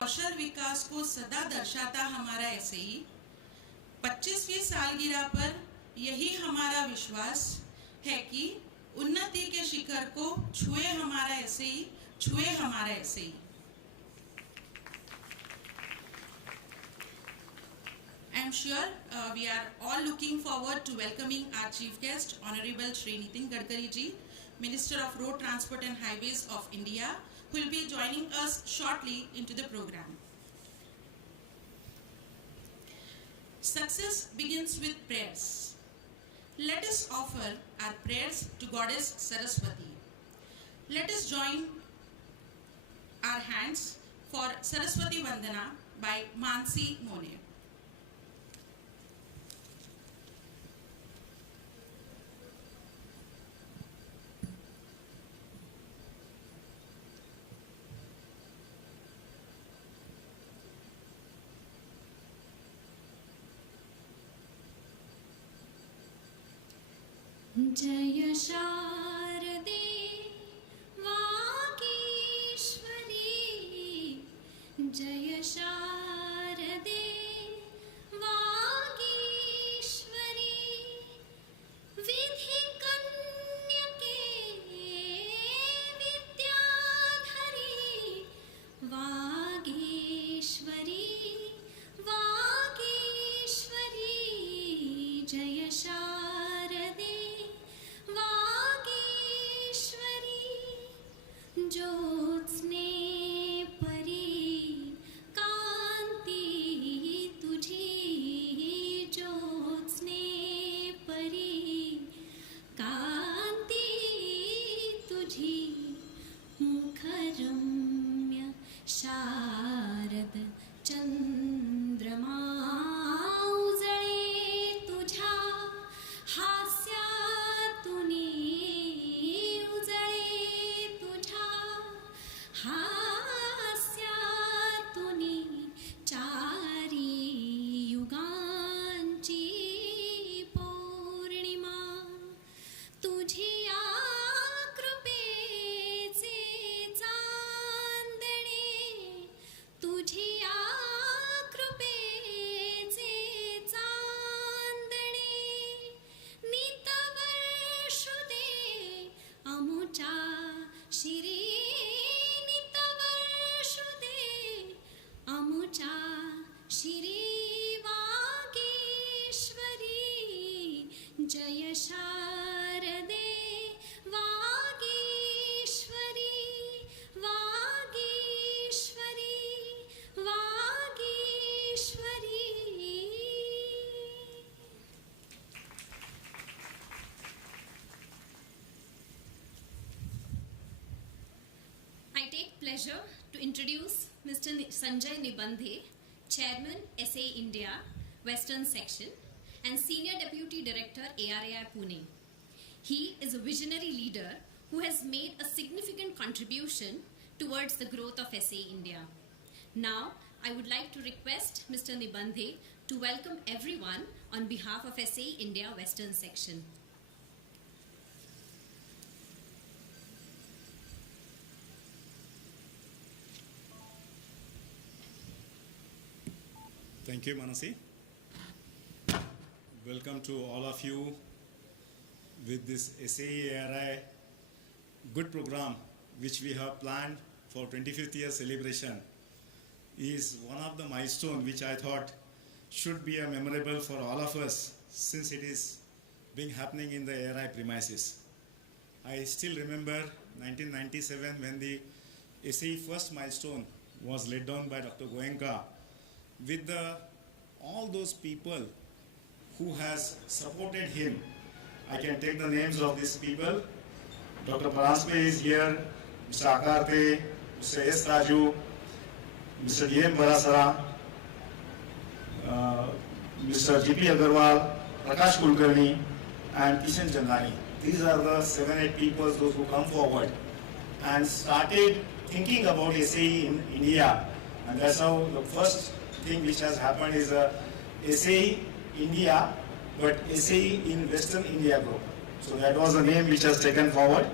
कौशल विकास को सदा दर्शाता हमारा एसएई 25वीं सालगिरह पर यही हमारा विश्वास है कि उन्नति के शिखर को छुए हमारा एसएई, छुए हमारा SAE. I'm sure we are all looking forward to welcoming our chief guest, Honorable Shri Nitin Gadkari ji, Minister of Road Transport and Highways of India, who will be joining us shortly into the program. Success begins with prayers. Let us offer our prayers to Goddess Saraswati. Let us join our hands for Saraswati Vandana by Mansi Mone. जय शारदे वागीश्वरी, जय शारदे वागीश्वरी, विधि कन्यके विद्याधरी, वागीश्वरी वागीश्वरी, जय शारदे वागीश्वरी, ज्योत्स्ने परी कांती तुझी, ज्योत्स्ने परी कांती तुझी, मुखरम्य शारद चंद्रमा उजळे तुझ्या हास्यातुनी, उजळे तुझ्या हास्यातुनी, चारी युगांची पौर्णिमा, तुझी या कृपेचे चांदणे, तुझी या कृपेचे चांदणे, नितवर्षु दे अमुचा शिरी, नितवर्षु दे अमुचा शिरी, वागीश्वरी, जय शारदे Vagishwari, Vagishwari Vagishwari. I take pleasure to introduce Mr. Sanjay Nibandhe, Chairman SAE India Western Section and Senior Deputy Director ARAI Pune. He is a visionary leader who has made a significant contribution towards the growth of SAE India. Now, I would like to request Mr. Nibandhe to welcome everyone on behalf of SAE India Western Section. Thank you, Manasi. Welcome to all of you with this SAE ARI good program which we have planned for 25th year celebration. Is one of the milestone which I thought should be a memorable for all of us since it is being happening in the ARI premises. I still remember 1997 when the SAE first milestone was laid down by Dr. Goenka with all those people who has supported him. I can take the names of these people. Dr. Paraspe is here, Mr. Akarte, Mr. S. Raju, Mr. D.M. Barasara, Mr. G.P. Agarwal, Prakash Kulkarni, and Kishan Chandani. These are the 7-8 people, those who come forward and started thinking about SAE in India. And that's how the first thing which has happened is SAE India, but SAE in Western India Group. So that was the name which has taken forward.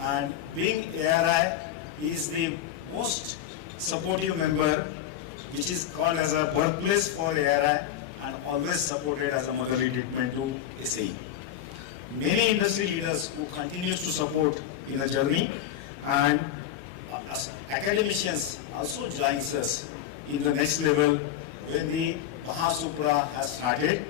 And being ARI is the most supportive member, which is called as a birthplace for ARI and always supported as a motherly treatment to SAE. Many industry leaders who continues to support in the journey, and academicians also joins us in the next level when the Mahasupra has started.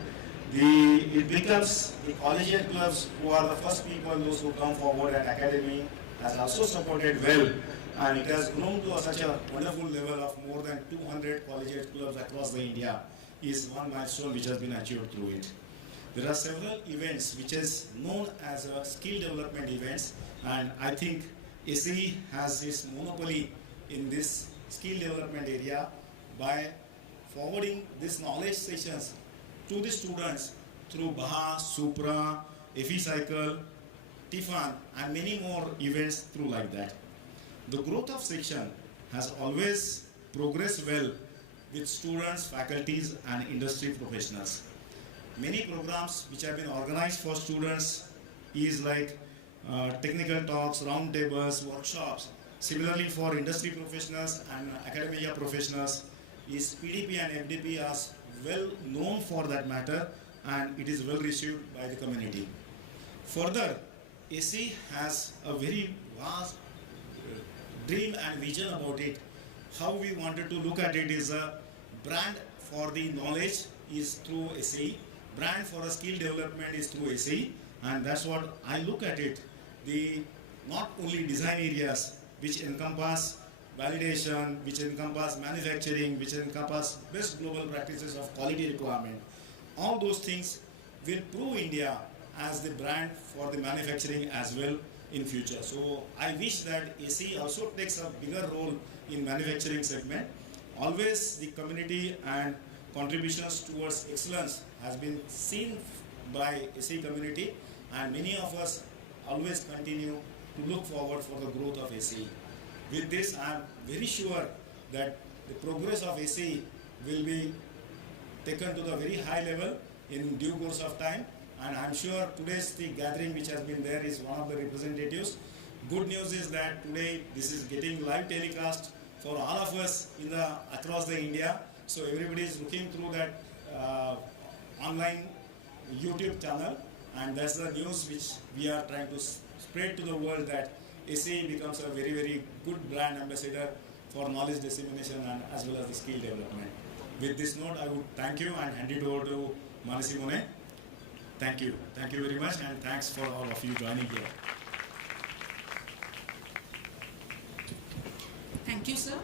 It becomes the collegiate clubs who are the first people, those who come forward, and academy has also supported well, and it has grown to such a wonderful level of more than 200 collegiate clubs across the India is one milestone which has been achieved through it. There are several events which is known as skill development events, and I think SAE has its monopoly in this skill development area by forwarding these knowledge sessions to the students through Baha, Supra, FE Cycle, Tiffan, and many more events through like that. The growth of section has always progressed well with students, faculties, and industry professionals. Many programs which have been organized for students is like technical talks, round tables, workshops. Similarly for industry professionals and academia professionals is PDP and FDP as well known for that matter, and it is well received by the community. Further, SAE has a very vast dream and vision about it. How we wanted to look at it is a brand for the knowledge is through SAE, brand for a skill development is through SAE, and that's what I look at it. The not only design areas which encompass validation, which encompass manufacturing, which encompass best global practices of quality requirement, all those things will prove India as the brand for the manufacturing as well in future. So I wish that SAE also takes a bigger role in manufacturing segment. Always the community and contributions towards excellence has been seen by SAE community, and many of us always continue to look forward for the growth of SAE. With this, I am very sure that the progress of SAE will be taken to the very high level in due course of time, and I am sure today's the gathering which has been there is one of the representatives. Good news is that today this is getting live telecast for all of us in across the India, so everybody is looking through that online YouTube channel, and that's the news which we are trying to spread to the world, that SAE becomes a very, very good brand ambassador for knowledge dissemination and as well as the skill development. With this note, I would thank you and hand it over to Manasi Mone. Thank you. Thank you very much, and thanks for all of you joining here. Thank you, sir.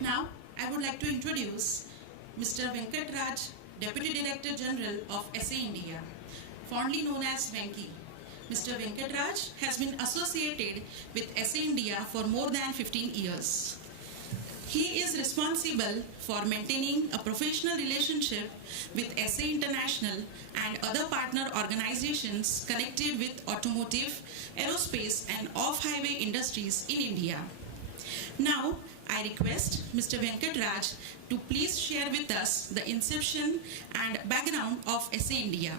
Now, I would like to introduce Mr. Venkat Raj, Deputy Director General of SAE India, fondly known as Venki. Mr. Venkat Raj has been associated with SAE India for more than 15 years. He is responsible for maintaining a professional relationship with SAE International and other partner organizations connected with automotive, aerospace, and off-highway industries in India. Now, I request Mr. Venkat Raj to please share with us the inception and background of SAE India.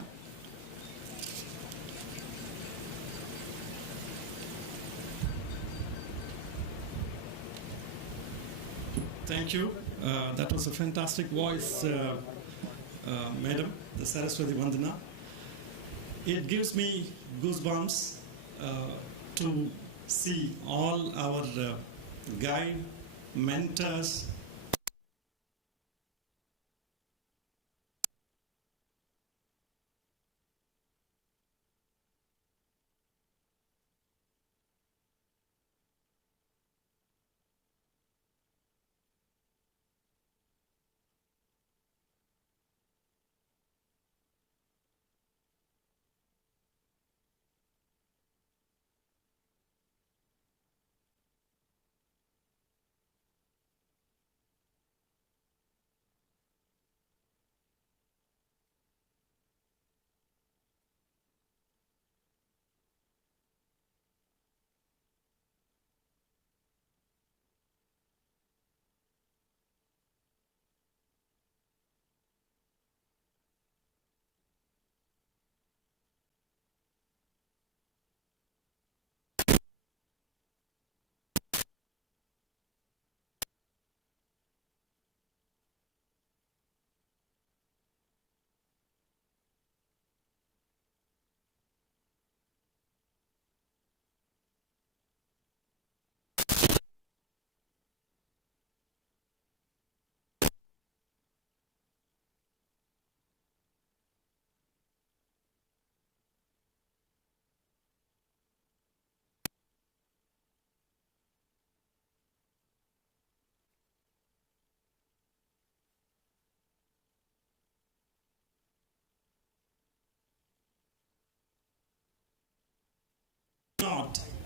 Thank you. That was a fantastic voice, Madam, the Saraswati Vandana. It gives me goosebumps to see all our guide, mentors,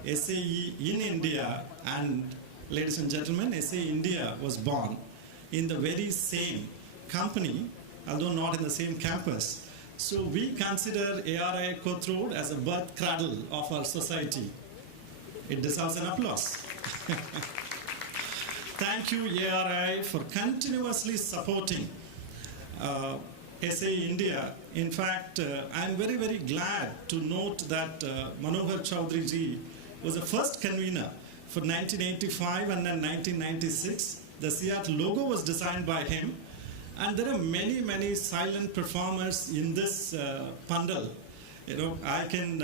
SAE in India, and ladies and gentlemen, SAE India was born in the very same company, although not in the same campus. So we consider ARAI Kothrood as a birth cradle of our society. It deserves an applause. Thank you, ARAI, for continuously supporting SAE India. In fact, I'm very, very glad to note that Manohar Chaudhary ji was the first convener for 1985 and then 1996. The SEAT logo was designed by him. And there are many, many silent performers in this pandal. You know, I can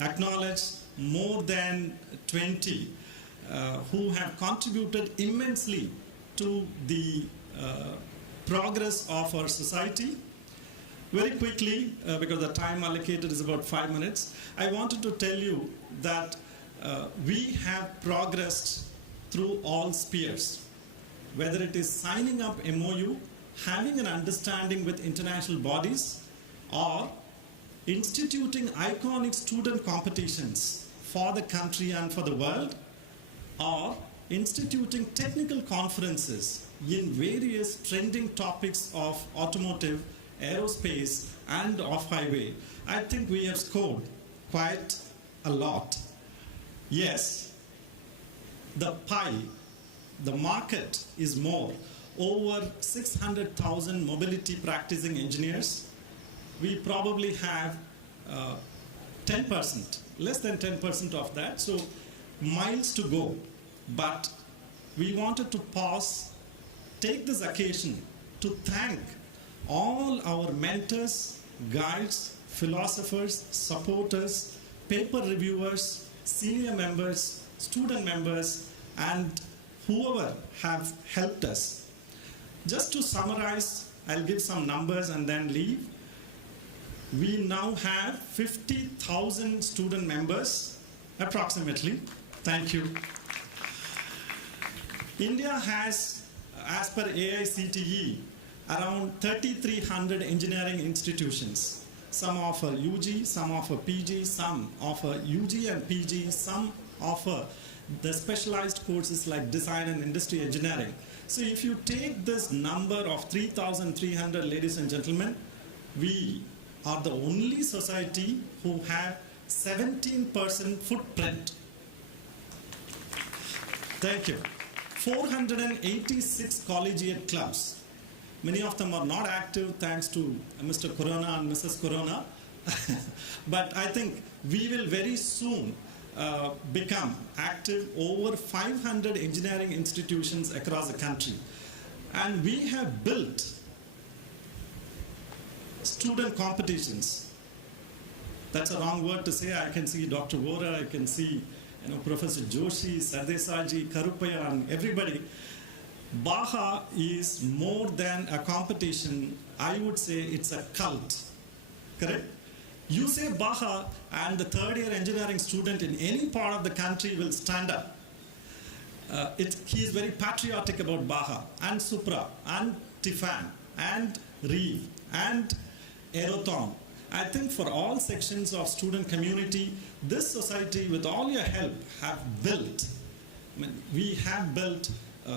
acknowledge more than 20 who have contributed immensely to the progress of our society. Very quickly, because the time allocated is about 5 minutes, I wanted to tell you that we have progressed through all spheres. Whether it is signing up MOU, having an understanding with international bodies, or instituting iconic student competitions for the country and for the world, or instituting technical conferences in various trending topics of automotive, aerospace, and off-highway. I think we have scored quite a lot. Yes, the pie, the market is more. Over 600,000 mobility practicing engineers. We probably have 10%, less than 10% of that. So miles to go. But we wanted to pause, take this occasion to thank all our mentors, guides, philosophers, supporters, paper reviewers, senior members, student members, and whoever have helped us. Just to summarize, I'll give some numbers and then leave. We now have 50,000 student members, approximately. Thank you. India has, as per AICTE, around 3,300 engineering institutions. Some offer UG, some offer PG, some offer UG and PG, some offer the specialized courses like design and industry engineering. So if you take this number of 3,300, ladies and gentlemen, we are the only society who have 17% footprint. Thank you. 486 collegiate clubs. Many of them are not active thanks to Mr. Corona and Mrs. Corona. But I think we will very soon become active. Over 500 engineering institutions across the country. And we have built student competitions. That's a wrong word to say. I can see Dr. Vora, I can see Professor Joshi, Sardesaji, Karupaya, and everybody. Baha is more than a competition. I would say it's a cult. Correct? You say Baha and the third year engineering student in any part of the country will stand up. He is very patriotic about Baha and Supra and Tiffan and Reeve and Aeroton. I think for all sections of student community, this society with all your help have built, we have built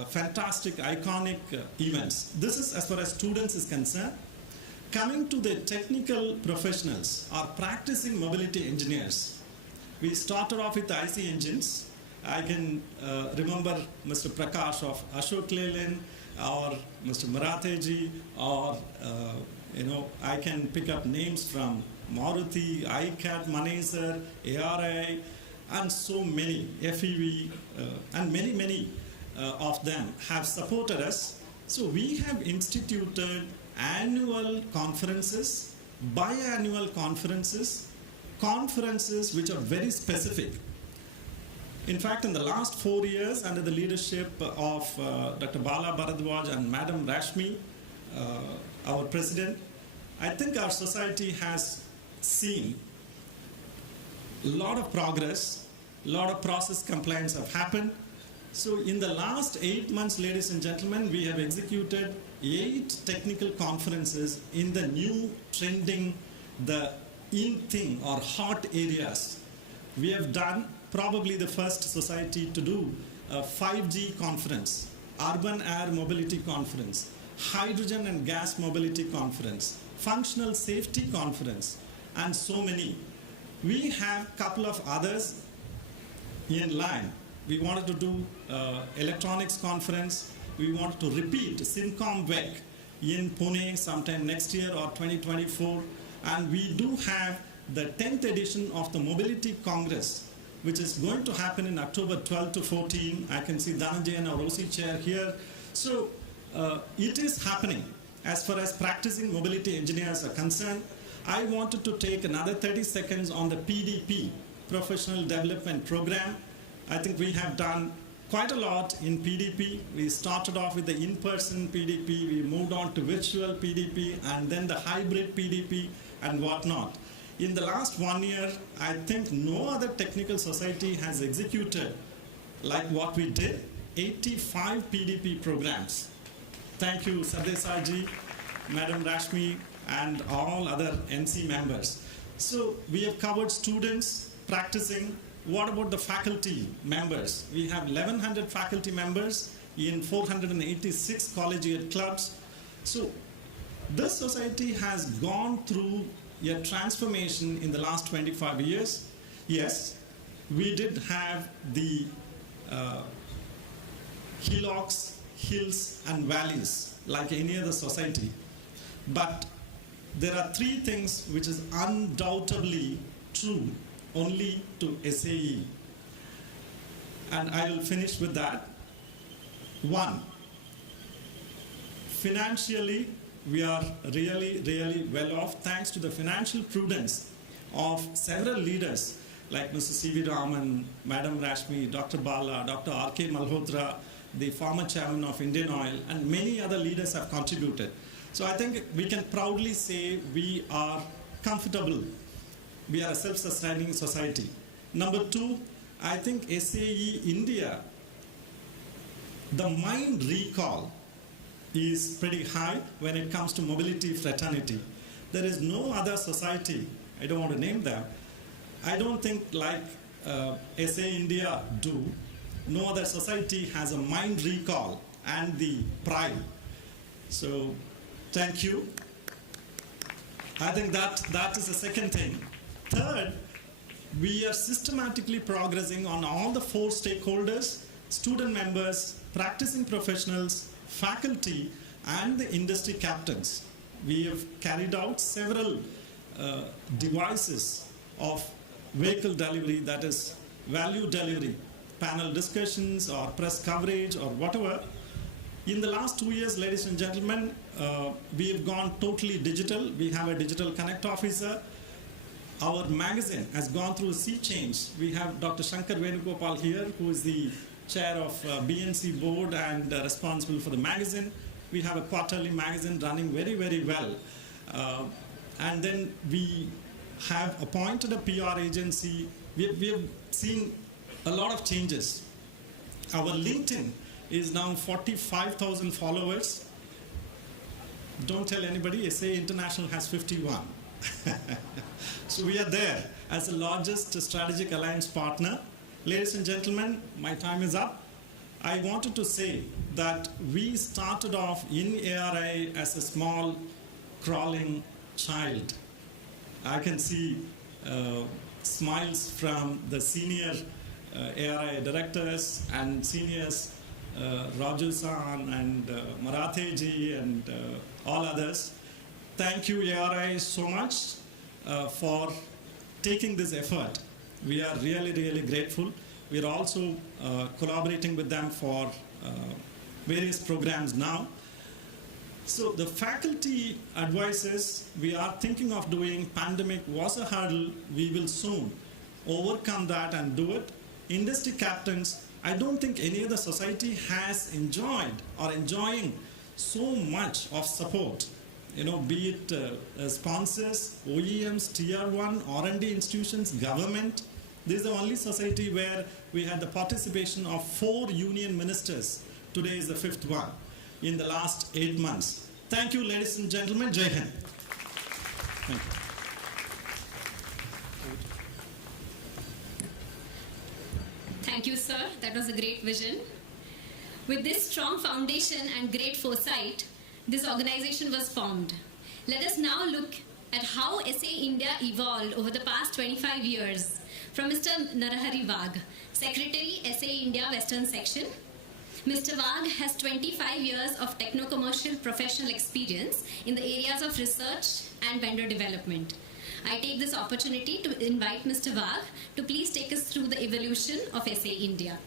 fantastic, iconic events. This is as far as students is concerned. Coming to the technical professionals or practicing mobility engineers, we started off with IC engines. I can remember Mr. Prakash of Ashok Leyland or Mr. Maratheji, or I can pick up names from Maruti, ICAT, Manesar, ARAI, and so many, FEV, and many of them have supported us. So we have instituted annual conferences, biannual conferences, conferences which are very specific. In fact, in the last 4 years, under the leadership of Dr. Bala Bharadwaj and Madam Rashmi, our president, I think our society has seen a lot of progress, a lot of process compliance have happened. So in the last 8 months, ladies and gentlemen, we have executed 8 technical conferences in the new trending, the in thing or hot areas. We have done probably the first society to do a 5G conference, urban air mobility conference, hydrogen and gas mobility conference, functional safety conference, and so many. We have a couple of others in line. We wanted to do electronics conference. We wanted to repeat Simcom WEC in Pune sometime next year or 2024. And we do have the 10th edition of the Mobility Congress, which is going to happen in October 12 to 14. I can see Dhananjay and our OC chair here. So it is happening. As far as practicing mobility engineers are concerned, I wanted to take another 30 seconds on the PDP, Professional Development Program. I think we have done quite a lot in PDP. We started off with the in-person PDP, we moved on to virtual PDP, and then the hybrid PDP and whatnot. In the last 1 year, I think no other technical society has executed like what we did, 85 PDP programs. Thank you, Sardesai ji, Madam Rashmi, and all other NC members. So we have covered students practicing. What about the faculty members? We have 1,100 faculty members in 486 collegiate clubs. So this society has gone through a transformation in the last 25 years. Yes, we did have the hillocks, hills, and valleys like any other society. But there are three things which is undoubtedly true only to SAE. And I will finish with that. One, financially, we are really, really well off thanks to the financial prudence of several leaders like Mr. C.V. Raman, Madam Rashmi, Dr. Bala, Dr. R.K. Malhotra, the former chairman of Indian Oil, and many other leaders have contributed. So I think we can proudly say we are comfortable. We are a self-sustaining society. Number two, I think SAE India, the mind recall is pretty high when it comes to mobility fraternity. There is no other society, I don't want to name them, I don't think like SAE India do. No other society has a mind recall and the pride. So thank you. I think that is the second thing. Third, we are systematically progressing on all the four stakeholders, student members, practicing professionals, faculty, and the industry captains. We have carried out several devices of vehicle delivery, that is value delivery, panel discussions or press coverage or whatever. In the last 2 years, ladies and gentlemen, we have gone totally digital. We have a digital connect officer. Our magazine has gone through a sea change. We have Dr. Shankar Venugopal here, who is the chair of BNC board and responsible for the magazine. We have a quarterly magazine running very, very well. And then we have appointed a PR agency. We have seen a lot of changes. Our LinkedIn is now 45,000 followers. Don't tell anybody, SAE International has 51. So we are there as the largest strategic alliance partner. Ladies and gentlemen, my time is up. I wanted to say that we started off in ARAI as a small crawling child. I can see smiles from the senior ARAI directors and seniors, Raju-san and Marathe-ji and all others. Thank you, ARAI, so much for taking this effort. We are really, really grateful. We are also collaborating with them for various programs now. So the faculty advises, we are thinking of doing, pandemic was a hurdle, we will soon overcome that and do it. Industry captains, I don't think any other society has enjoyed or enjoying so much of support. You know, be it sponsors, OEMs, Tier 1, R&D institutions, government. This is the only society where we had the participation of 4 union ministers. Today is the 5th one in the last 8 months. Thank you, ladies and gentlemen. Jai Hind. Thank you. Thank you, sir. That was a great vision. With this strong foundation and great foresight, this organization was formed. Let us now look at how SA India evolved over the past 25 years. From Mr. Narahari Wagh, Secretary, SA India Western Section. Mr. Wagh has 25 years of techno-commercial professional experience in the areas of research and vendor development. I take this opportunity to invite Mr. Wagh to please take us through the evolution of SA India.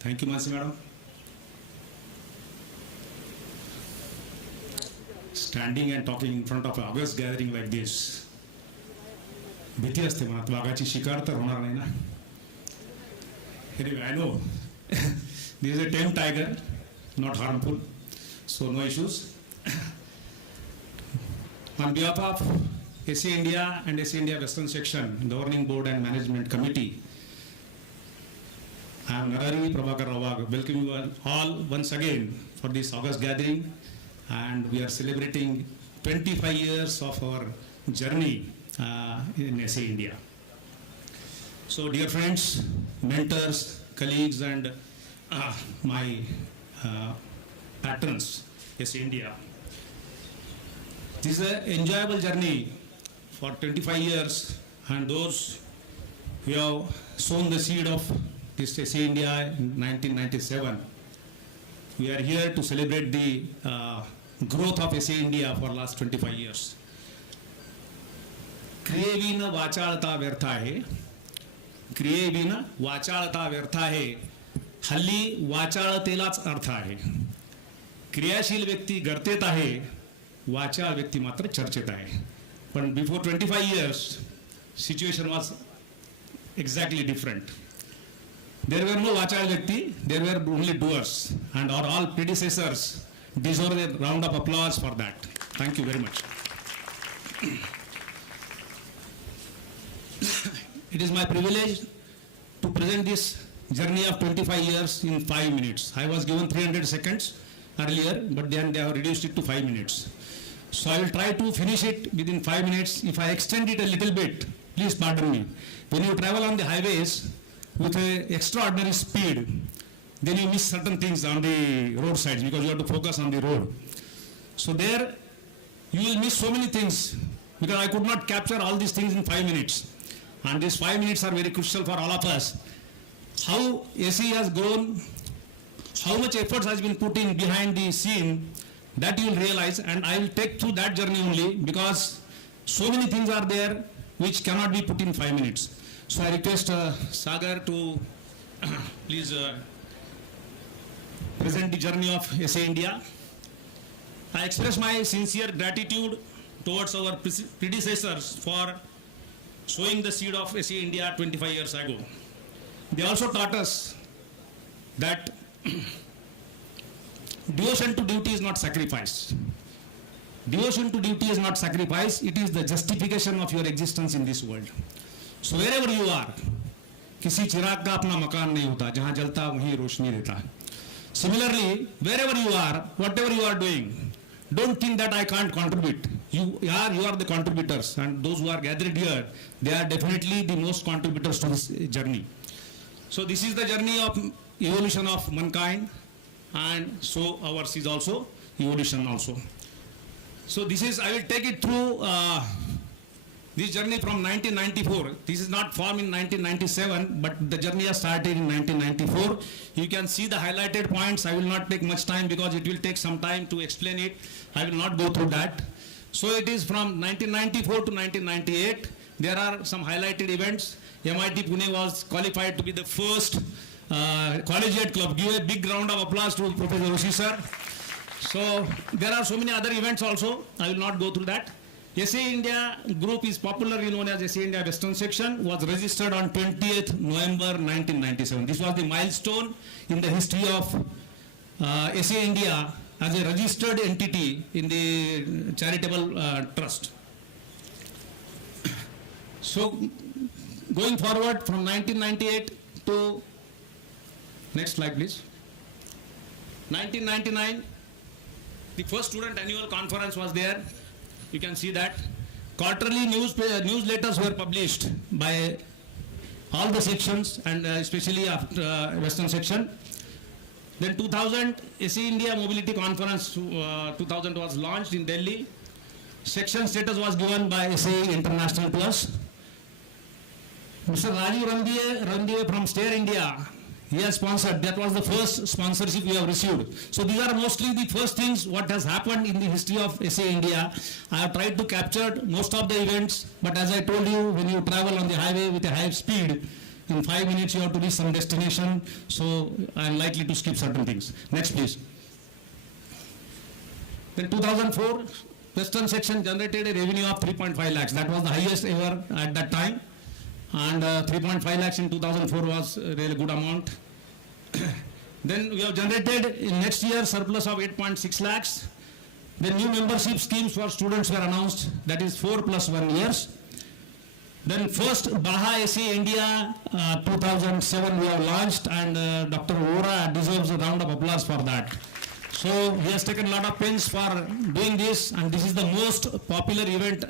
Thank you, Mansi Madam. Standing and talking in front of an August gathering like this, भीती असते मनात, वाघाची शिकार तर होणार नाही ना. Anyway, I know this is a tame tiger, not harmful, so no issues. On behalf of SA India and SA India Western Section, Governing Board and Management Committee, I am Narahari Prabhakar Wagh, welcome you all once again for this August gathering, and we are celebrating 25 years of our journey in SA India. So dear friends, mentors, colleagues and my patrons, SA India, this is an enjoyable journey for 25 years, and those who have sown the seed of this SA India in 1997. We are here to celebrate the growth of SA India for the last 25 years. क्रिये विना वाचाळता व्यर्थ आहे, क्रिये विना वाचाळता व्यर्थ आहे, हल्ली वाचाळतेलाच अर्थ आहे. क्रियाशील व्यक्ती गर्तेत आहे, वाचाळ व्यक्ती मात्र चर्चेत आहे. पण before 25 years, situation was exactly different. There were no Vachal Vyakti, there were only doers, and our all predecessors deserve a round of applause for that. Thank you very much. It is my privilege to present this journey of 25 years in 5 minutes. I was given 300 seconds earlier, but then they have reduced it to 5 minutes. So I will try to finish it within 5 minutes. If I extend it a little bit, please pardon me. When you travel on the highways with an extraordinary speed, then you miss certain things on the roadsides because you have to focus on the road. So there you will miss so many things because I could not capture all these things in 5 minutes. And these 5 minutes are very crucial for all of us. How SE has grown, how much effort has been put in behind the scene, that you will realize, and I will take through that journey only because so many things are there which cannot be put in 5 minutes. So I request Sagar to please present the journey of SA India. I express my sincere gratitude towards our predecessors for sowing the seed of SA India 25 years ago. They also taught us that devotion to duty is not sacrifice. Devotion to duty is not sacrifice, it is the justification of your existence in this world. So wherever you are, किसी चिराग का अपना मकान नहीं होता, जहाँ जलता वहीं रोशनी देता है. Similarly, wherever you are, whatever you are doing, don't think that I can't contribute. You are the contributors, and those who are gathered here, they are definitely the most contributors to this journey. So this is the journey of evolution of mankind, and so ours is also evolution also. So this is, I will take it through this journey from 1994. This is not formed in 1997, but the journey has started in 1994. You can see the highlighted points. I will not take much time because it will take some time to explain it. I will not go through that. So it is from 1994 to 1998. There are some highlighted events. MIT Pune was qualified to be the first collegiate club. Give a big round of applause to Professor Roshi sir. So there are so many other events also. I will not go through that. SA India group is popularly known as SA India Western Section, was registered on 20th November 1997. This was the milestone in the history of SA India as a registered entity in the charitable trust. So going forward from 1998 to, next slide please, 1999, The first student annual conference was there. You can see that. Quarterly newsletters were published by all the sections, and especially after Western section. Then 2000 SAE India Mobility Conference 2000 was launched in Delhi. Section status was given by SAE International to us. Mr. Rajiv Randive from Stare India, he has sponsored. That was the first sponsorship we have received. So these are mostly the first things what has happened in the history of SAE India. I have tried to capture most of the events, but as I told you, when you travel on the highway with a high speed, in 5 minutes you have to reach some destination, so I am likely to skip certain things. Next please. Then 2004, Western section generated a revenue of 3.5 lakhs. That was the highest ever at that time. And 3.5 lakhs in 2004 was a really good amount. Then we have generated in next year surplus of 8.6 lakhs. The new membership schemes for students were announced, that is 4 + 1 years. Then first Baha SAE India 2007 we have launched, and Dr. Vora deserves a round of applause for that. So he has taken a lot of pains for doing this, and this is the most popular event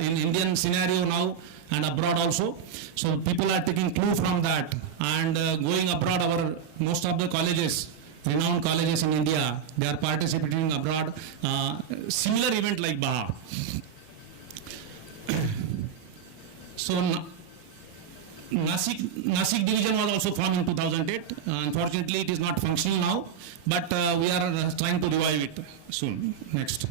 in Indian scenario now and abroad also. So people are taking clue from that and going abroad. Most of the colleges, renowned colleges in India, they are participating abroad. Similar event like Baha. So Nasik division was also formed in 2008. Unfortunately, it is not functional now, but we are trying to revive it soon. Next.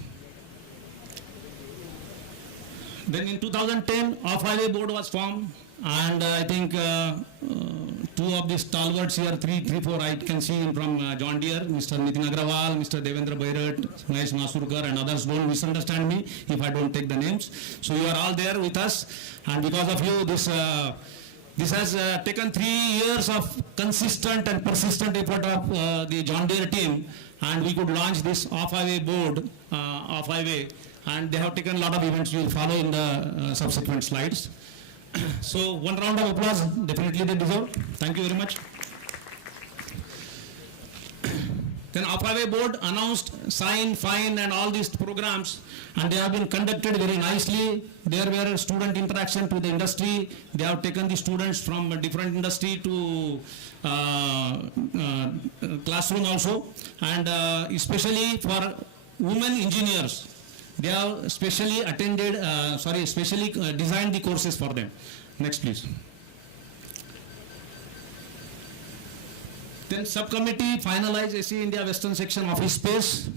Then in 2010, Off-Highway Board was formed, and I think two of the stalwarts here, three, four, I can see from John Deere, Mr. Nitin Agrawal, Mr. Devendra Bairat, Mahesh Masurkar, and others. Don't misunderstand me if I don't take the names. So you are all there with us, and because of you, this has taken 3 years of consistent and persistent effort of the John Deere team, and we could launch this Off-Highway Board, Off-Highway, and they have taken a lot of events. You will follow in the subsequent slides. So one round of applause, definitely they deserve. Thank you very much. Then Off-Highway Board announced sign, fine, and all these programs, and they have been conducted very nicely. There were student interaction to the industry. They have taken the students from a different industry to classroom also, and especially for women engineers, they have specially designed the courses for them. Next please. Then subcommittee finalized SAE India Western Section office space.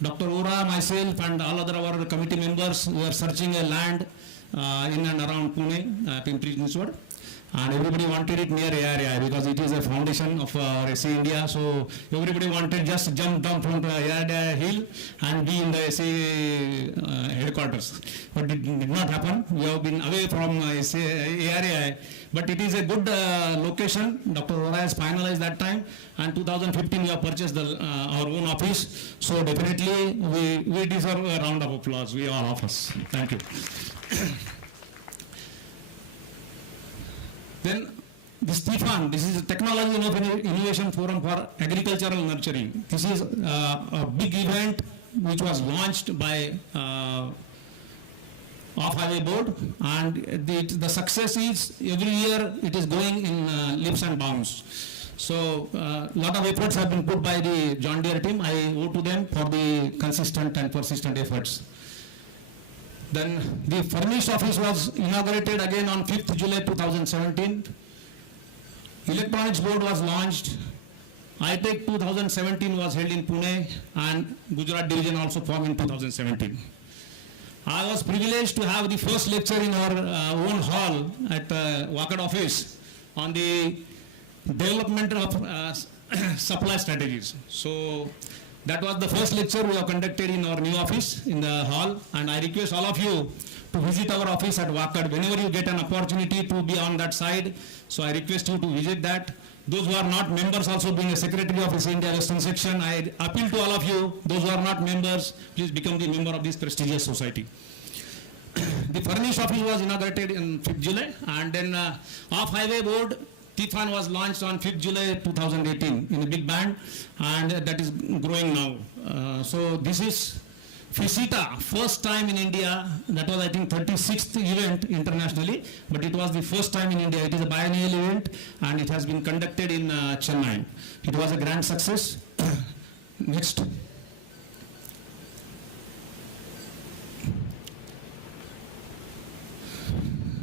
Dr. Ora, myself, and all other our committee members were searching a land in and around Pune, Pimpri Chinchwad, and everybody wanted it near ARAI because it is a foundation of SAE India. So everybody wanted just jump down from the ARAI hill and be in the SAE headquarters. But it did not happen. We have been away from ARAI. But it is a good location. Dr. Ora has finalized that time, and 2015 we have purchased our own office. So definitely we deserve a round of applause. We all of us. Thank you. Then this TIFAN, this is a Technology Innovation Forum for Agricultural Nurturing. This is a big event which was launched by Off-Highway Board, and the success is every year it is going in leaps and bounds. So a lot of efforts have been put by the John Deere team. I owe to them for the consistent and persistent efforts. Then the furnished office was inaugurated again on 5th July 2017. Electronics Board was launched. ITech 2017 was held in Pune, and Gujarat division also formed in 2017. I was privileged to have the first lecture in our own hall at Wakad office on the development of supply strategies. So that was the first lecture we have conducted in our new office in the hall, and I request all of you to visit our office at Wakad whenever you get an opportunity to be on that side. So I request you to visit that. Those who are not members, also being a secretary of SAE India Western Section, I appeal to all of you, those who are not members, please become the member of this prestigious society. The furnished office was inaugurated in 5th July, and then Off-Highway Board, TFAN was launched on 5th July 2018 in a big band, and that is growing now. So this is FISITA, first time in India. That was, I think, 36th event internationally, but it was the first time in India. It is a biennial event, and it has been conducted in Chennai. It was a grand success. Next.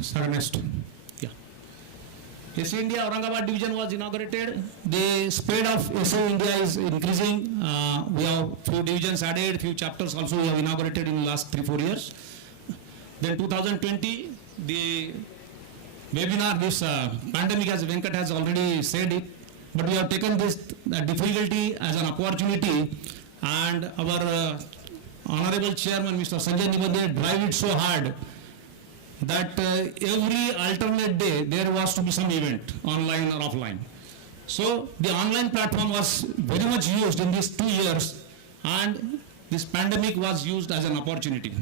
Sir, next. Yeah. SAE India Aurangabad division was inaugurated. The speed of SAE India is increasing. We have few divisions added, few chapters also we have inaugurated in the last 3-4 years. Then 2020, the webinar, this pandemic, as Venkat has already said it, but we have taken this difficulty as an opportunity, and our honorable chairman, Mr. Sanjay Nibandhe, drive it so hard that every alternate day there was to be some event, online or offline. So the online platform was very much used in these 2 years, and this pandemic was used as an opportunity.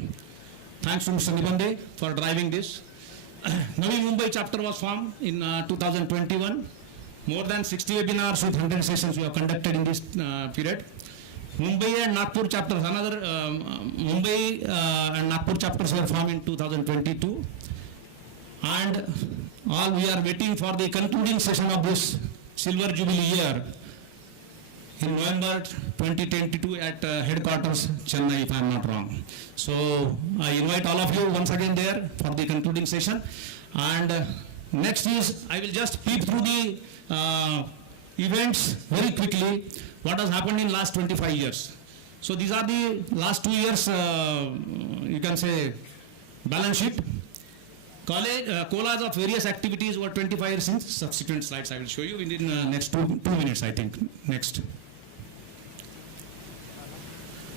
Thanks to Mr. Nibandhe for driving this. Navi Mumbai chapter was formed in 2021. More than 60 webinars with 100 sessions we have conducted in this period. Mumbai and Nagpur chapters, another Mumbai and Nagpur chapters were formed in 2022. And all we are waiting for the concluding session of this Silver Jubilee Year in November 2022 at headquarters, Chennai, if I am not wrong. So I invite all of you once again there for the concluding session. And next is, I will just peep through the events very quickly, what has happened in last 25 years. So these are the last 2 years, you can say, balance sheet. Colas of various activities were 25 years in subsequent slides. I will show you within next 2 minutes, I think. Next.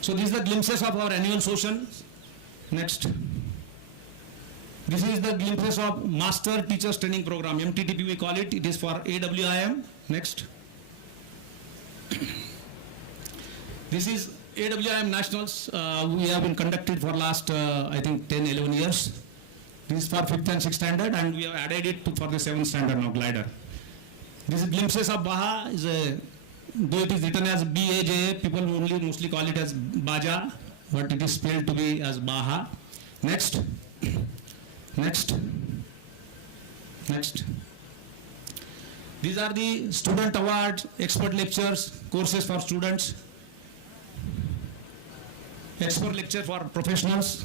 So these are the glimpses of our annual session. Next. This is the glimpses of Master Teachers Training Program, MTTP we call it. It is for AWIM. Next. This is AWIM Nationals. We have been conducted for last, I think, 10-11 years. This is for 5th and 6th standard, and we have added it for the 7th standard now, glider. This is glimpses of Baja. Though it is written as BAJA, people mostly call it as Baja, but it is spelled to be as Baja. Next. Next. Next. These are the student awards, expert lectures, courses for students, expert lecture for professionals.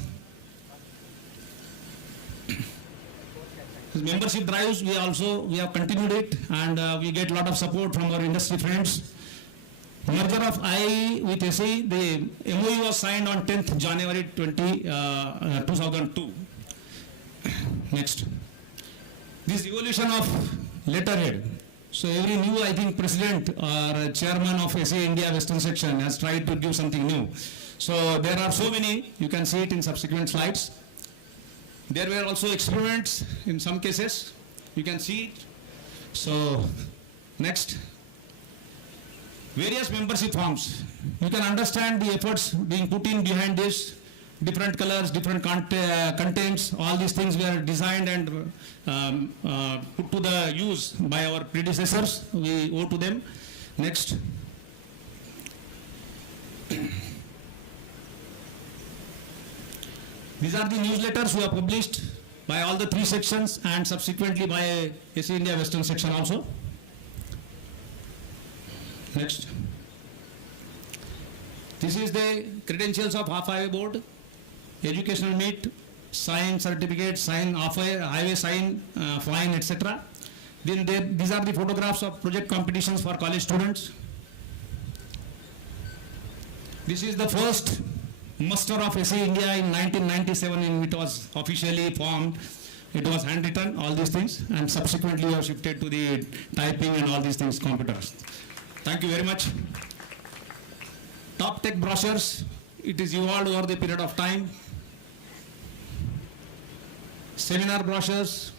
Membership drives, we have continued it, and we get a lot of support from our industry friends. Merger of IAE with SAE, the MOU was signed on 10th January 2002. Next. This evolution of letterhead. So every new, I think, president or chairman of SAE India Western section has tried to give something new. So there are so many, you can see it in subsequent slides. There were also experiments in some cases, you can see it. So next. Various membership forms. You can understand the efforts being put in behind this. Different colors, different contents, all these things were designed and put to the use by our predecessors. We owe to them. Next. These are the newsletters we have published by all the 3 sections and subsequently by SAE India Western section also. Next. This is the credentials of half-highway board, educational meet, sign certificate, sign highway sign, fine, etc. Then these are the photographs of project competitions for college students. This is the first muster of SAE India in 1997, in which it was officially formed. It was handwritten, all these things, and subsequently we have shifted to the typing and all these things, computers. Thank you very much. Top tech brochures, it is evolved over the period of time. Seminar brochures,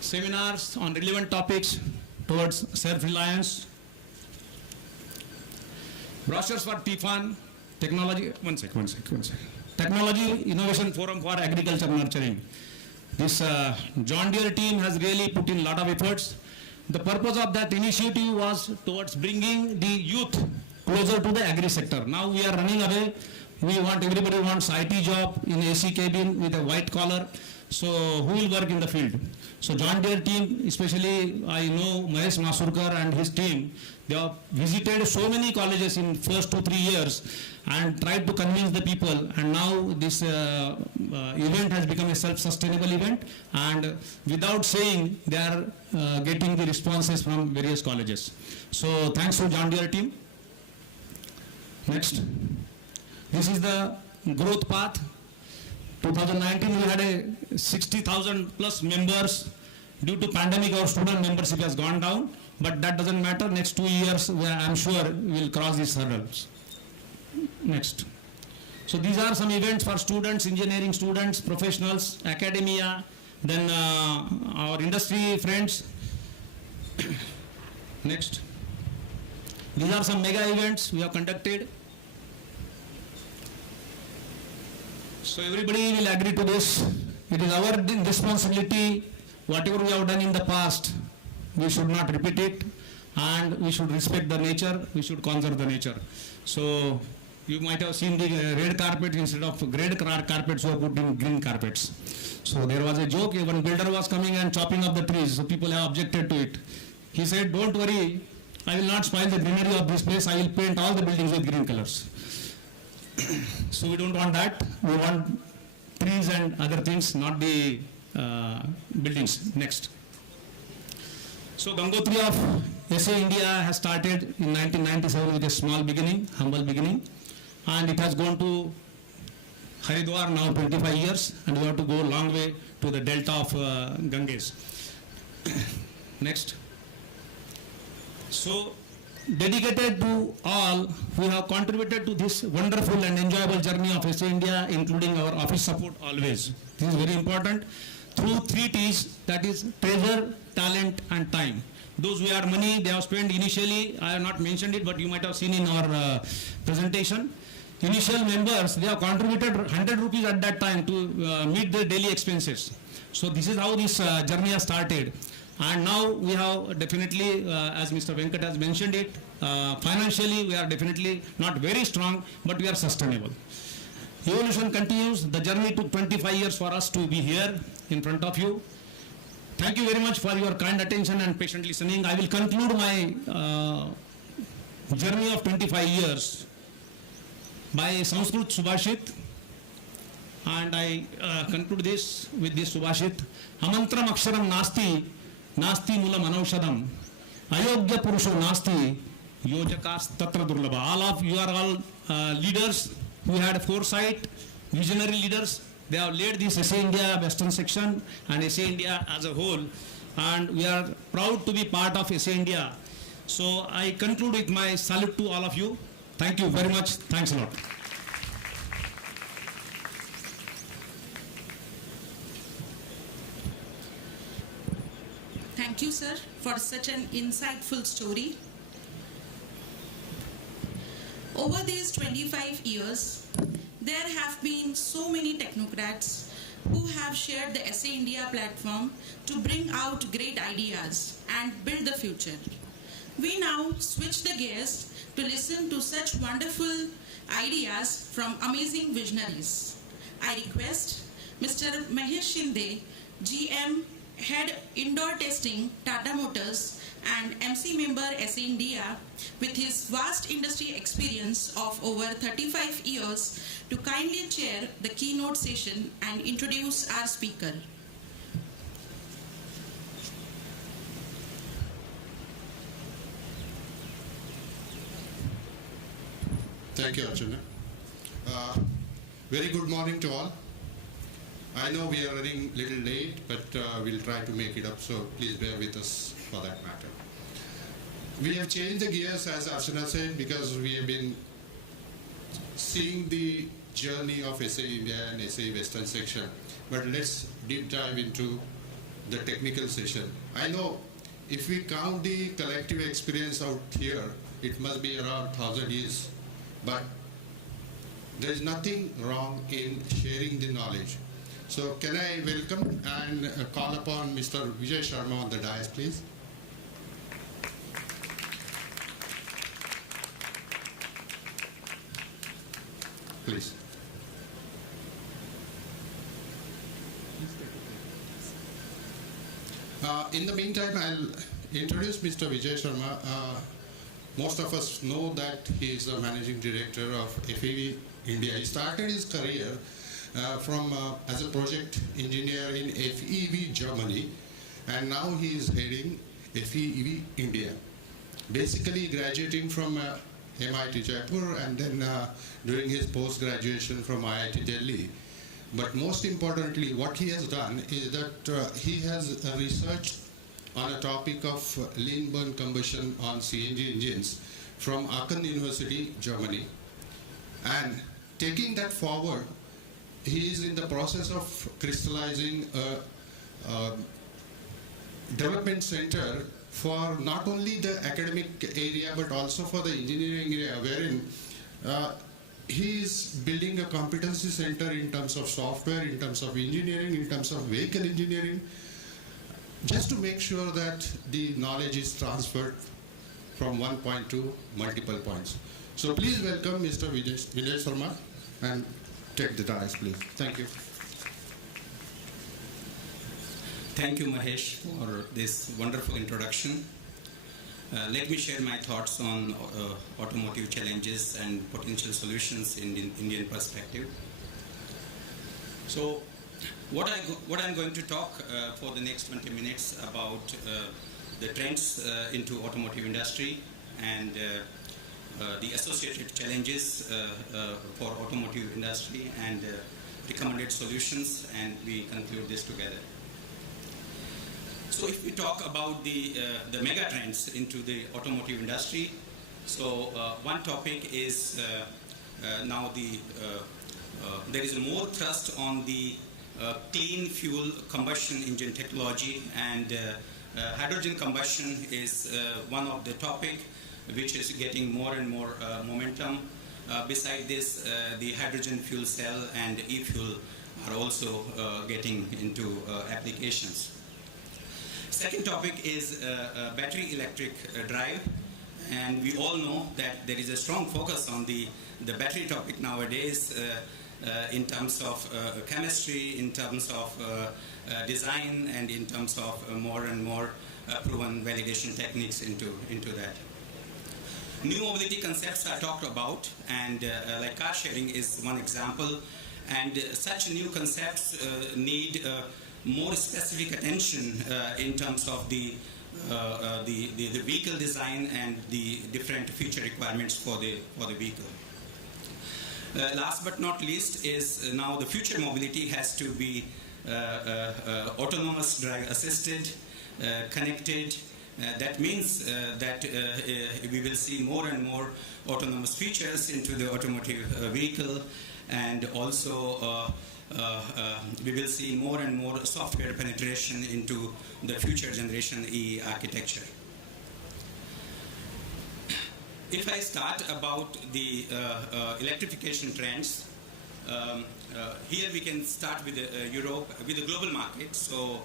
seminars on relevant topics towards self-reliance. Brochures for TFAN, technology, one sec. Technology Innovation Forum for Agriculture Nurturing. this John Deere team has really put in a lot of efforts. The purpose of that initiative was towards bringing the youth closer to the agri sector. Now we are running away. Everybody wants IT job in AC cabin with a white collar. So who will work in the field? So John Deere team, especially I know Mahesh Masurkar and his team, they have visited so many colleges in first 2-3 years and tried to convince the people, and now this event has become a self-sustainable event, and without saying they are getting the responses from various colleges. So thanks to John Deere team. Next. This is the growth path. 2019 we had a 60,000 plus members. Due to pandemic our student membership has gone down, but that doesn't matter. Next 2 years I'm sure we will cross these hurdles. Next. So these are some events for students, engineering students, professionals, academia, then our industry friends. Next. These are some mega events we have conducted. So everybody will agree to this. It is our responsibility. Whatever we have done in the past, we should not repeat it, and we should respect the nature. We should conserve the nature. So you might have seen the red carpet instead of red carpets, we have put in green carpets. So there was a joke. One builder was coming and chopping up the trees. So people have objected to it. He said, "Don't worry, I will not spoil the greenery of this place. I will paint all the buildings with green colors." So we don't want that. We want trees and other things, not the buildings. Next. So Gangotri of SA India has started in 1997 with a small beginning, humble beginning, and it has gone to Haridwar now 25 years, and we have to go a long way to the delta of Ganges. Next. So dedicated to all who have contributed to this wonderful and enjoyable journey of SA India, including our office support always. This is very important. Through 3 T's, that is treasure, talent and time. Those who had money, they have spent initially, I have not mentioned it, but you might have seen in our presentation. Initial members, they have contributed 100 rupees at that time to meet their daily expenses. So this is how this journey has started. And now we have definitely, as Mr. Venkat has mentioned it, financially we are definitely not very strong, but we are sustainable. Evolution continues. The journey took 25 years for us to be here in front of you. Thank you very much for your kind attention and patient listening. I will conclude my journey of 25 years by Sanskrit Subhashit, and I conclude this with this Subhashit. Amantram aksharam nasti, nasti mulam anaushadam, ayogya purusho nasti, yojakas tatra durlabha. All of you are all leaders who had foresight, visionary leaders. They have led this SA India Western section and SA India as a whole, and we are proud to be part of SA India. So I conclude with my salute to all of you. Thank you very much. Thanks a lot. Thank you, sir, for such an insightful story. Over these 25 years, there have been so many technocrats who have shared the SA India platform to bring out great ideas and build the future. We now switch the gears to listen to such wonderful ideas from amazing visionaries. I request Mr. Mahesh Shinde, GM, Head Indoor Testing, Tata Motors, and MC member SA India, with his vast industry experience of over 35 years, to kindly chair the keynote session and introduce our speaker. Thank you, Archana. Very good morning to all. I know we are running a little late, but we'll try to make it up, so please bear with us for that matter. We have changed the gears, as Archana said, because we have been seeing the journey of SA India and SA Western section. But let's deep dive into the technical session. I know if we count the collective experience out here, it must be around 1,000 years. But there is nothing wrong in sharing the knowledge. So can I welcome and call upon Mr. Vijay Sharma on the dais, please? Please. In the meantime, I'll introduce Mr. Vijay Sharma. Most of us know that he is the managing director of FEV India. He started his career as a project engineer in FEV Germany, and now he is heading FEV India. Basically graduating from MIT Jaipur and then doing his post-graduation from IIT Delhi. But most importantly, what he has done is that he has researched on a topic of lean burn combustion on CNG engines from Aachen University, Germany. And taking that forward, he is in the process of crystallizing a development center for not only the academic area but also for the engineering area, wherein he is building a competency center in terms of software, in terms of engineering, in terms of vehicle engineering, just to make sure that the knowledge is transferred from one point to multiple points. So please welcome Mr. Vijay Sharma and take the dais, please. Thank you. Thank you, Mahesh, for this wonderful introduction. Let me share my thoughts on automotive challenges and potential solutions in the Indian perspective. So, what I'm going to talk for the next 20 minutes about the trends into automotive industry and the associated challenges for automotive industry and recommended solutions, and we conclude this together. So if we talk about the mega trends into the automotive industry, so one topic is now there is more thrust on the clean fuel combustion engine technology, and hydrogen combustion is one of the topic which is getting more and more momentum. Beside this, the hydrogen fuel cell and e-fuel are also getting into applications. Second topic is battery electric drive, and we all know that there is a strong focus on the battery topic nowadays in terms of chemistry, in terms of design, and in terms of more and more proven validation techniques into that. New mobility concepts are talked about, and like car sharing is one example, and such new concepts need more specific attention in terms of the vehicle design and the different feature requirements for the vehicle. Last but not least is now the future mobility has to be autonomous drive assisted, connected. That means that we will see more and more autonomous features into the automotive vehicle, and also we will see more and more software penetration into the future generation EE architecture. If I start about the electrification trends, here we can start with Europe, with the global market, so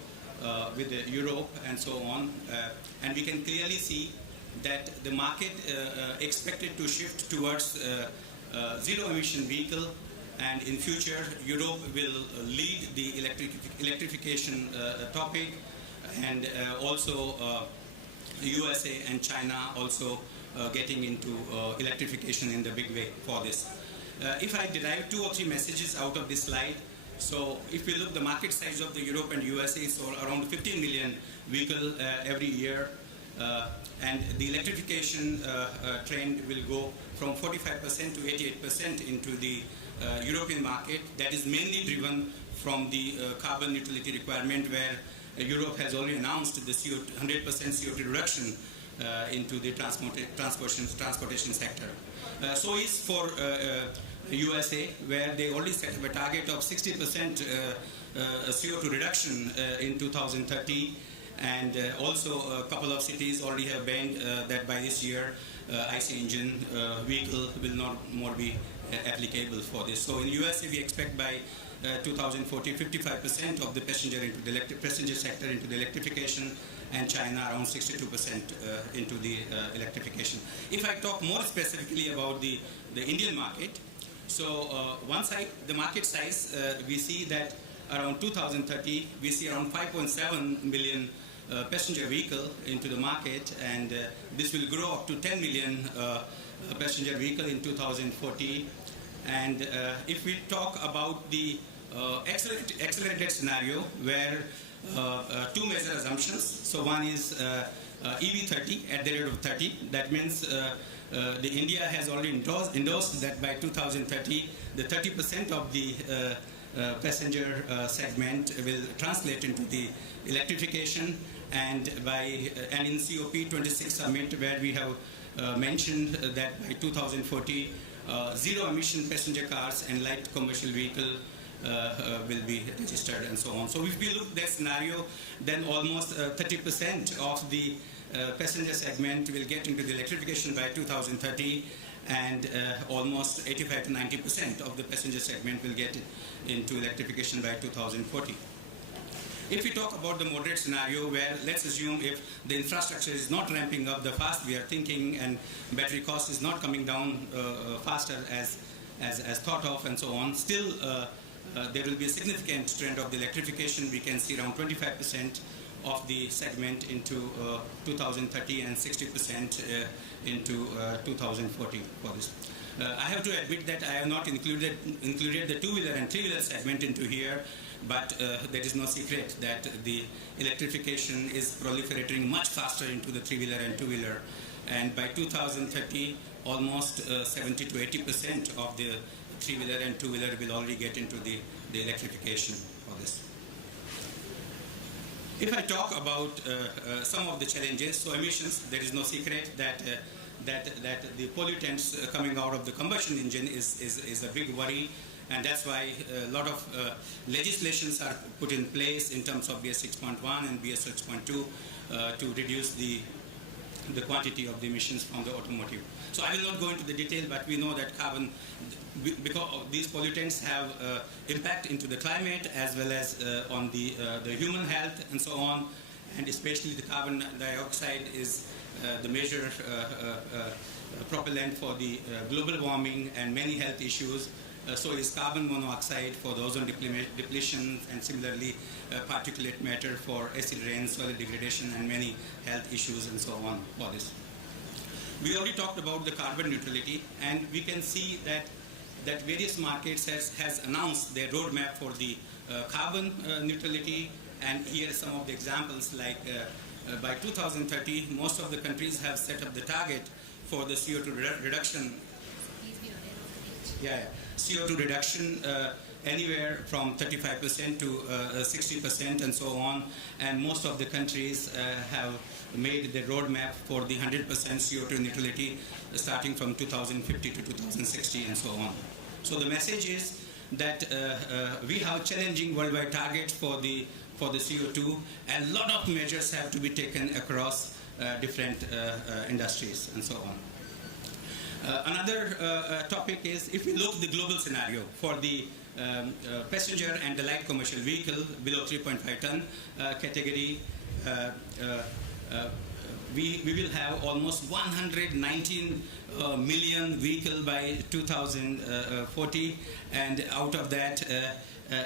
with Europe and so on, and we can clearly see that the market expected to shift towards zero emission vehicle, and in future Europe will lead the electrification topic, and also USA and China also getting into electrification in the big way for this. If I derive 2 or 3 messages out of this slide, so if we look the market size of the Europe and USA, so around 15 million vehicle every year, and the electrification trend will go from 45% to 88% into the European market. That is mainly driven from the carbon neutrality requirement, where Europe has already announced the 100% CO2 reduction into the transportation sector. So is for USA, where they already set up a target of 60% CO2 reduction in 2030, and also a couple of cities already have banned that by this year IC engine vehicle will not more be applicable for this. So in USA we expect by 2040, 55% of the passenger sector into the electrification, and China around 62% into the electrification. If I talk more specifically about the Indian market, so one side, the market size, we see that around 2030, we see around 5.7 million passenger vehicle into the market, and this will grow up to 10 million passenger vehicle in 2040. And if we talk about the accelerated scenario, where two major assumptions. So one is EV30 at the rate of 30. That means the India has already endorsed that by 2030, the 30% of the passenger segment will translate into the electrification, and in COP26 summit, where we have mentioned that by 2040, zero emission passenger cars and light commercial vehicle will be registered, and so on. So if we look at that scenario, then almost 30% of the passenger segment will get into the electrification by 2030, and almost 85 to 90% of the passenger segment will get into electrification by 2040. If we talk about the moderate scenario, where let's assume if the infrastructure is not ramping up the fast we are thinking, and battery cost is not coming down faster as thought of, and so on, still there will be a significant trend of the electrification. We can see around 25% of the segment into 2030 and 60% into 2040 for this. I have to admit that I have not included the two-wheeler and three-wheeler segment into here, but there is no secret that the electrification is proliferating much faster into the three-wheeler and two-wheeler, and by 2030 almost 70 to 80% of the three-wheeler and two-wheeler will already get into the electrification for this. If I talk about some of the challenges, so emissions, there is no secret that the pollutants coming out of the combustion engine is a big worry, and that's why a lot of legislations are put in place in terms of BS 6.1 and BS 6.2 to reduce the quantity of the emissions from the automotive. So I will not go into the detail, but we know that carbon, because these pollutants have impact into the climate as well as on the human health and so on, and especially the carbon dioxide is the major propellant for the global warming and many health issues. So is carbon monoxide for the ozone depletion, and similarly particulate matter for acid rain, soil degradation, and many health issues and so on for this. We already talked about the carbon neutrality, and we can see that various markets has announced their roadmap for the carbon neutrality, and here are some of the examples, like by 2030, most of the countries have set up the target for the CO2 reduction. CO2 reduction anywhere from 35% to 60% and so on, and most of the countries have made the roadmap for the 100% CO2 neutrality starting from 2050 to 2060 and so on. So the message is that we have challenging worldwide targets for the CO2, and a lot of measures have to be taken across different industries and so on. Another topic is, if we look at the global scenario for the passenger and the light commercial vehicle below 3.5 ton category, we will have almost 119 million vehicle by 2040, and out of that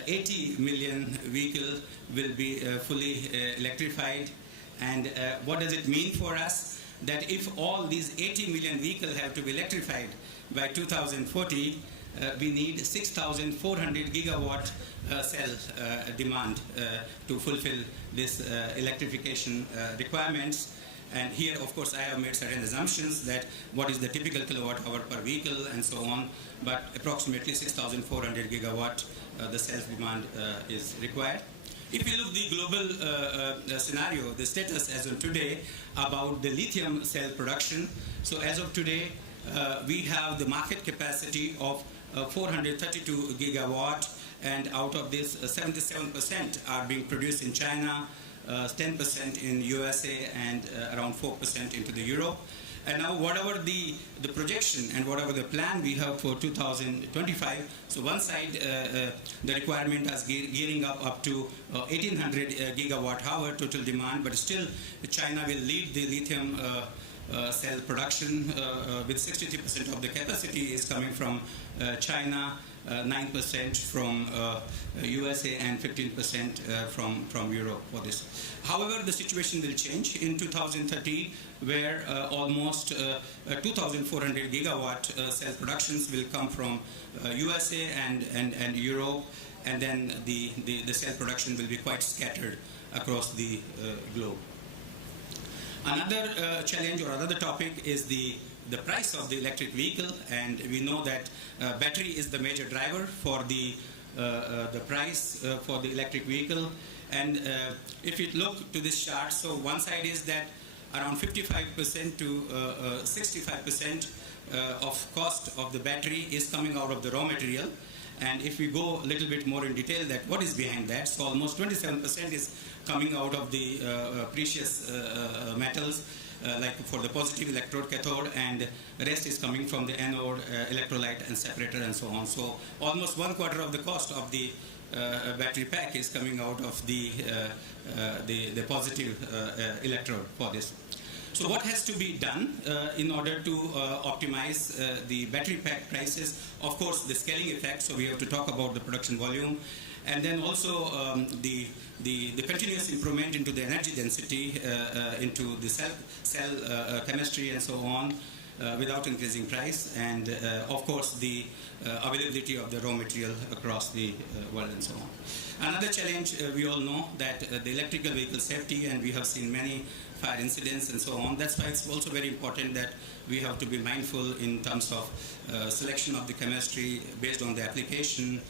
80 million vehicle will be fully electrified. And what does it mean for us? That if all these 80 million vehicles have to be electrified by 2040, we need 6,400 gigawatt cell demand to fulfill this electrification requirements. And here, of course, I have made certain assumptions that what is the typical kilowatt hour per vehicle and so on, but approximately 6,400 gigawatt the cell demand is required. If you look at the global scenario, the status as of today about the lithium cell production, so as of today, we have the market capacity of 432 gigawatt, and out of this, 77% are being produced in China, 10% in USA, and around 4% into the Europe. And now whatever the projection and whatever the plan we have for 2025, so one side the requirement is gearing up to 1800 gigawatt hour total demand, but still China will lead the lithium cell production with 63% of the capacity is coming from China, 9% from USA and 15% from Europe for this. However, the situation will change in 2030, where almost 2,400 gigawatt cell productions will come from USA and Europe, and then the cell production will be quite scattered across the globe. Another challenge or another topic is the price of the electric vehicle, and we know that battery is the major driver for the price for the electric vehicle. And if you look to this chart, so one side is that around 55% to 65% of cost of the battery is coming out of the raw material. And if we go a little bit more in detail, that what is behind that, so almost 27% is coming out of the precious metals, like for the positive electrode, cathode, and the rest is coming from the anode, electrolyte, and separator, and so on. So almost 1/4 of the cost of the battery pack is coming out of the positive electrode for this. So what has to be done in order to optimize the battery pack prices? Of course, the scaling effect, so we have to talk about the production volume, and then also the continuous improvement into the energy density, into the cell chemistry and so on, without increasing price, and of course the availability of the raw material across the world and so on. Another challenge, we all know that the electrical vehicle safety, and we have seen many fire incidents and so on. That's why it's also very important that we have to be mindful in terms of selection of the chemistry based on the application,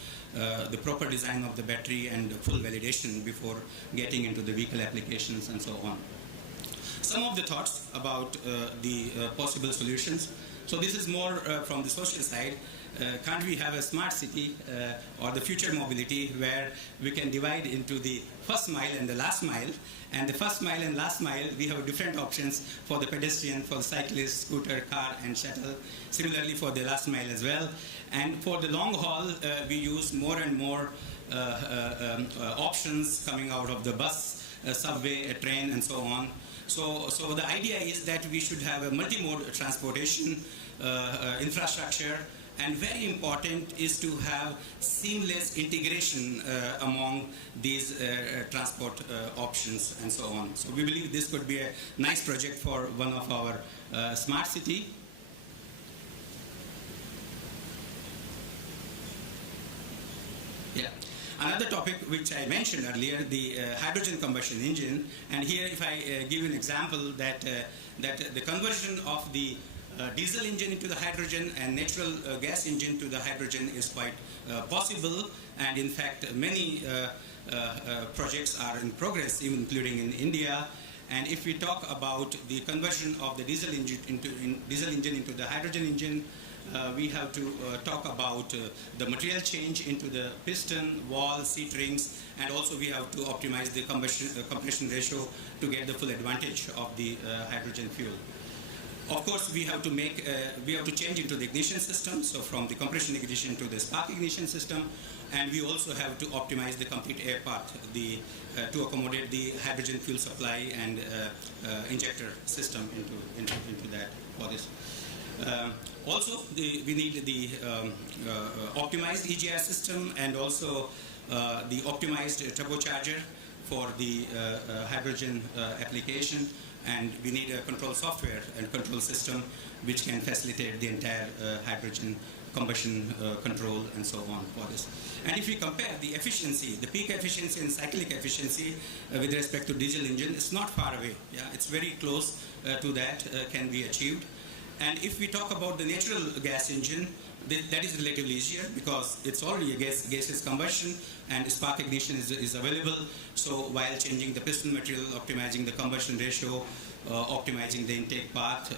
the proper design of the battery, and full validation before getting into the vehicle applications and so on. Some of the thoughts about the possible solutions. So this is more from the social side. Can't we have a smart city or the future mobility where we can divide into the first mile and the last mile? And the first mile and last mile, we have different options for the pedestrian, for the cyclist, scooter, car, and shuttle. Similarly for the last mile as well. And for the long haul, we use more and more options coming out of the bus, subway, a train, and so on. So the idea is that we should have a multimode transportation infrastructure, and very important is to have seamless integration among these transport options and so on. So we believe this could be a nice project for one of our smart city. Yeah. Another topic which I mentioned earlier, the hydrogen combustion engine, and here if I give an example that the conversion of the diesel engine into the hydrogen and natural gas engine to the hydrogen is quite possible, and in fact many projects are in progress, even including in India. And if we talk about the conversion of the diesel engine into the hydrogen engine, we have to talk about the material change into the piston, wall, seat rings, and also we have to optimize the compression ratio to get the full advantage of the hydrogen fuel. Of course, we have to change into the ignition system, so from the compression ignition to the spark ignition system, and we also have to optimize the complete air path to accommodate the hydrogen fuel supply and injector system into that for this. Also, we need the optimized EGR system and also the optimized turbocharger for the hydrogen application, and we need a control software and control system which can facilitate the entire hydrogen combustion control and so on for this. And if we compare the efficiency, the peak efficiency and cyclic efficiency with respect to diesel engine, it's not far away. Yeah, it's very close to that can be achieved. And if we talk about the natural gas engine, that is relatively easier because it's already a gaseous combustion and spark ignition is available. So while changing the piston material, optimizing the combustion ratio, optimizing the intake path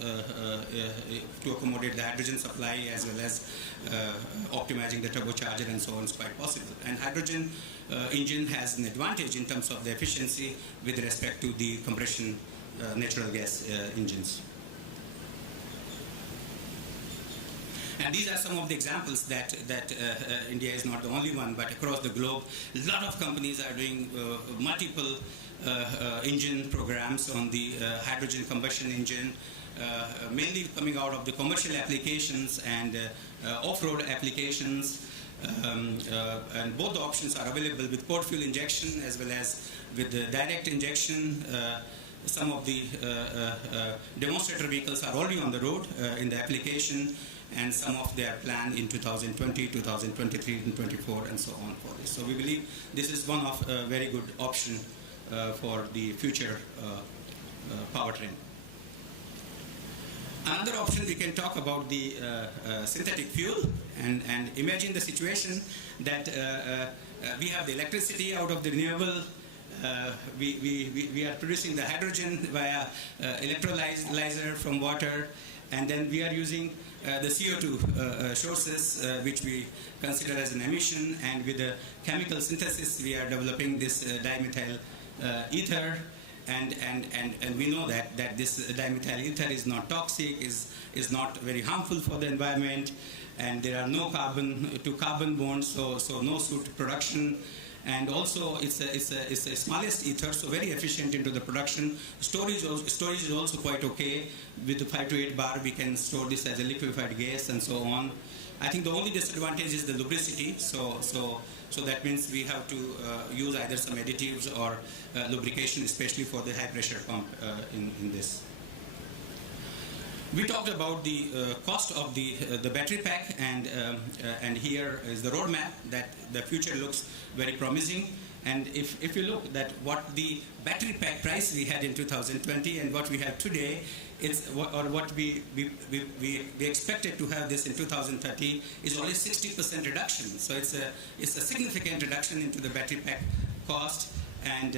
to accommodate the hydrogen supply, as well as optimizing the turbocharger and so on is quite possible. And hydrogen engine has an advantage in terms of the efficiency with respect to the compression natural gas engines. And these are some of the examples that India is not the only one, but across the globe, a lot of companies are doing multiple engine programs on the hydrogen combustion engine, mainly coming out of the commercial applications and off-road applications. And both the options are available with port fuel injection as well as with the direct injection. Some of the demonstrator vehicles are already on the road in the application, and some of their plan in 2020, 2023, and 24, and so on for this. So we believe this is one of a very good option for the future powertrain. Another option, we can talk about the synthetic fuel, and imagine the situation that we have the electricity out of the renewable. We are producing the hydrogen via electrolyzer from water, and then we are using the CO2 sources, which we consider as an emission, and with the chemical synthesis we are developing this dimethyl ether, and we know that this dimethyl ether is not toxic, is not very harmful for the environment, and there are no carbon to carbon bonds, so no soot production. And also it's the smallest ether, so very efficient into the production. Storage is also quite okay. With the 5 to 8 bar, we can store this as a liquefied gas and so on. I think the only disadvantage is the lubricity. So that means we have to use either some additives or lubrication, especially for the high pressure pump in this. We talked about the cost of the battery pack, and here is the roadmap that the future looks very promising. And if you look at what the battery pack price we had in 2020 and what we have today, what we expected to have this in 2030 is only 60% reduction. So it's a significant reduction into the battery pack cost. And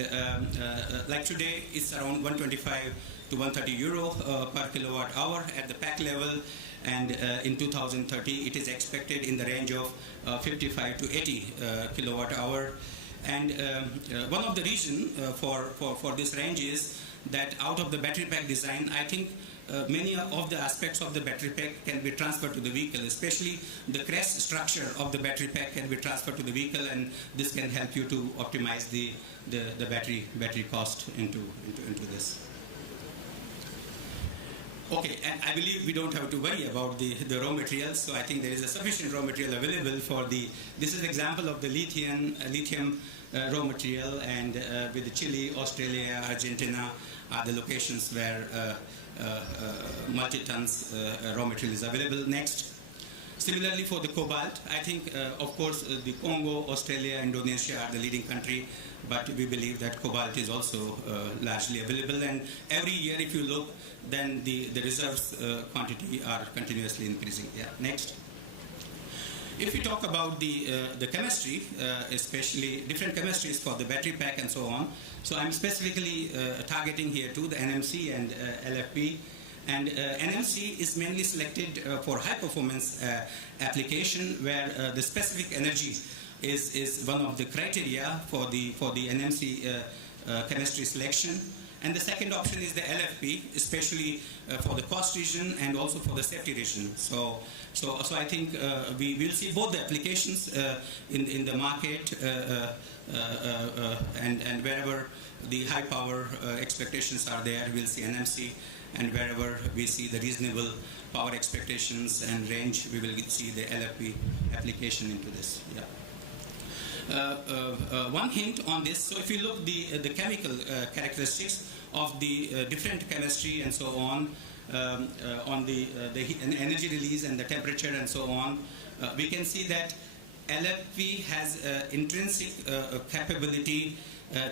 like today, it's around 125 to 130 euro per kilowatt hour at the pack level, and in 2030 it is expected in the range of 55 to 80 kilowatt hour. And one of the reasons for this range is that out of the battery pack design, I think many of the aspects of the battery pack can be transferred to the vehicle, especially the crest structure of the battery pack can be transferred to the vehicle, and this can help you to optimize the battery cost into this. Okay, and I believe we don't have to worry about the raw materials, so I think there is a sufficient raw material available for this is an example of the lithium raw material, and with Chile, Australia, Argentina are the locations where multi-tons raw material is available. Next. Similarly for the cobalt, I think of course the Congo, Australia, Indonesia are the leading country, but we believe that cobalt is also largely available, and every year if you look, then the reserves quantity are continuously increasing. Yeah. Next. If we talk about the chemistry, especially different chemistries for the battery pack and so on, so I'm specifically targeting here too the NMC and LFP. And NMC is mainly selected for high performance application, where the specific energy is one of the criteria for the NMC chemistry selection. And the second option is the LFP, especially for the cost region and also for the safety region. So I think we will see both the applications in the market, and wherever the high power expectations are there, we'll see NMC. And wherever we see the reasonable power expectations and range, we will see the LFP application into this. Yeah. One hint on this. So if you look the chemical characteristics of the different chemistry and so on the energy release and the temperature and so on, we can see that LFP has intrinsic capability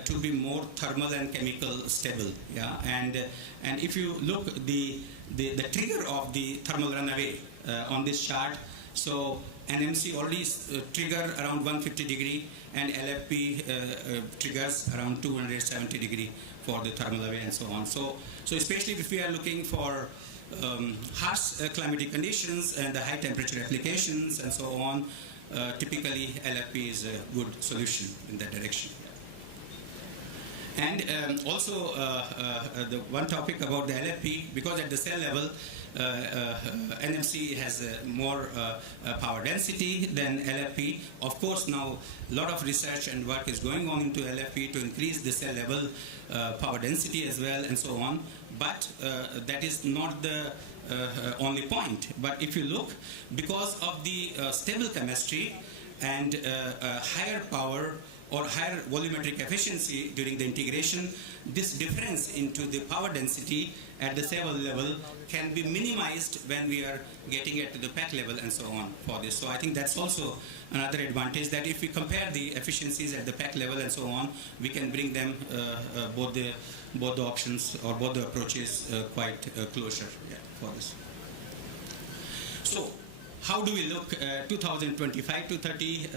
to be more thermal and chemical stable, yeah. And if you look the trigger of the thermal runaway on this chart, so NMC already trigger around 150 degree, and LFP triggers around 270 degree for the thermal away and so on. So especially if we are looking for harsh climatic conditions and the high temperature applications and so on, typically LFP is a good solution in that direction. And also the one topic about the LFP, because at the cell level NMC has more power density than LFP. Of course, now a lot of research and work is going on into LFP to increase the cell level power density as well, and so on. But that is not the only point. But if you look, because of the stable chemistry and higher power or higher volumetric efficiency during the integration, this difference into the power density at the cell level can be minimized when we are getting it to the pack level and so on for this. So I think that's also another advantage, that if we compare the efficiencies at the pack level and so on, we can bring them both the options or both the approaches quite closer for this. So how do we look 2025 to 30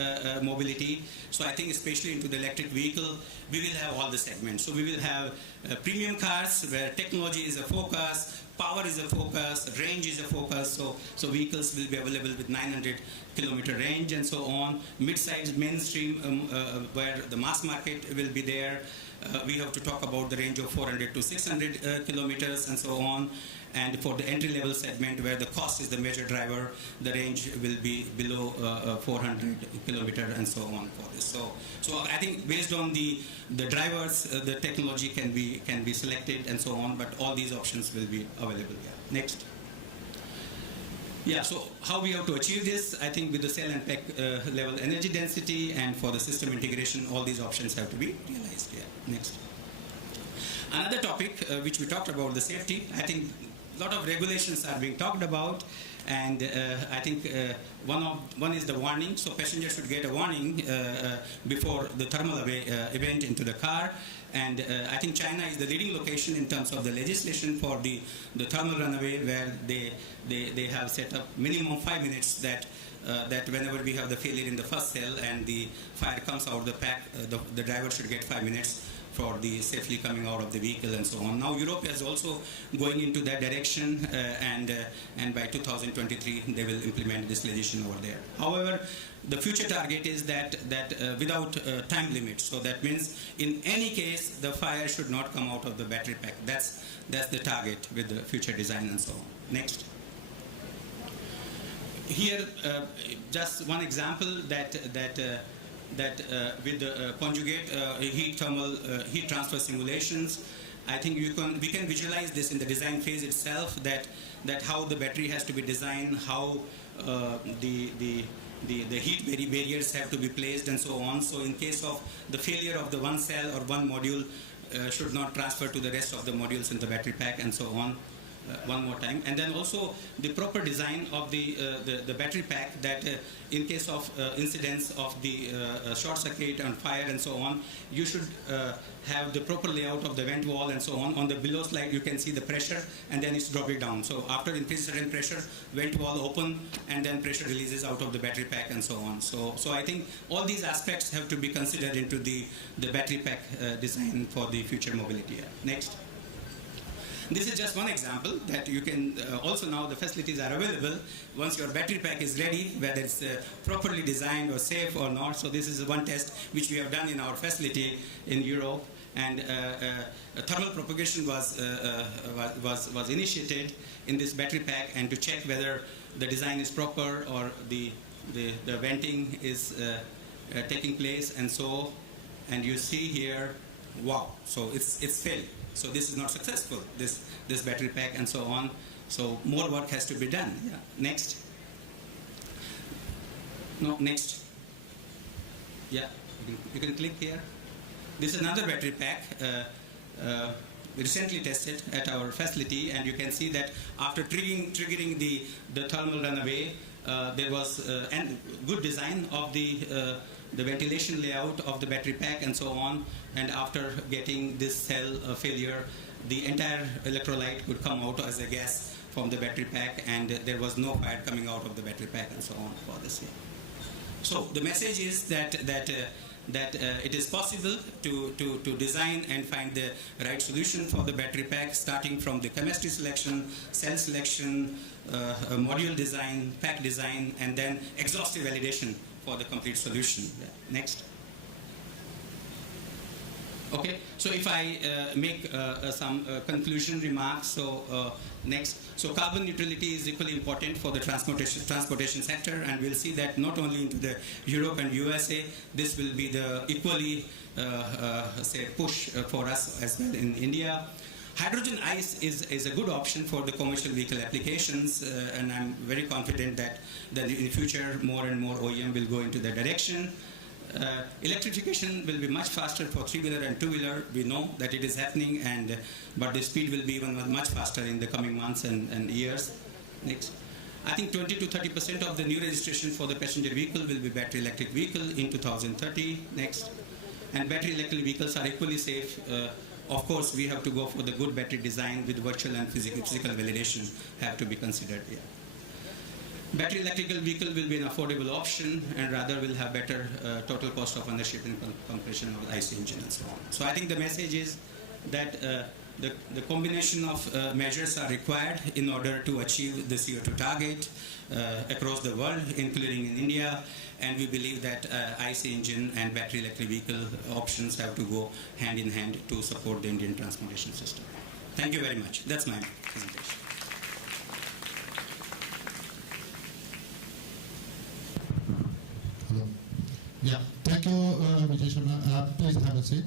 mobility? So I think especially into the electric vehicle, we will have all the segments. So we will have premium cars where technology is a focus, power is a focus, range is a focus. So vehicles will be available with 900 kilometer range and so on. Mid-sized mainstream where the mass market will be there. We have to talk about the range of 400 to 600 kilometers and so on. And for the entry-level segment, where the cost is the major driver, the range will be below 400 kilometer and so on for this. So I think based on the drivers, the technology can be selected and so on. But all these options will be available. Yeah. Next. Yeah. So how we have to achieve this? I think with the cell and pack level energy density and for the system integration, all these options have to be realized. Yeah. Next. Another topic which we talked about, the safety. I think a lot of regulations are being talked about, and I think one is the warning. So passengers should get a warning before the thermal event into the car. And I think China is the leading location in terms of the legislation for the thermal runaway, where they have set up minimum 5 minutes that whenever we have the failure in the first cell and the fire comes out of the pack, the driver should get 5 minutes for the safely coming out of the vehicle and so on. Now Europe is also going into that direction, and by 2023 they will implement this legislation over there. However, the future target is that without time limit. So that means in any case the fire should not come out of the battery pack. That's the target with the future design and so on. Next. Here, just one example that with the conjugate heat transfer simulations, I think we can visualize this in the design phase itself, that how the battery has to be designed, how the heat barriers have to be placed and so on. So in case of the failure of the one cell or one module, should not transfer to the rest of the modules in the battery pack and so on. One more time, and then also the proper design of the battery pack, that in case of incidents of the short circuit and fire and so on, you should have the proper layout of the vent wall and so on. On the below slide you can see the pressure, and then it's dropping down. So after increased certain pressure, vent wall open, and then pressure releases out of the battery pack and so on. So I think all these aspects have to be considered into the battery pack design for the future mobility. Next. This is just one example that you can also, now the facilities are available. Once your battery pack is ready, whether it's properly designed or safe or not. So this is one test which we have done in our facility in Europe, and thermal propagation was initiated in this battery pack, and to check whether the design is proper or the venting is taking place, and so, and you see here, wow, so it's failed. So this is not successful, this battery pack and so on. So more work has to be done. Yeah. Next. No, next. Yeah, you can click here. This is another battery pack recently tested at our facility, and you can see that after triggering the thermal runaway, there was good design of the ventilation layout of the battery pack and so on, and after getting this cell failure, the entire electrolyte would come out as a gas from the battery pack, and there was no fire coming out of the battery pack and so on for this. So the message is that it is possible to design and find the right solution for the battery pack, starting from the chemistry selection, cell selection, module design, pack design, and then exhaustive validation for the complete solution. Yeah. Next. Okay, so if I make some conclusion remarks, so next, so carbon neutrality is equally important for the transportation sector, and we'll see that not only into the Europe and USA, this will be the equally say push for us as well in India. Hydrogen ICE is a good option for the commercial vehicle applications, and I'm very confident that in the future more and more OEM will go into that direction. Electrification will be much faster for three-wheeler and two-wheeler. We know that it is happening, but the speed will be even much faster in the coming months and years. Next. I think 20 to 30% of the new registration for the passenger vehicle will be battery electric vehicle in 2030. Next. And battery electric vehicles are equally safe. Of course, we have to go for the good battery design with virtual and physical validation have to be considered here. Battery electrical vehicle will be an affordable option, and rather will have better total cost of ownership in comparison of IC engine and so on. So I think the message is that the combination of measures are required in order to achieve the CO2 target across the world, including in India, and we believe that IC engine and battery electric vehicle options have to go hand in hand to support the Indian transportation system. Thank you very much. That's my presentation. Yeah, thank you, Vijay Sharma. Please have a seat.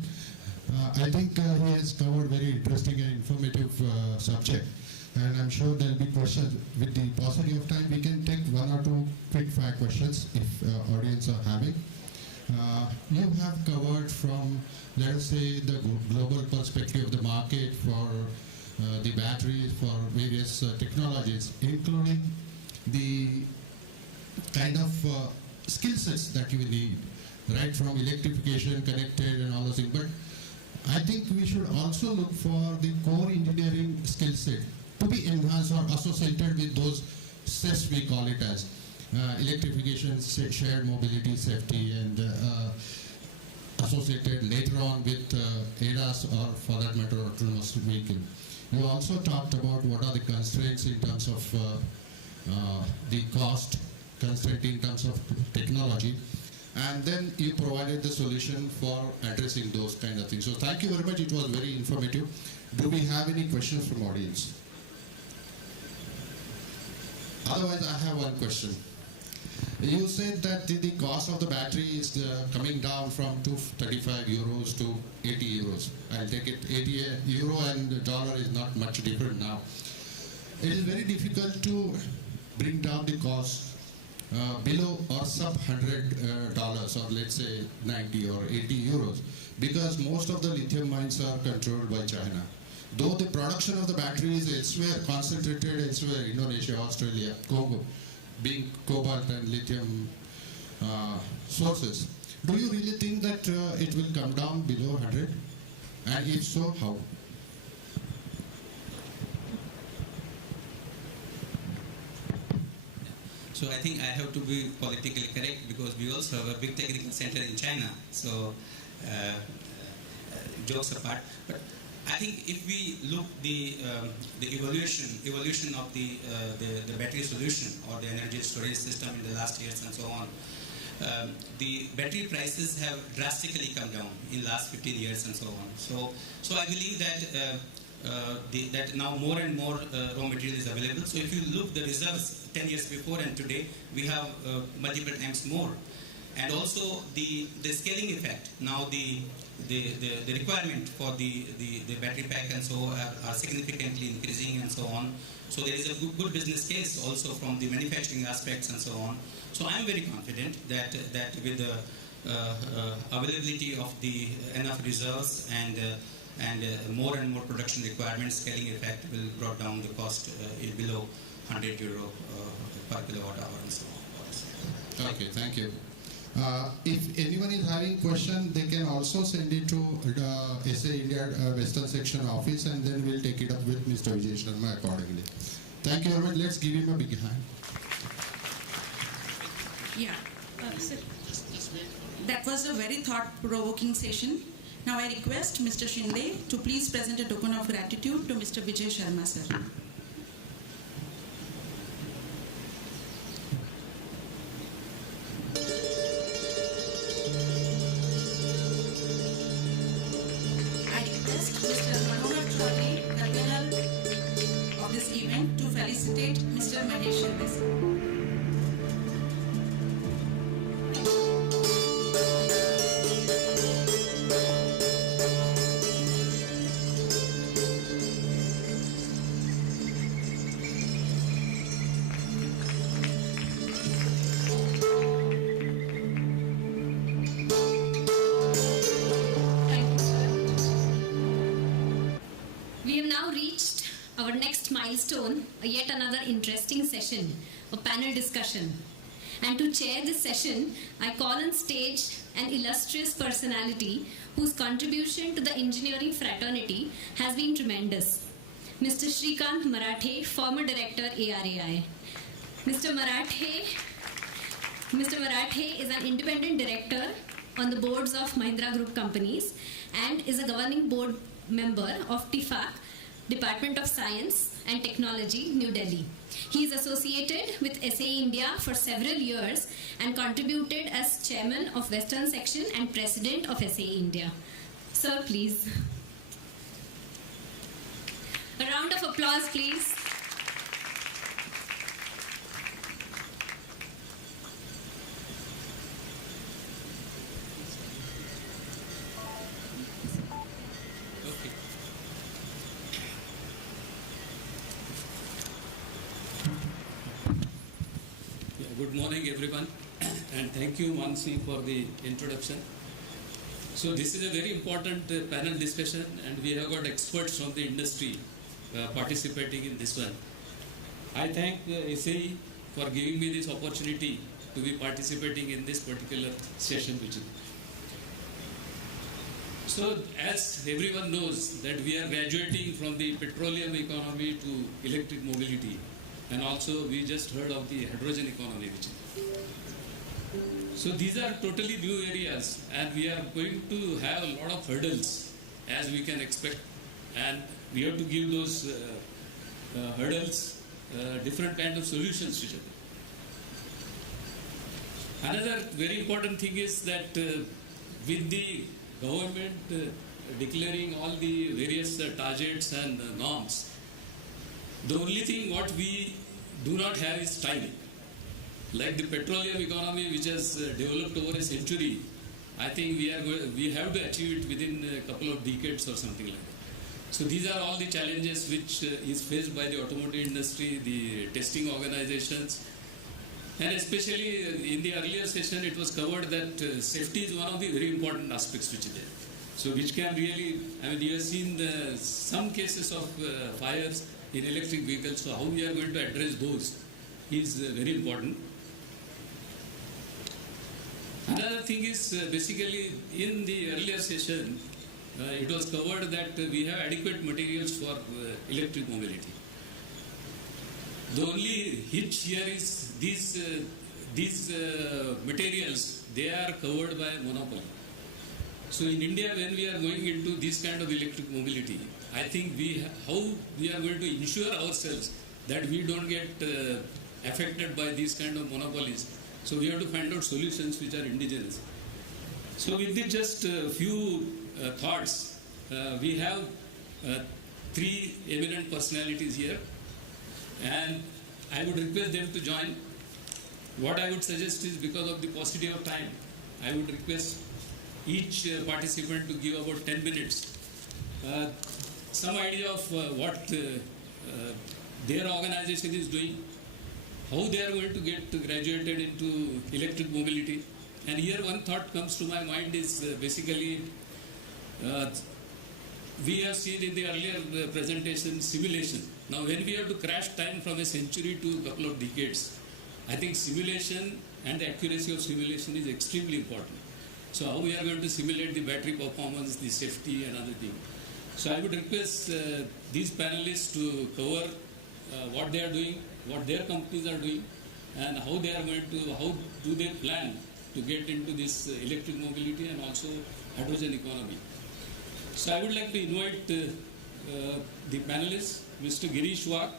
I think he has covered very interesting and informative subject, and I'm sure there will be questions. With the paucity of time, we can take one or two quick fire questions if audience are having. You have covered from, let us say, the global perspective of the market for the batteries, for various technologies, including the kind of skill sets that you will need, right, from electrification, connected and all those things. But I think we should also look for the core engineering skill set to be enhanced or associated with those SES, we call it as electrification, shared mobility, safety, and associated later on with ADAS or for that matter autonomous vehicle. You also talked about what are the constraints in terms of the cost, constraint in terms of technology, and then you provided the solution for addressing those kind of things. So thank you very much. It was very informative. Do we have any questions from audience? Otherwise, I have one question. You said that the cost of the battery is coming down from 235 euros to 80 euros. I'll take it. 80 euro and dollar is not much different now. It is very difficult to bring down the cost below or sub $100 or let's say 90 or 80 euros, because most of the lithium mines are controlled by China. Though the production of the battery is elsewhere, concentrated elsewhere, Indonesia, Australia, Congo, being cobalt and lithium sources. Do you really think that it will come down below 100? And if so, how? So I think I have to be politically correct because we also have a big technical center in China. So jokes apart, but I think if we look the evolution of the battery solution or the energy storage system in the last years and so on, the battery prices have drastically come down in last 15 years and so on. So I believe that that now more and more raw material is available. So if you look the reserves 10 years before and today, we have multiple times more. And also the scaling effect. Now the requirement for the battery pack and so are significantly increasing and so on. So there is a good business case also from the manufacturing aspects and so on. So I am very confident that with the availability of the enough reserves and more and more production requirements, scaling effect will brought down the cost below 100 euro per kilowatt hour and so on. Okay, thank you. If anyone is having question, they can also send it to the SAEINDIA Western Section office, and then we'll take it up with Mr. Vijay Sharma accordingly. Thank you very much. Let's give him a big hand. Yeah, sir. That was a very thought-provoking session. Now I request Mr. Shinde to please present a token of gratitude to Mr. Vijay Sharma, sir. We have now reached our next milestone, yet another interesting session, a panel discussion. And to chair this session, I call on stage an illustrious personality whose contribution to the engineering fraternity has been tremendous. Mr. Shrikant Marathe, former director ARAI. Mr. Marathe is an independent director on the boards of Mahindra Group companies and is a governing board member of TIFAC, Department of Science and Technology, New Delhi. He is associated with SAE India for several years and contributed as chairman of Western Section and president of SAE India. Sir, please. A round of applause, please. Good morning, everyone, and thank you, Mansi, for the introduction. So this is a very important panel discussion, and we have got experts from the industry participating in this one. I thank SAE for giving me this opportunity to be participating in this particular session. So as everyone knows that we are graduating from the petroleum economy to electric mobility. And also we just heard of the hydrogen economy. So these are totally new areas, and we are going to have a lot of hurdles as we can expect, and we have to give those hurdles different kind of solutions to each other. Another very important thing is that with the government declaring all the various targets and norms, the only thing what we do not have is time. Like the petroleum economy, which has developed over a century, I think we have to achieve it within a couple of decades or something like that. So these are all the challenges which is faced by the automotive industry, the testing organizations, and especially in the earlier session it was covered that safety is one of the very important aspects which is there. So which can really, I mean, you have seen some cases of fires in electric vehicles, so how we are going to address those is very important. Another thing is basically in the earlier session it was covered that we have adequate materials for electric mobility. The only hitch here is these materials, they are covered by monopoly. So in India, when we are going into this kind of electric mobility, I think how we are going to ensure ourselves that we don't get affected by these kind of monopolies. So we have to find out solutions which are indigenous. So with just a few thoughts, we have three eminent personalities here, and I would request them to join. What I would suggest is, because of the paucity of time, I would request each participant to give about 10 minutes. Some idea of what their organization is doing, how they are going to get graduated into electric mobility. And here one thought comes to my mind is basically, we have seen in the earlier presentation simulation. Now when we have to crash time from a century to a couple of decades, I think simulation and the accuracy of simulation is extremely important. So how we are going to simulate the battery performance, the safety and other things. So I would request these panelists to cover what they are doing, what their companies are doing, and how they are going to, how do they plan to get into this electric mobility and also hydrogen economy. So I would like to invite the panelists, Mr. Girish Wag,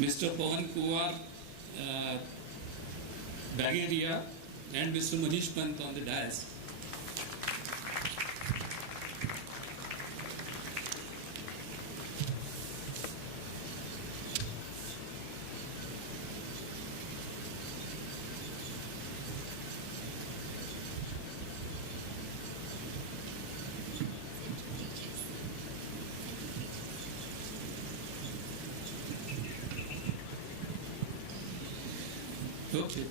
Mr. Pawan Goenka, Bagaria, and Mr. Manish Pant on the dais. Okay.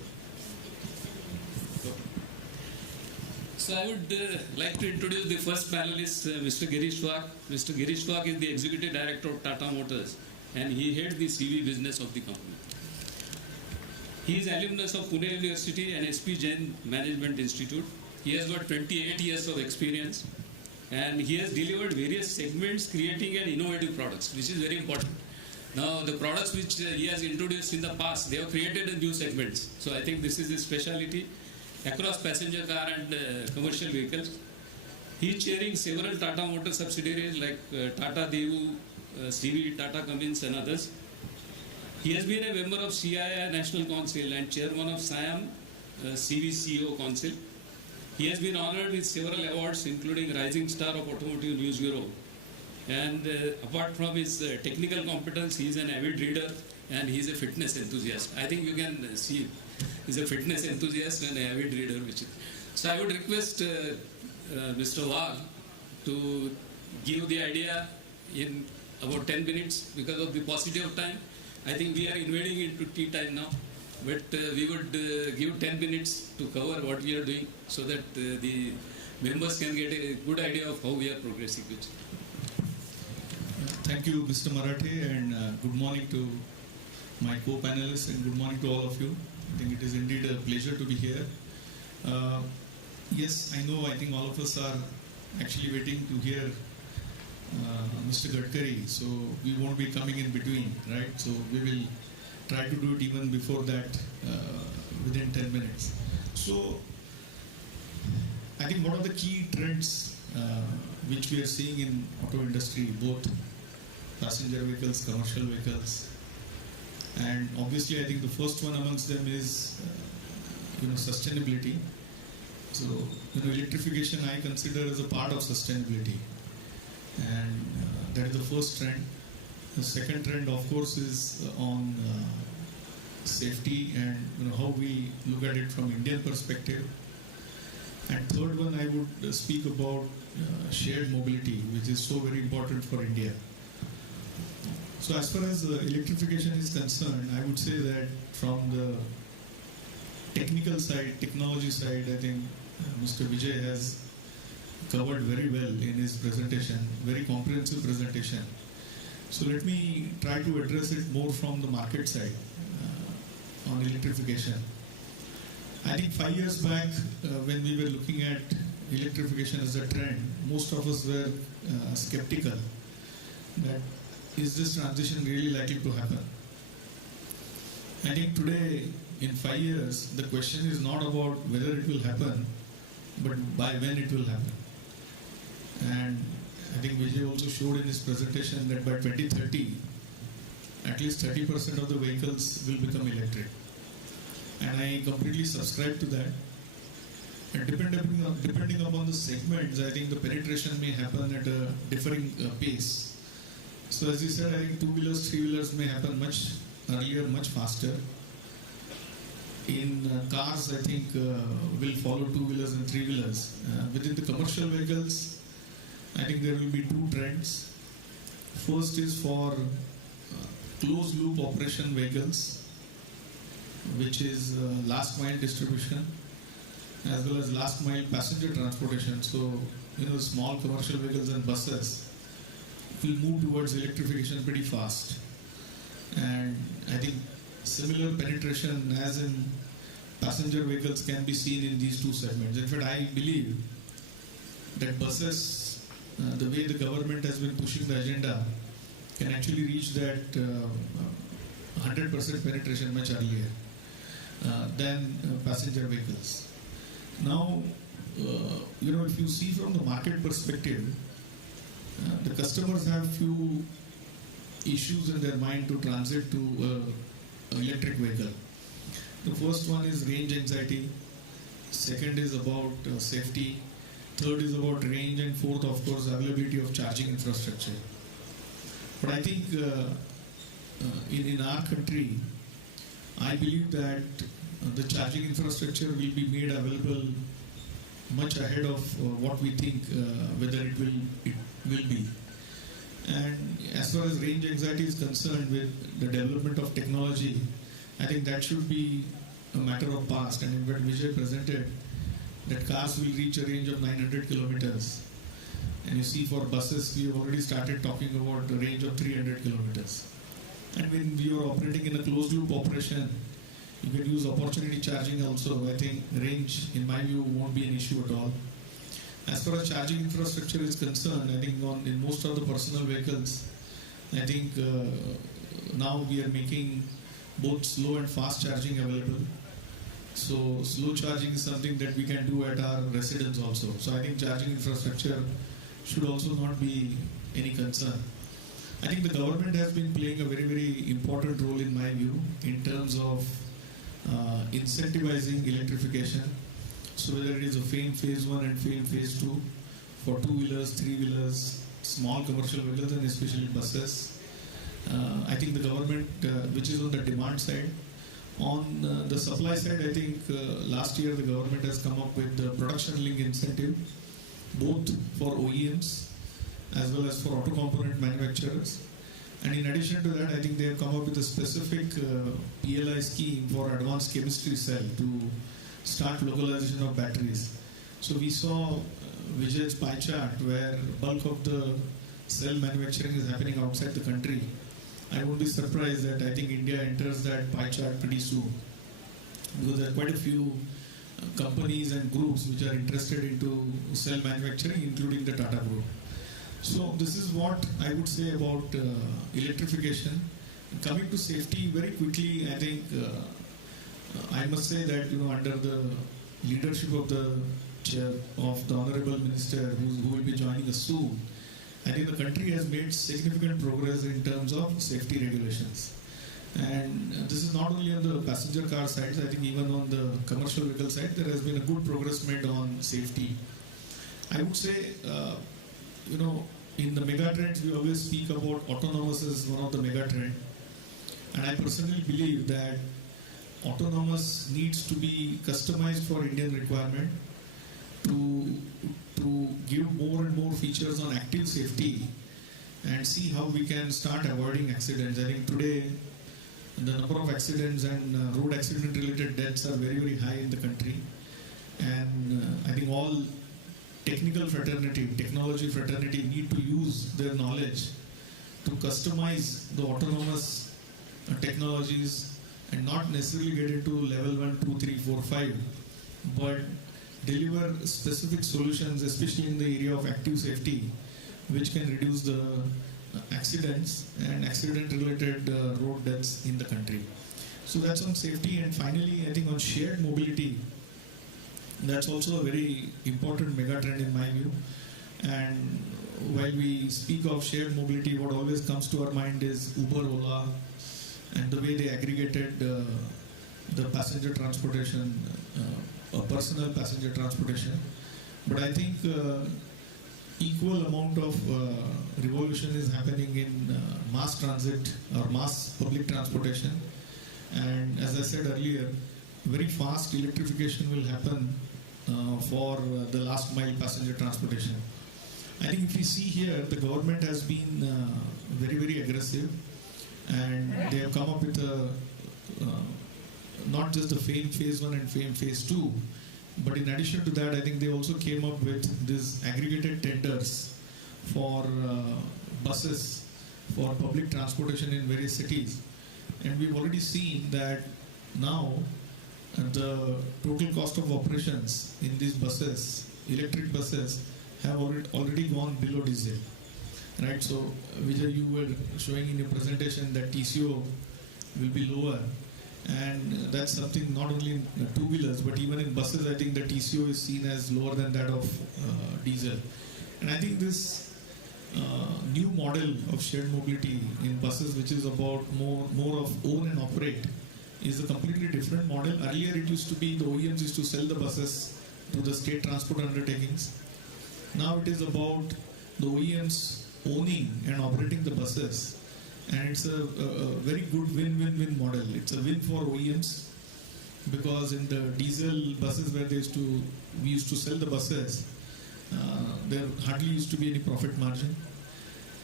So I would like to introduce the first panelist, Mr. Girish Wag. Mr. Girish Wag is the Executive Director of Tata Motors, and he heads the CV business of the company. He is alumnus of Pune University and SP Jain Management Institute. He has got 28 years of experience, and he has delivered various segments creating an innovative products, which is very important. Now, the products which he has introduced in the past, they have created a new segments. So I think this is his speciality across passenger car and commercial vehicles. He is chairing several Tata Motor subsidiaries like Tata Devu, CV, Tata Cummins and others. He has been a member of CII National Council and chairman of SIAM CV CEO Council. He has been honored with several awards including Rising Star of Automotive News Bureau. And apart from his technical competence, he is an avid reader and he is a fitness enthusiast. I think you can see he's a fitness enthusiast and an avid reader. So I would request Mr. Wag to give the idea in about 10 minutes because of the paucity of time. I think we are invading into tea time now, but we would give 10 minutes to cover what we are doing so that the members can get a good idea of how we are progressing. Thank you, Mr. Marathe, and good morning to my co-panelists and good morning to all of you. I think it is indeed a pleasure to be here. Yes, I think all of us are actually waiting to hear Mr. Gadkari, so we won't be coming in between, right? So we will try to do it even before that within 10 minutes. So I think one of the key trends which we are seeing in auto industry, both passenger vehicles, commercial vehicles, and obviously I think the first one amongst them is sustainability. So electrification I consider as a part of sustainability, and that is the first trend. The second trend, of course, is on safety and how we look at it from Indian perspective. And third one, I would speak about shared mobility, which is so very important for India. So as far as electrification is concerned, I would say that from the technical side, technology side, I think Mr. Vijay has covered very well in his presentation, very comprehensive presentation. So let me try to address it more from the market side on electrification. I think 5 years back, when we were looking at electrification as a trend, most of us were skeptical that is this transition really likely to happen. I think today, in 5 years, the question is not about whether it will happen, but by when it will happen. And I think Vijay also showed in his presentation that by 2030, at least 30% of the vehicles will become electric. And I completely subscribe to that. And depending upon the segments, I think the penetration may happen at a differing pace. So as you said, I think two-wheelers, three-wheelers may happen much earlier, much faster. In cars, I think will follow two-wheelers and three-wheelers. Within the commercial vehicles, I think there will be two trends. First is for closed-loop operation vehicles, which is last mile distribution, as well as last mile passenger transportation. So, small commercial vehicles and buses will move towards electrification pretty fast. And I think similar penetration as in passenger vehicles can be seen in these two segments. In fact, I believe that buses, the way the government has been pushing the agenda, can actually reach that 100% penetration much earlier than passenger vehicles. Now, if you see from the market perspective, the customers have few issues in their mind to transit to an electric vehicle. The first one is range anxiety, second is about safety, third is about range, and fourth, of course, availability of charging infrastructure. But I think in our country, I believe that the charging infrastructure will be made available much ahead of what we think whether it will be. And as far as range anxiety is concerned, with the development of technology, I think that should be a matter of past, and in fact Vijay presented that cars will reach a range of 900 kilometers. And you see for buses, we have already started talking about a range of 300 kilometers. And when we are operating in a closed loop operation, you can use opportunity charging also. I think range, in my view, won't be an issue at all. As far as charging infrastructure is concerned, I think in most of the personal vehicles, I think now we are making both slow and fast charging available. So slow charging is something that we can do at our residence also. So I think charging infrastructure should also not be any concern. I think the government has been playing a very, very important role in my view in terms of incentivizing electrification. So whether it is a FAME phase 1 and FAME phase 2 for two-wheelers, three-wheelers, small commercial vehicles and especially buses. I think the government, which is on the demand side. On the supply side, I think last year the government has come up with the production link incentive, both for OEMs as well as for auto component manufacturers. And in addition to that, I think they have come up with a specific PLI scheme for advanced chemistry cell to start localization of batteries. So we saw Vijay's pie chart where bulk of the cell manufacturing is happening outside the country. I won't be surprised that I think India enters that pie chart pretty soon, because there are quite a few companies and groups which are interested into cell manufacturing, including the Tata Group. So this is what I would say about electrification. Coming to safety, very quickly, I think I must say that under the leadership of the chair of the Honorable Minister who will be joining us soon, I think the country has made significant progress in terms of safety regulations. And this is not only on the passenger car side, I think even on the commercial vehicle side, there has been a good progress made on safety. I would say, in the megatrends, we always speak about autonomous as one of the megatrends. And I personally believe that autonomous needs to be customized for Indian requirement to give more and more features on active safety and see how we can start avoiding accidents. I think today the number of accidents and road accident related deaths are very, very high in the country. And I think all technology fraternity need to use their knowledge to customize the autonomous technologies and not necessarily get into level 1, 2, 3, 4, 5, but deliver specific solutions, especially in the area of active safety, which can reduce the accidents and accident-related road deaths in the country. So that's on safety. And finally, I think on shared mobility, that's also a very important megatrend in my view. And while we speak of shared mobility, what always comes to our mind is Uber, Ola, and the way they aggregated the passenger transportation, personal passenger transportation. But I think equal amount of revolution is happening in mass transit or mass public transportation. And as I said earlier, very fast electrification will happen for the last mile passenger transportation. I think if you see here, the government has been very, very aggressive, and they have come up with not just the FAME phase 1 and FAME phase 2, but in addition to that, I think they also came up with this aggregated tenders for buses for public transportation in various cities. And we've already seen that now the total cost of operations in these buses, electric buses, have already gone below diesel. Right, so Vijay, you were showing in your presentation that TCO will be lower, and that's something not only in two-wheelers but even in buses. I think the TCO is seen as lower than that of diesel. And I think this new model of shared mobility in buses, which is about more of own and operate, is a completely different model. Earlier it used to be the OEMs used to sell the buses to the state transport undertakings. Now it is about the OEMs owning and operating the buses, and it's a very good win-win-win model. It's a win for OEMs, because in the diesel buses where we used to sell the buses, there hardly used to be any profit margin.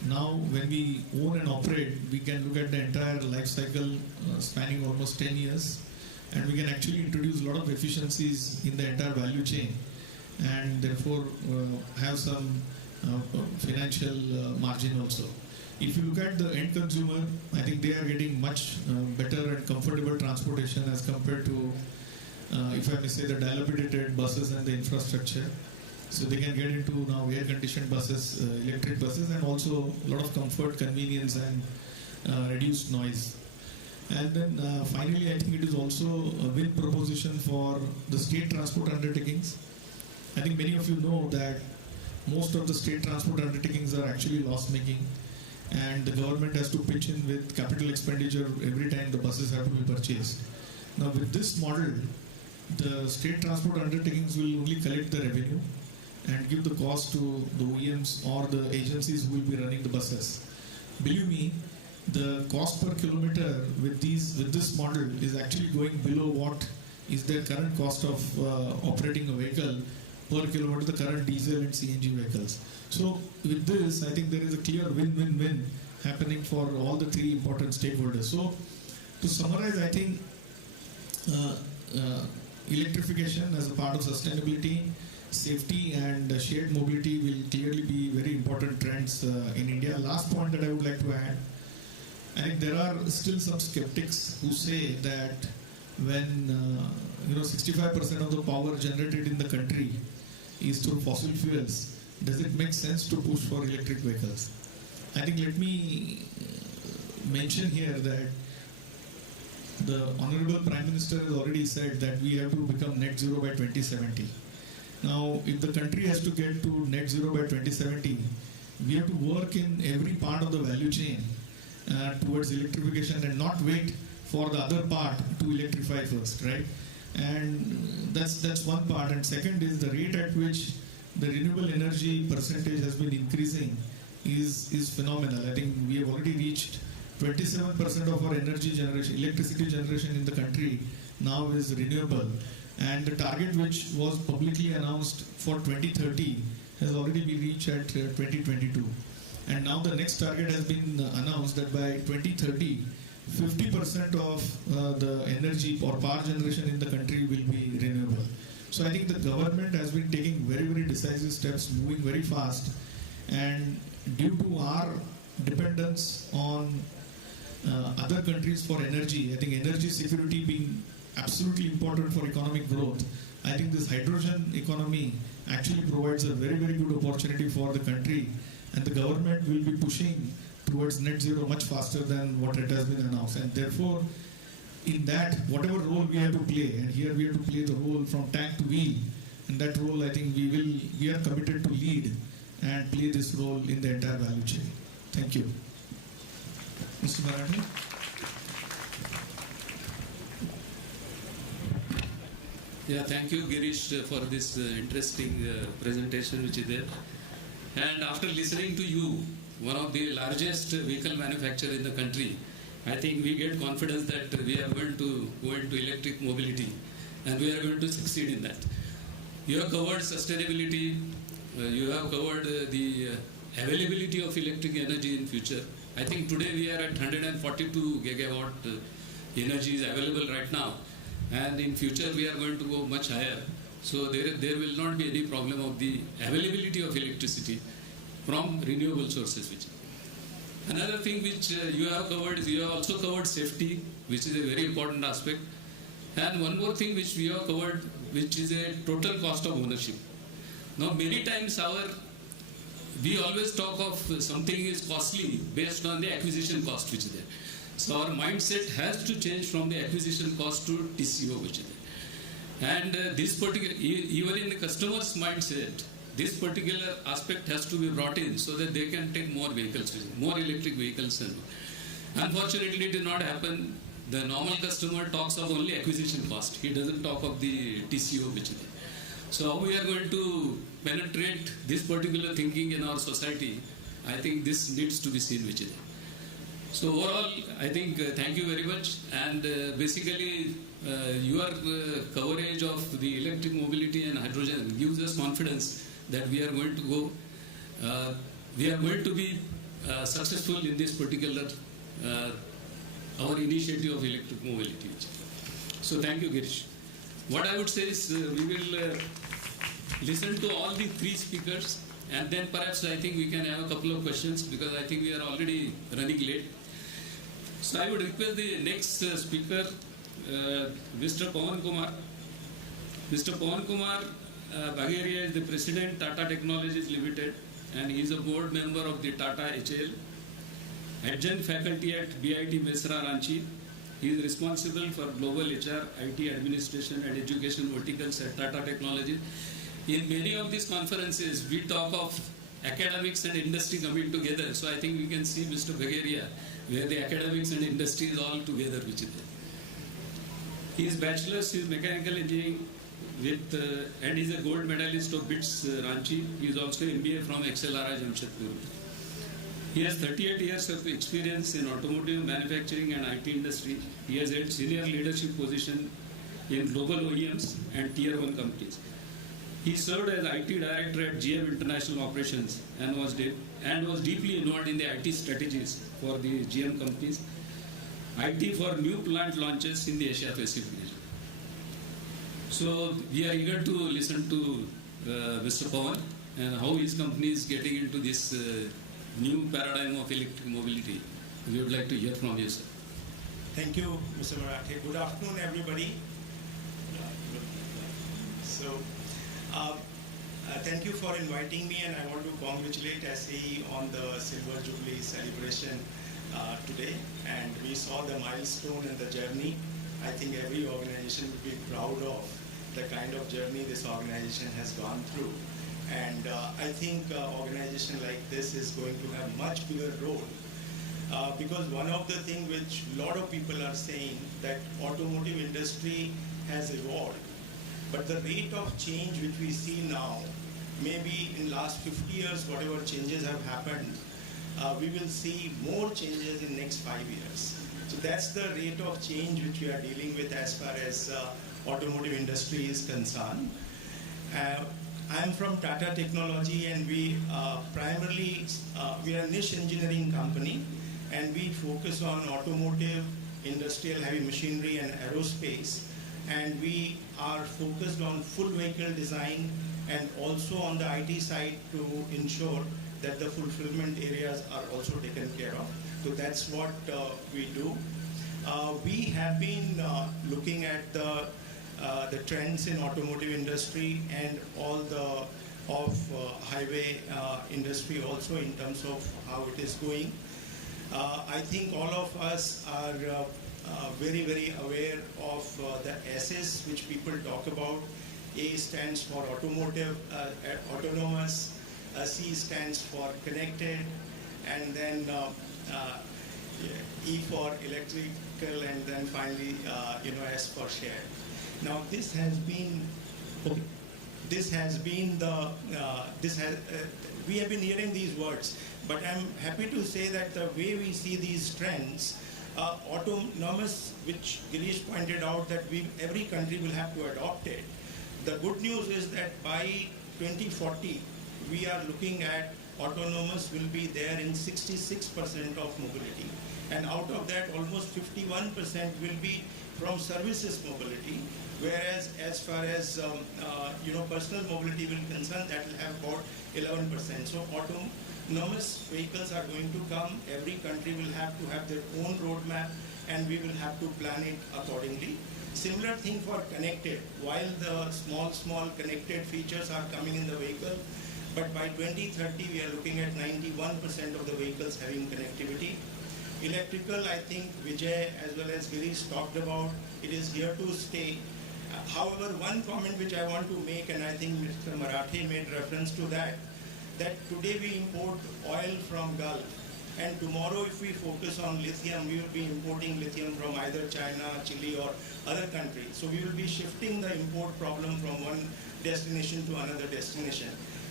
Now when we own and operate, we can look at the entire life cycle spanning almost 10 years, and we can actually introduce a lot of efficiencies in the entire value chain, and therefore have some financial margin also. If you look at the end consumer, I think they are getting much better and comfortable transportation as compared to, if I may say, the dilapidated buses and the infrastructure. So they can get into now air-conditioned buses, electric buses, and also a lot of comfort, convenience, and reduced noise. And then finally, I think it is also a win proposition for the state transport undertakings. I think many of you know that most of the state transport undertakings are actually loss-making, and the government has to pitch in with capital expenditure every time the buses have to be purchased. Now with this model, the state transport undertakings will only collect the revenue and give the cost to the OEMs or the agencies who will be running the buses. Believe me, the cost per kilometer with this model is actually going below what is their current cost of operating a vehicle per kilometer, the current diesel and CNG vehicles. So with this, I think there is a clear win-win-win happening for all the three important stakeholders. So to summarize, I think electrification as a part of sustainability, safety and shared mobility will clearly be very important trends in India. Last point that I would like to add, I think there are still some skeptics who say that when 65% of the power generated in the country is through fossil fuels, does it make sense to push for electric vehicles? I think let me mention here that the Honorable Prime Minister has already said that we have to become net zero by 2070. Now, if the country has to get to net zero by 2070, we have to work in every part of the value chain towards electrification and not wait for the other part to electrify first, right? And that's one part. And second is the rate at which the renewable energy percentage has been increasing is phenomenal. I think we have already reached 27% of our energy generation, electricity generation in the country now is renewable. And the target which was publicly announced for 2030 has already been reached at 2022. And now the next target has been announced that by 2030, 50% of the energy or power generation in the country will be renewable. So I think the government has been taking very, very decisive steps, moving very fast. And due to our dependence on other countries for energy, I think energy security being absolutely important for economic growth, I think this hydrogen economy actually provides a very, very good opportunity for the country, and the government will be pushing towards net zero much faster than what it has been announced. And therefore, in that, whatever role we have to play, and here we have to play the role from tank to wheel, and that role I think we are committed to lead and play this role in the entire value chain. Thank you. Mr. Marathi? Yeah, thank you, Girish, for this interesting presentation which is there. And after listening to you, one of the largest vehicle manufacturer in the country, I think we get confidence that we are going to go into electric mobility and we are going to succeed in that. You have covered sustainability, you have covered the availability of electric energy in future. I think today we are at 142 gigawatt energy is available right now, and in future we are going to go much higher. So there will not be any problem of the availability of electricity from renewable sources. Another thing which you have covered is you have also covered safety, which is a very important aspect. And one more thing which we have covered, which is a total cost of ownership. Now many times we always talk of something is costly based on the acquisition cost which is there. So our mindset has to change from the acquisition cost to TCO which is there. And this particular, even in the customer's mindset, this particular aspect has to be brought in so that they can take more vehicles, more electric vehicles. And unfortunately, it did not happen. The normal customer talks of only acquisition cost. He doesn't talk of the TCO which is there. So how we are going to penetrate this particular thinking in our society, I think this needs to be seen which is there. So overall, I think thank you very much. And basically, your coverage of the electric mobility and hydrogen gives us confidence that we are going to go, we are going to be successful in this particular, our initiative of electric mobility. So thank you, Girish. What I would say is we will listen to all the three speakers, and then perhaps I think we can have a couple of questions, because I think we are already running late. So I would request the next speaker, Mr. Pawan Kumar. Mr. Pawan Kumar Bagheria is the President, Tata Technologies Limited, and he is a board member of the Tata HL, adjunct faculty at BIT Mesra, Ranchi. He is responsible for global HR, IT administration and education verticals at Tata Technologies. In many of these conferences, we talk of academics and industry coming together. So I think we can see Mr. Bagheria, where the academics and industry is all together, which is there. He is bachelor's in mechanical engineering and is a gold medalist of BITS Ranchi. He is also MBA from XLRI Jamshedpur. He has 38 years of experience in automotive, manufacturing and IT industry. He has held senior leadership position in global OEMs and Tier 1 companies. He served as IT director at GM International Operations and was deeply involved in the IT strategies for the GM companies, IT for new plant launches in the Asia Pacific region. So we are eager to listen to Mr. Pawan and how his company is getting into this new paradigm of electric mobility. We would like to hear from you, sir. Thank you, Mr. Marathe. Good afternoon, everybody. Thank you for inviting me, and I want to congratulate SAE on the Silver Jubilee celebration today. And we saw the milestone and the journey. I think every organization would be proud of the kind of journey this organization has gone through. And I think organization like this is going to have much bigger role because one of the things which a lot of people are saying that automotive industry has evolved, but the rate of change which we see now, maybe in last 50 years, whatever changes have happened, we will see more changes in next 5 years. So that's the rate of change which we are dealing with as far as automotive industry is concerned. I'm from Tata Technology, and we primarily we are a niche engineering company, and we focus on automotive, industrial heavy machinery and aerospace, and we are focused on full vehicle design and also on the IT side to ensure that the fulfillment areas are also taken care of. So that's what we do. We have been looking at the trends in automotive industry and all the highway industry also in terms of how it is going. I think all of us are very, very aware of the S's which people talk about. A stands for automotive, autonomous, C stands for connected, and then E for electrical, and then finally S for shared. Now this has been we have been hearing these words, but I'm happy to say that the way we see these trends, autonomous, which Girish pointed out that every country will have to adopt it. The good news is that by 2040, we are looking at autonomous will be there in 66% of mobility. And out of that, almost 51% will be from services mobility, whereas as far as personal mobility will be concerned, that will have about 11%. So autonomous vehicles are going to come. Every country will have to have their own roadmap, and we will have to plan it accordingly. Similar thing for connected. While the small connected features are coming in the vehicle, but by 2030 we are looking at 91% of the vehicles having connectivity. Electrical, I think Vijay as well as Girish talked about, it is here to stay. However, one comment which I want to make, and I think Mr. Marathe made reference to that today we import oil from Gulf, and tomorrow if we focus on lithium, we will be importing lithium from either China, Chile or other countries. So we will be shifting the import problem from one destination to another destination.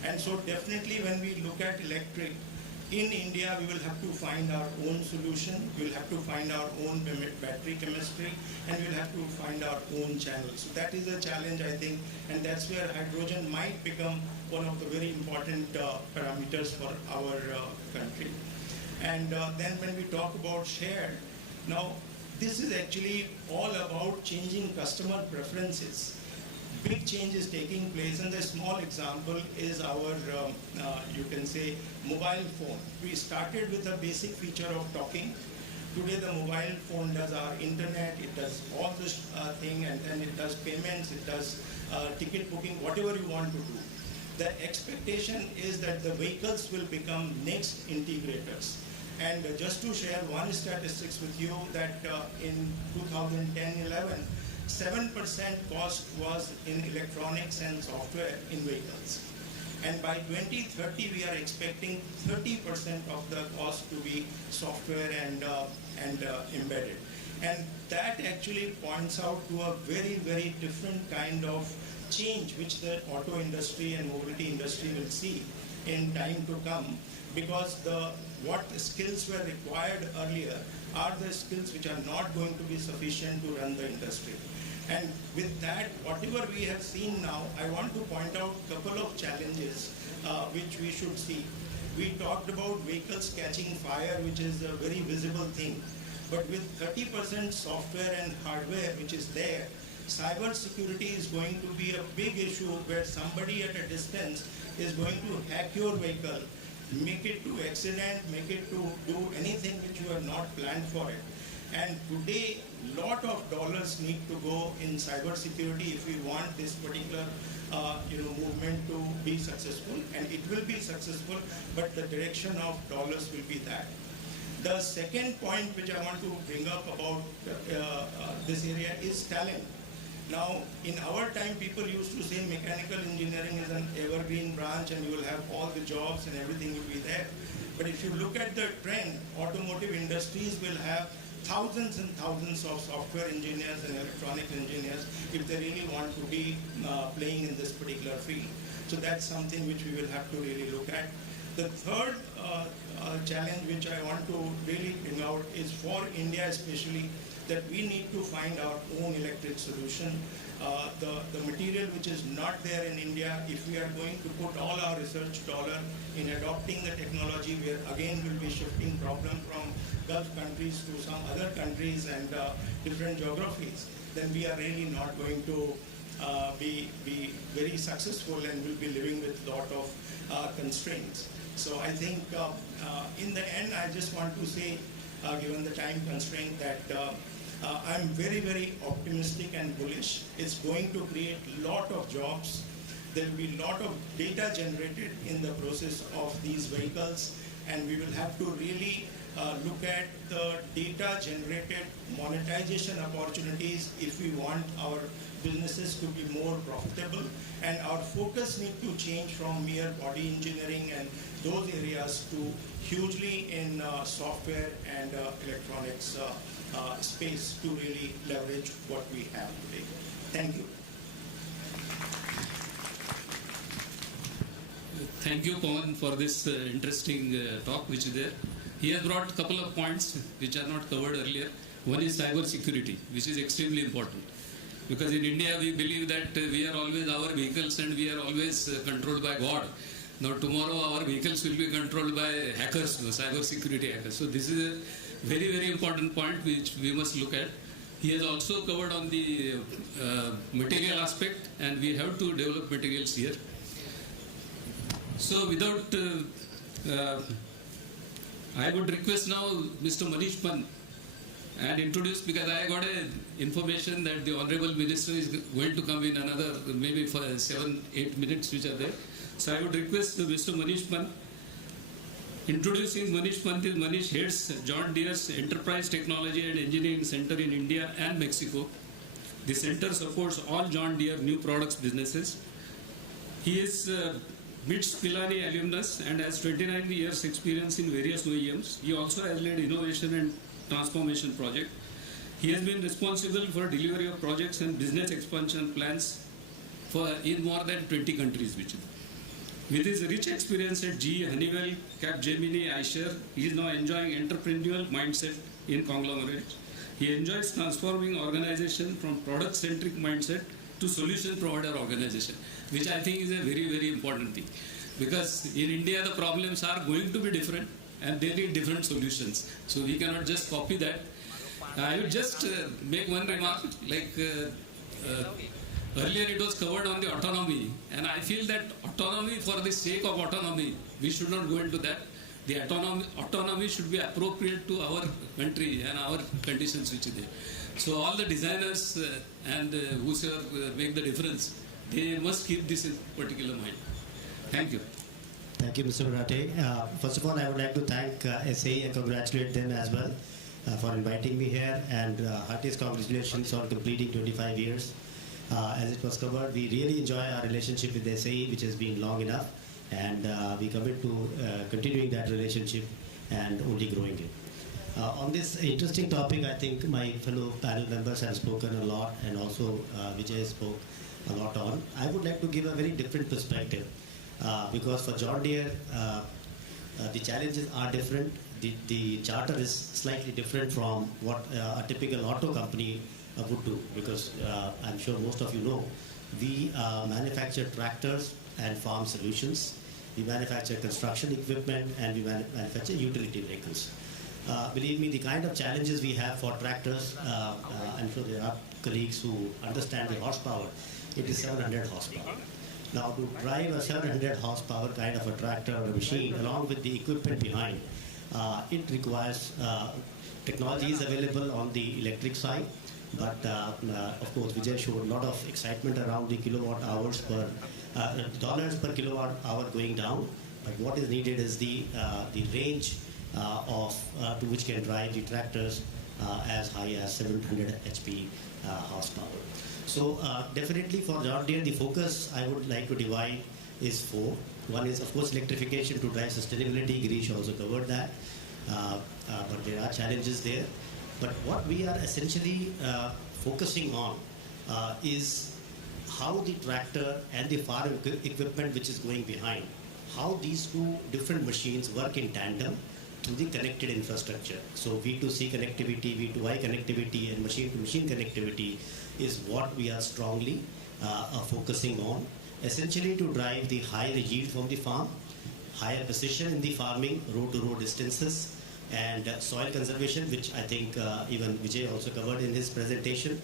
And so definitely when we look at electric, in India we will have to find our own solution, we will have to find our own battery chemistry, and we will have to find our own channel. So that is a challenge, I think, and that's where hydrogen might become one of the very important parameters for our country. And then when we talk about shared, now this is actually all about changing customer preferences. Big change is taking place, and the small example is our, you can say, mobile phone. We started with a basic feature of talking. Today the mobile phone does our internet, it does all this thing, and then it does payments, it does ticket booking, whatever you want to do. The expectation is that the vehicles will become next integrators. And just to share one statistics with you, that in 2010-11, 7% cost was in electronics and software in vehicles. And by 2030, we are expecting 30% of the cost to be software and embedded. And that actually points out to a very, very different kind of change which the auto industry and mobility industry will see in time to come, because what skills were required earlier are the skills which are not going to be sufficient to run the industry. And with that, whatever we have seen now, I want to point out a couple of challenges which we should see. We talked about vehicles catching fire, which is a very visible thing. But with 30% software and hardware which is there, cyber security is going to be a big issue, where somebody at a distance is going to hack your vehicle, make it to accident, make it to do anything which you have not planned for it. And today, lot of dollars need to go in cyber security if we want this particular movement to be successful. And it will be successful, but the direction of dollars will be that. The second point which I want to bring up about this area is talent. Now, in our time, people used to say mechanical engineering is an evergreen branch and you will have all the jobs and everything will be there. But if you look at the trend, automotive industries will have thousands and thousands of software engineers and electronic engineers if they really want to be playing in this particular field. So that's something which we will have to really look at. The third challenge which I want to really bring out is for India especially, that we need to find our own electric solution. The material which is not there in India, if we are going to put all our research dollar in adopting the technology, where again we'll be shifting problem from Gulf countries to some other countries and different geographies, then we are really not going to be very successful, and will be living with a lot of constraints. So I think in the end, I just want to say, given the time constraint, that I'm very, very optimistic and bullish. It's going to create a lot of jobs. There will be a lot of data generated in the process of these vehicles, and we will have to really look at the data generated monetization opportunities if we want our businesses to be more profitable. And our focus needs to change from mere body engineering and those areas to hugely in software and electronics space to really leverage what we have today. Thank you. Thank you, Pawan, for this interesting talk which is there. He has brought a couple of points which are not covered earlier. One is cyber security, which is extremely important. Because in India, we believe that we are always our vehicles and we are always controlled by God. Now, tomorrow, our vehicles will be controlled by hackers, cyber security hackers. So, this is a very, very important point which we must look at. He has also covered on the material aspect, and we have to develop materials here. So, without, I would request now Mr. Manish Pan and introduce, because I got information that the Honorable Minister is going to come in another maybe for 7-8 minutes which are there. So I would request Mr. Manish Pan. Introducing Manish Pan is Manish heads John Deere's Enterprise Technology and Engineering Center in India and Mexico. The center supports all John Deere new products businesses. He is MITS Pilani alumnus and has 29 years experience in various OEMs. He also has led innovation and transformation project. He has been responsible for delivery of projects and business expansion plans in more than 20 countries. With his rich experience at GE, Honeywell, Capgemini, Eicher, he is now enjoying entrepreneurial mindset in conglomerates. He enjoys transforming organization from product-centric mindset to solution provider organization, which I think is a very, very important thing. Because in India, the problems are going to be different and they need different solutions. So we cannot just copy that. I would just make one remark, like earlier it was covered on the autonomy, and I feel that autonomy for the sake of autonomy, we should not go into that. The autonomy should be appropriate to our country and our conditions which is there. So all the designers and whosoever make the difference, they must keep this in particular mind. Thank you. Thank you, Mr. Murate. First of all, I would like to thank SAE and congratulate them as well for inviting me here, and heartiest congratulations on completing 25 years. As it was covered, we really enjoy our relationship with SAE, which has been long enough, and we commit to continuing that relationship and only growing it. On this interesting topic, I think my fellow panel members have spoken a lot, and also Vijay spoke a lot on. I would like to give a very different perspective because for John Deere, the challenges are different. The charter is slightly different from what a typical auto company would do, because I'm sure most of you know, we manufacture tractors and farm solutions. We manufacture construction equipment, and we manufacture utility vehicles. Believe me, the kind of challenges we have for tractors, I'm sure there are colleagues who understand the horsepower. It is 700 horsepower. Now, to drive a 700 horsepower kind of a tractor or a machine along with the equipment behind, it requires technology is available on the electric side, but of course Vijay showed a lot of excitement around the kilowatt hours per dollars per kilowatt hour going down. But what is needed is the range to which can drive the tractors as high as 700 HP horsepower. So definitely for John Deere, the focus I would like to divide is four. One is, of course, electrification to drive sustainability. Girish also covered that. But there are challenges there. But what we are essentially focusing on is how the tractor and the farm equipment which is going behind, how these two different machines work in tandem through the connected infrastructure. So V2C connectivity, V2I connectivity, and machine-to-machine connectivity is what we are strongly focusing on, essentially to drive the higher yield from the farm, higher precision in the farming, row-to-row distances, and soil conservation, which I think even Vijay also covered in his presentation.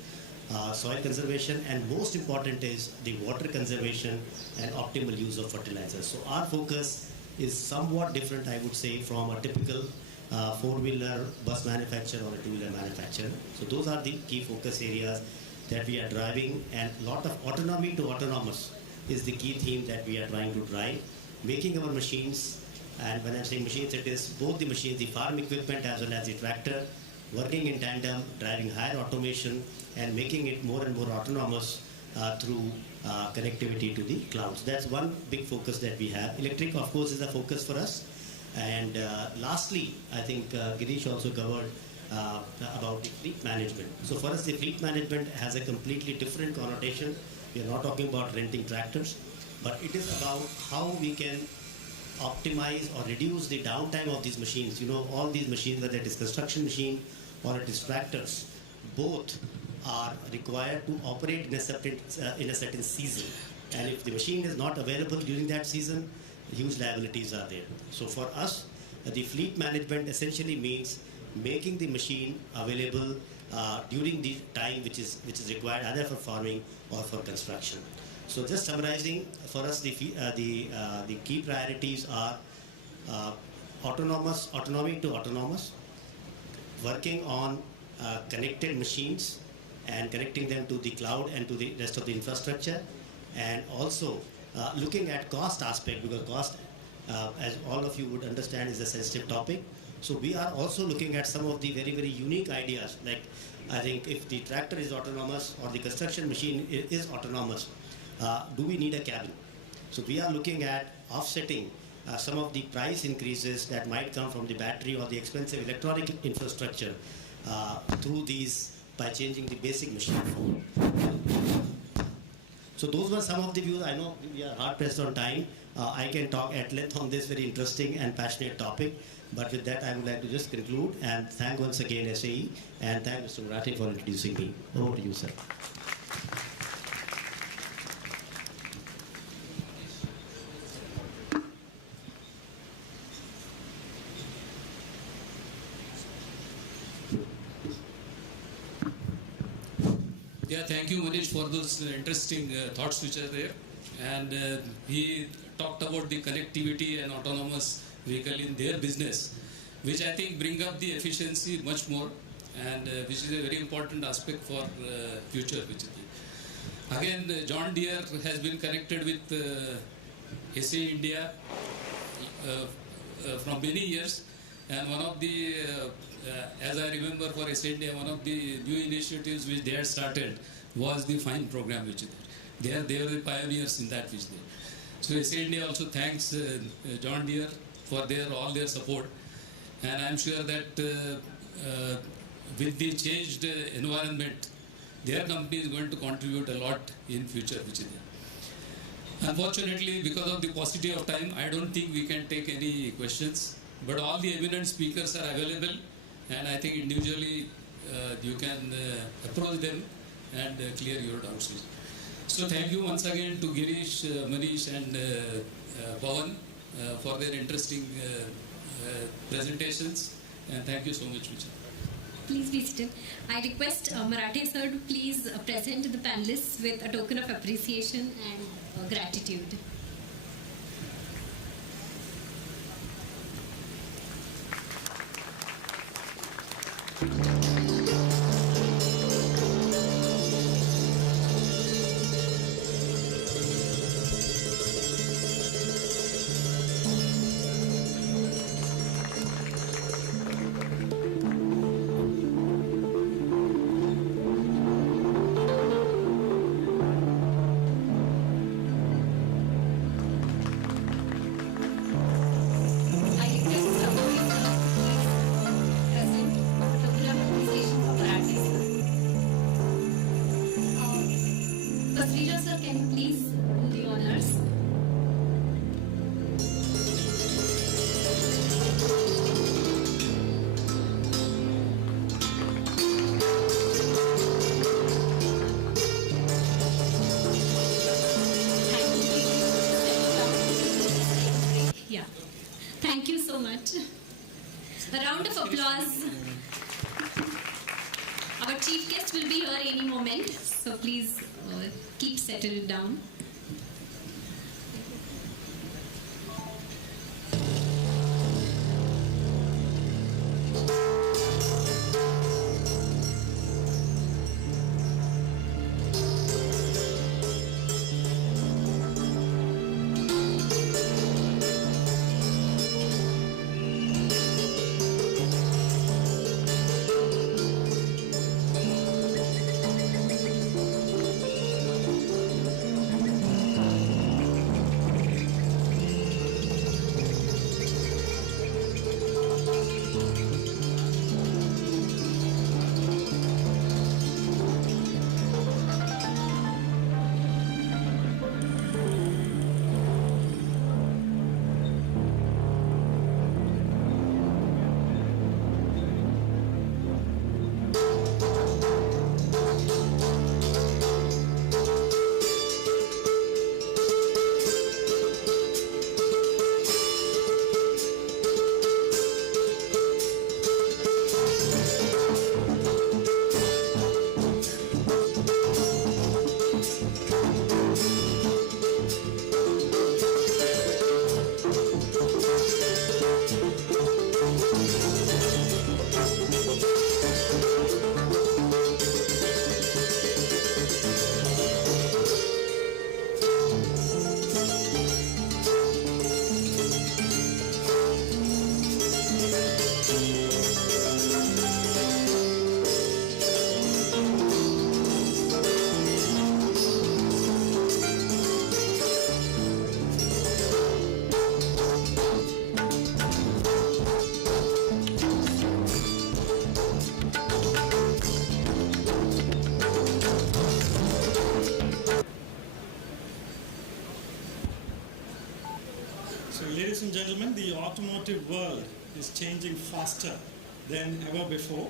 Soil conservation, and most important is the water conservation and optimal use of fertilizers. So our focus is somewhat different, I would say, from a typical four-wheeler bus manufacturer or a two-wheeler manufacturer. So those are the key focus areas that we are driving, and a lot of autonomy to autonomous is the key theme that we are trying to drive, making our machines, and when I'm saying machines, it is both the machines, the farm equipment as well as the tractor, working in tandem, driving higher automation, and making it more and more autonomous through connectivity to the clouds. That's one big focus that we have. Electric, of course, is a focus for us. And lastly, I think Girish also covered about the fleet management. So for us, the fleet management has a completely different connotation. We are not talking about renting tractors, but it is about how we can optimize or reduce the downtime of these machines. You know, all these machines, whether it is construction machine or it is tractors, both are required to operate in a certain season. And if the machine is not available during that season, huge liabilities are there. So for us, the fleet management essentially means making the machine available during the time which is required either for farming or for construction. So just summarizing, for us the key priorities are autonomy to autonomous, working on connected machines and connecting them to the cloud and to the rest of the infrastructure, and also looking at cost aspect, because cost, as all of you would understand, is a sensitive topic. So we are also looking at some of the very, very unique ideas, like I think if the tractor is autonomous or the construction machine is autonomous, do we need a cabin? So we are looking at offsetting some of the price increases that might come from the battery or the expensive electronic infrastructure through these by changing the basic machine form. So those were some of the views. I know we are hard pressed on time. I can talk at length on this very interesting and passionate topic, but with that I would like to just conclude and thank once again SAE and thank Mr. Murate for introducing me. Over to you, sir. Yeah, thank you, Manish, for those interesting thoughts which are there. And he talked about the connectivity and autonomous vehicle in their business, which I think bring up the efficiency much more, and which is a very important aspect for future. Again, John Deere has been connected with SAE India from many years, and one of the as I remember for SAE India, one of the new initiatives which they had started was the FINE program, which is there. They are the pioneers in that which they. So SAE India also thanks John Deere for all their support, and I am sure that with the changed environment, their company is going to contribute a lot in future, which is there. Unfortunately, because of the paucity of time, I don't think we can take any questions, but all the eminent speakers are available, and I think individually you can approach them and clear your doubts. So thank you once again to Girish, Manish and Pawan for their interesting presentations, and thank you so much, Vijay. Please be seated. I request Marathe sir to please present the panelists with a token of appreciation and gratitude. Thank you so much. A round of applause. Our chief guest will be here any moment, so please keep settled down. Ladies and gentlemen, the automotive world is changing faster than ever before.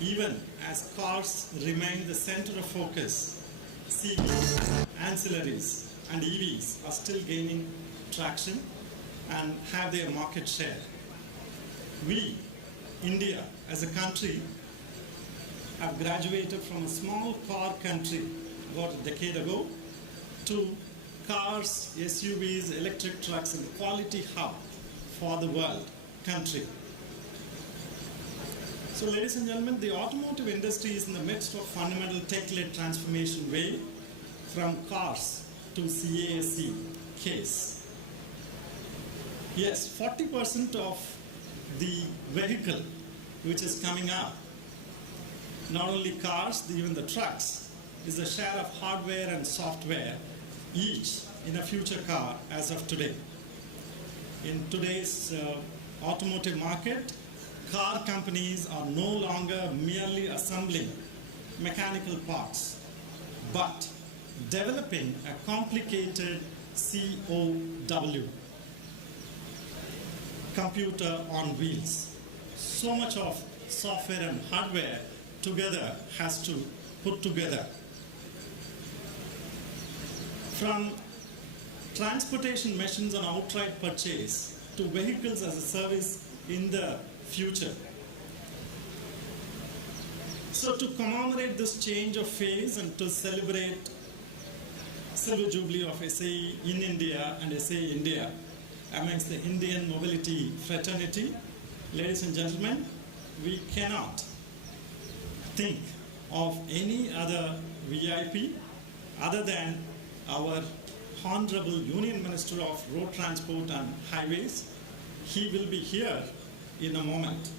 Even as cars remain the center of focus, CVs, ancillaries, and EVs are still gaining traction and have their market share. We, India, as a country, have graduated from a small car country about a decade ago to cars, SUVs, electric trucks, and quality hub for the world country. So ladies and gentlemen, the automotive industry is in the midst of fundamental tech-led transformation way from cars to CASE case. Yes, 40% of the vehicle which is coming up, not only cars, even the trucks, is a share of hardware and software each in a future car as of today. In today's automotive market, car companies are no longer merely assembling mechanical parts, but developing a complicated COW, computer on wheels. So much of software and hardware together has to put together. From transportation machines on outright purchase to vehicles as a service in the future. So to commemorate this change of phase and to celebrate Silver Jubilee of SAE in India and SAE India amongst the Indian mobility fraternity, ladies and gentlemen, we cannot think of any other VIP other than our Honorable Union Minister of Road Transport and Highways. He will be here in a moment.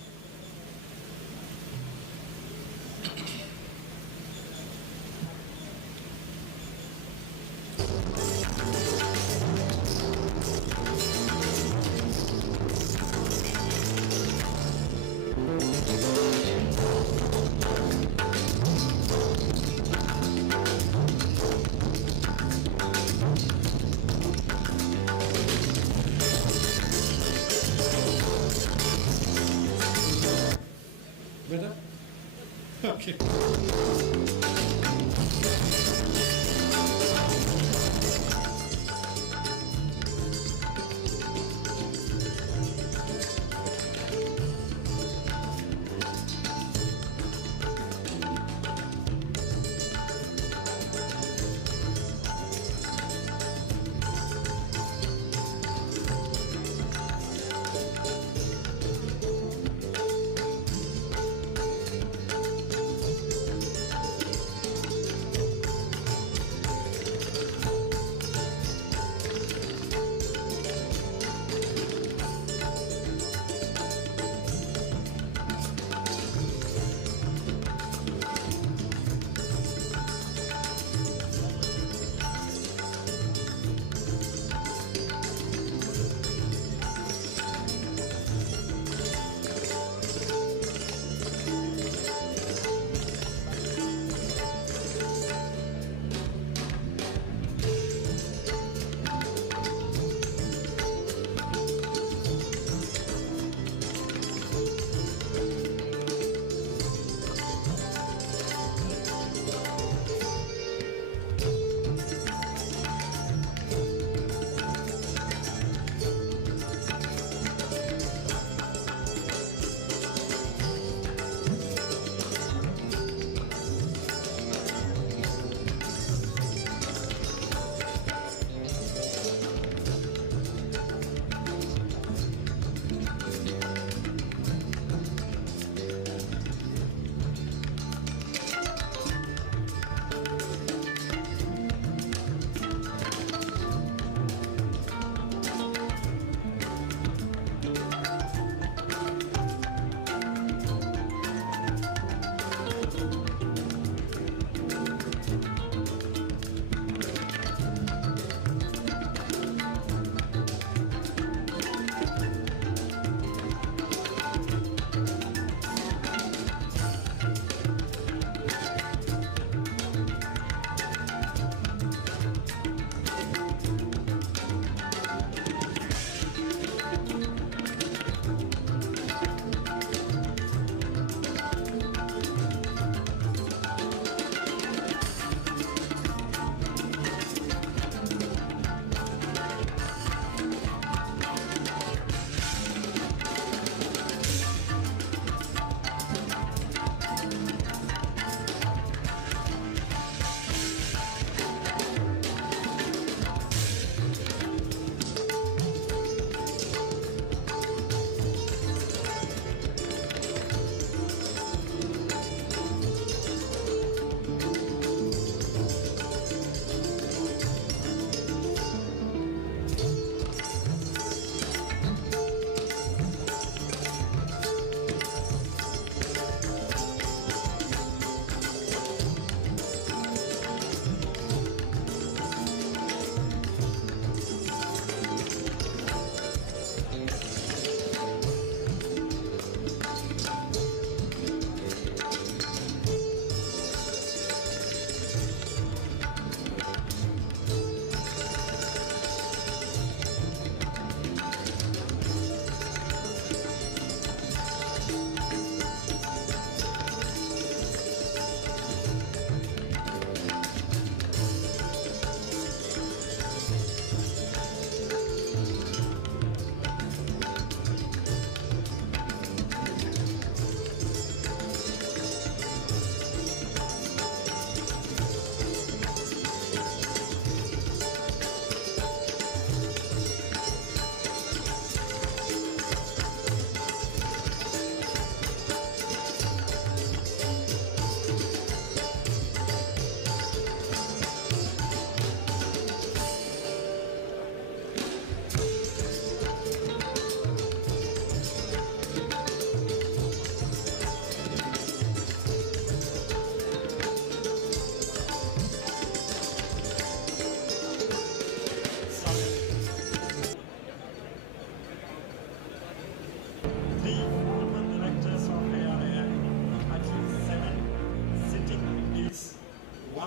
Better? Okay.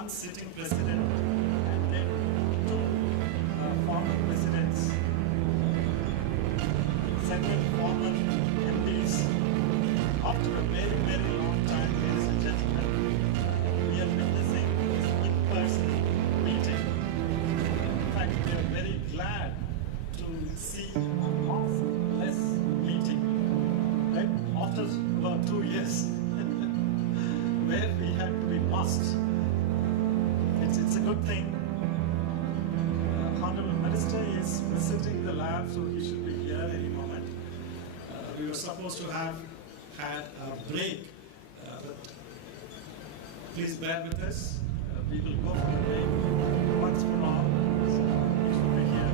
one sitting president and then two former presidents, several former MDs. After a very, very long time, ladies and gentlemen, we are witnessing this in-person meeting. In fact, we are very glad to see a maskless meeting. Right? After about 2 years, where we had to be masked. It's a good thing. Honorable Minister is visiting the lab, so he should be here any moment. We were supposed to have had a break, but please bear with us. We will go for the break once for all. So he should be here.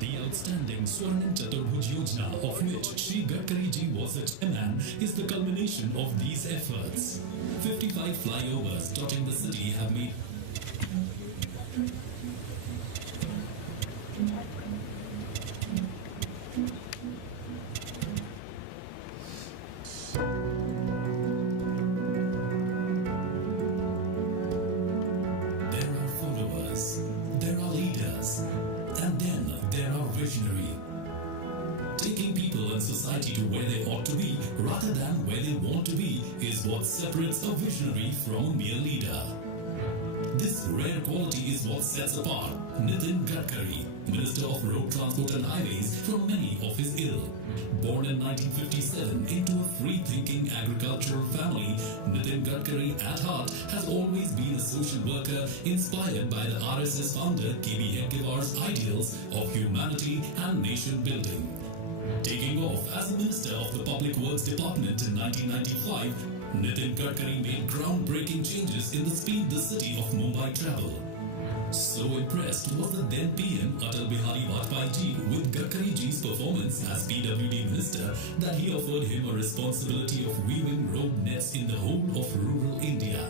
The outstanding Swarnim Chaturbhuj Yojana, of which Shri Gadkari ji was the chairman, is the culmination of these efforts. 55 flyovers dotting the city have made what separates a visionary from a mere leader. This rare quality is what sets apart Nitin Gadkari, Minister of Road Transport and Highways, from many of his ilk. Born in 1957 into a free-thinking agricultural family, Nitin Gadkari at heart has always been a social worker inspired by the RSS founder K.B. Hedgewar's ideals of humanity and nation building. Taking off as a Minister of the Public Works Department in 1995, Nitin Gadkari made groundbreaking changes in the speed the city of Mumbai traveled. So impressed was the then PM Atal Bihari Vajpayee ji with Gadkari ji's performance as PWD Minister that he offered him a responsibility of weaving road nets in the whole of rural India.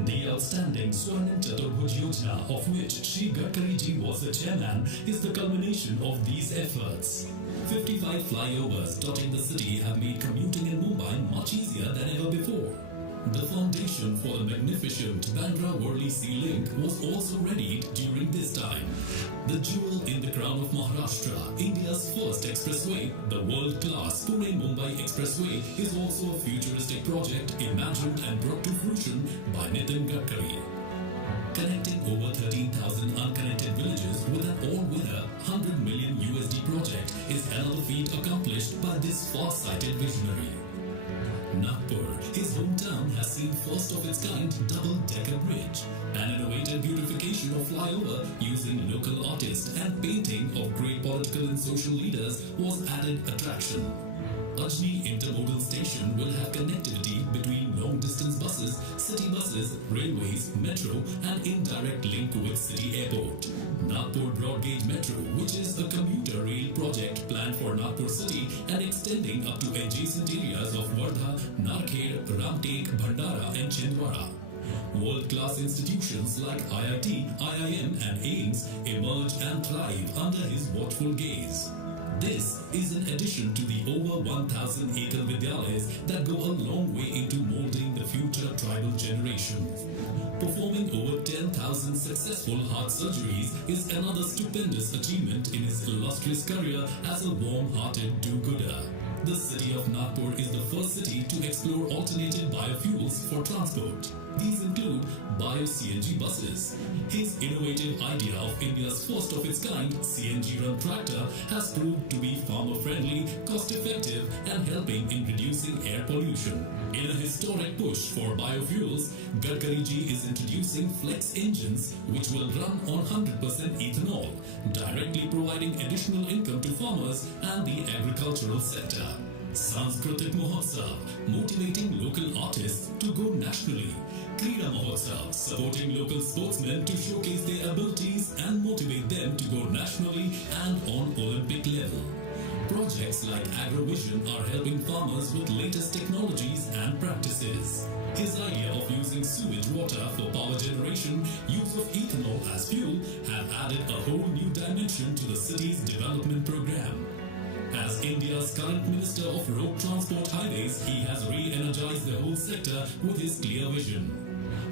The outstanding Swarnim Chaturbhuj Yojana, of which Shri Gadkari ji was the chairman, is the culmination of these efforts. 55 flyovers dotting the city have made commuting in Mumbai much easier than ever before. The foundation for the magnificent Bandra-Worli Sea Link was also readied during this time. The jewel in the crown of Maharashtra, India's first expressway, the world-class Pune-Mumbai Expressway, is also a futuristic project imagined and brought to fruition by Nitin Gadkari. Connecting over 13,000 unconnected villages with an all-weather $100 million project is another feat accomplished by this far-sighted visionary. Nagpur, his hometown, has seen first of its kind double-decker bridge, an innovative beautification of flyover using local artists and painting of great political and social leaders was added attraction. Ajni Intermodal Station will have connectivity between long-distance buses, city buses, railways, metro and indirect link with city airport. Nagpur Broad-Gauge Metro, which is a commuter rail project planned for Nagpur city and extending up to adjacent areas of Wardha, Narkhed, Ramtek, Bhandara and Chhindwara. World-class institutions like IIT, IIM and AIIMS emerge and thrive under his watchful gaze. This is in addition to the over 1,000 Ekal Vidyalayas that go a long way into molding the future tribal generation. Performing over 10,000 successful heart surgeries is another stupendous achievement in his illustrious career as a warm-hearted do-gooder. The city of Nagpur is the first city to explore alternative biofuels for transport. These include bio-CNG buses. His innovative idea of India's first of its kind CNG-run tractor has proved to be farmer-friendly, cost-effective and helping in reducing air pollution. In a historic push for biofuels, Gadkari ji is introducing flex engines which will run on 100% ethanol, directly providing additional income to farmers and the agricultural sector. Sanskritik Mahotsav, motivating local artists to go nationally. Krida Mahotsav, supporting local sportsmen to showcase their abilities and motivate them to go nationally and on Olympic level. Projects like AgroVision are helping farmers with latest technologies and practices. His idea of using sewage water for power generation, use of ethanol as fuel, have added a whole new dimension to the city's development program. As India's current Minister of Road Transport Highways, he has re-energized the whole sector with his clear vision.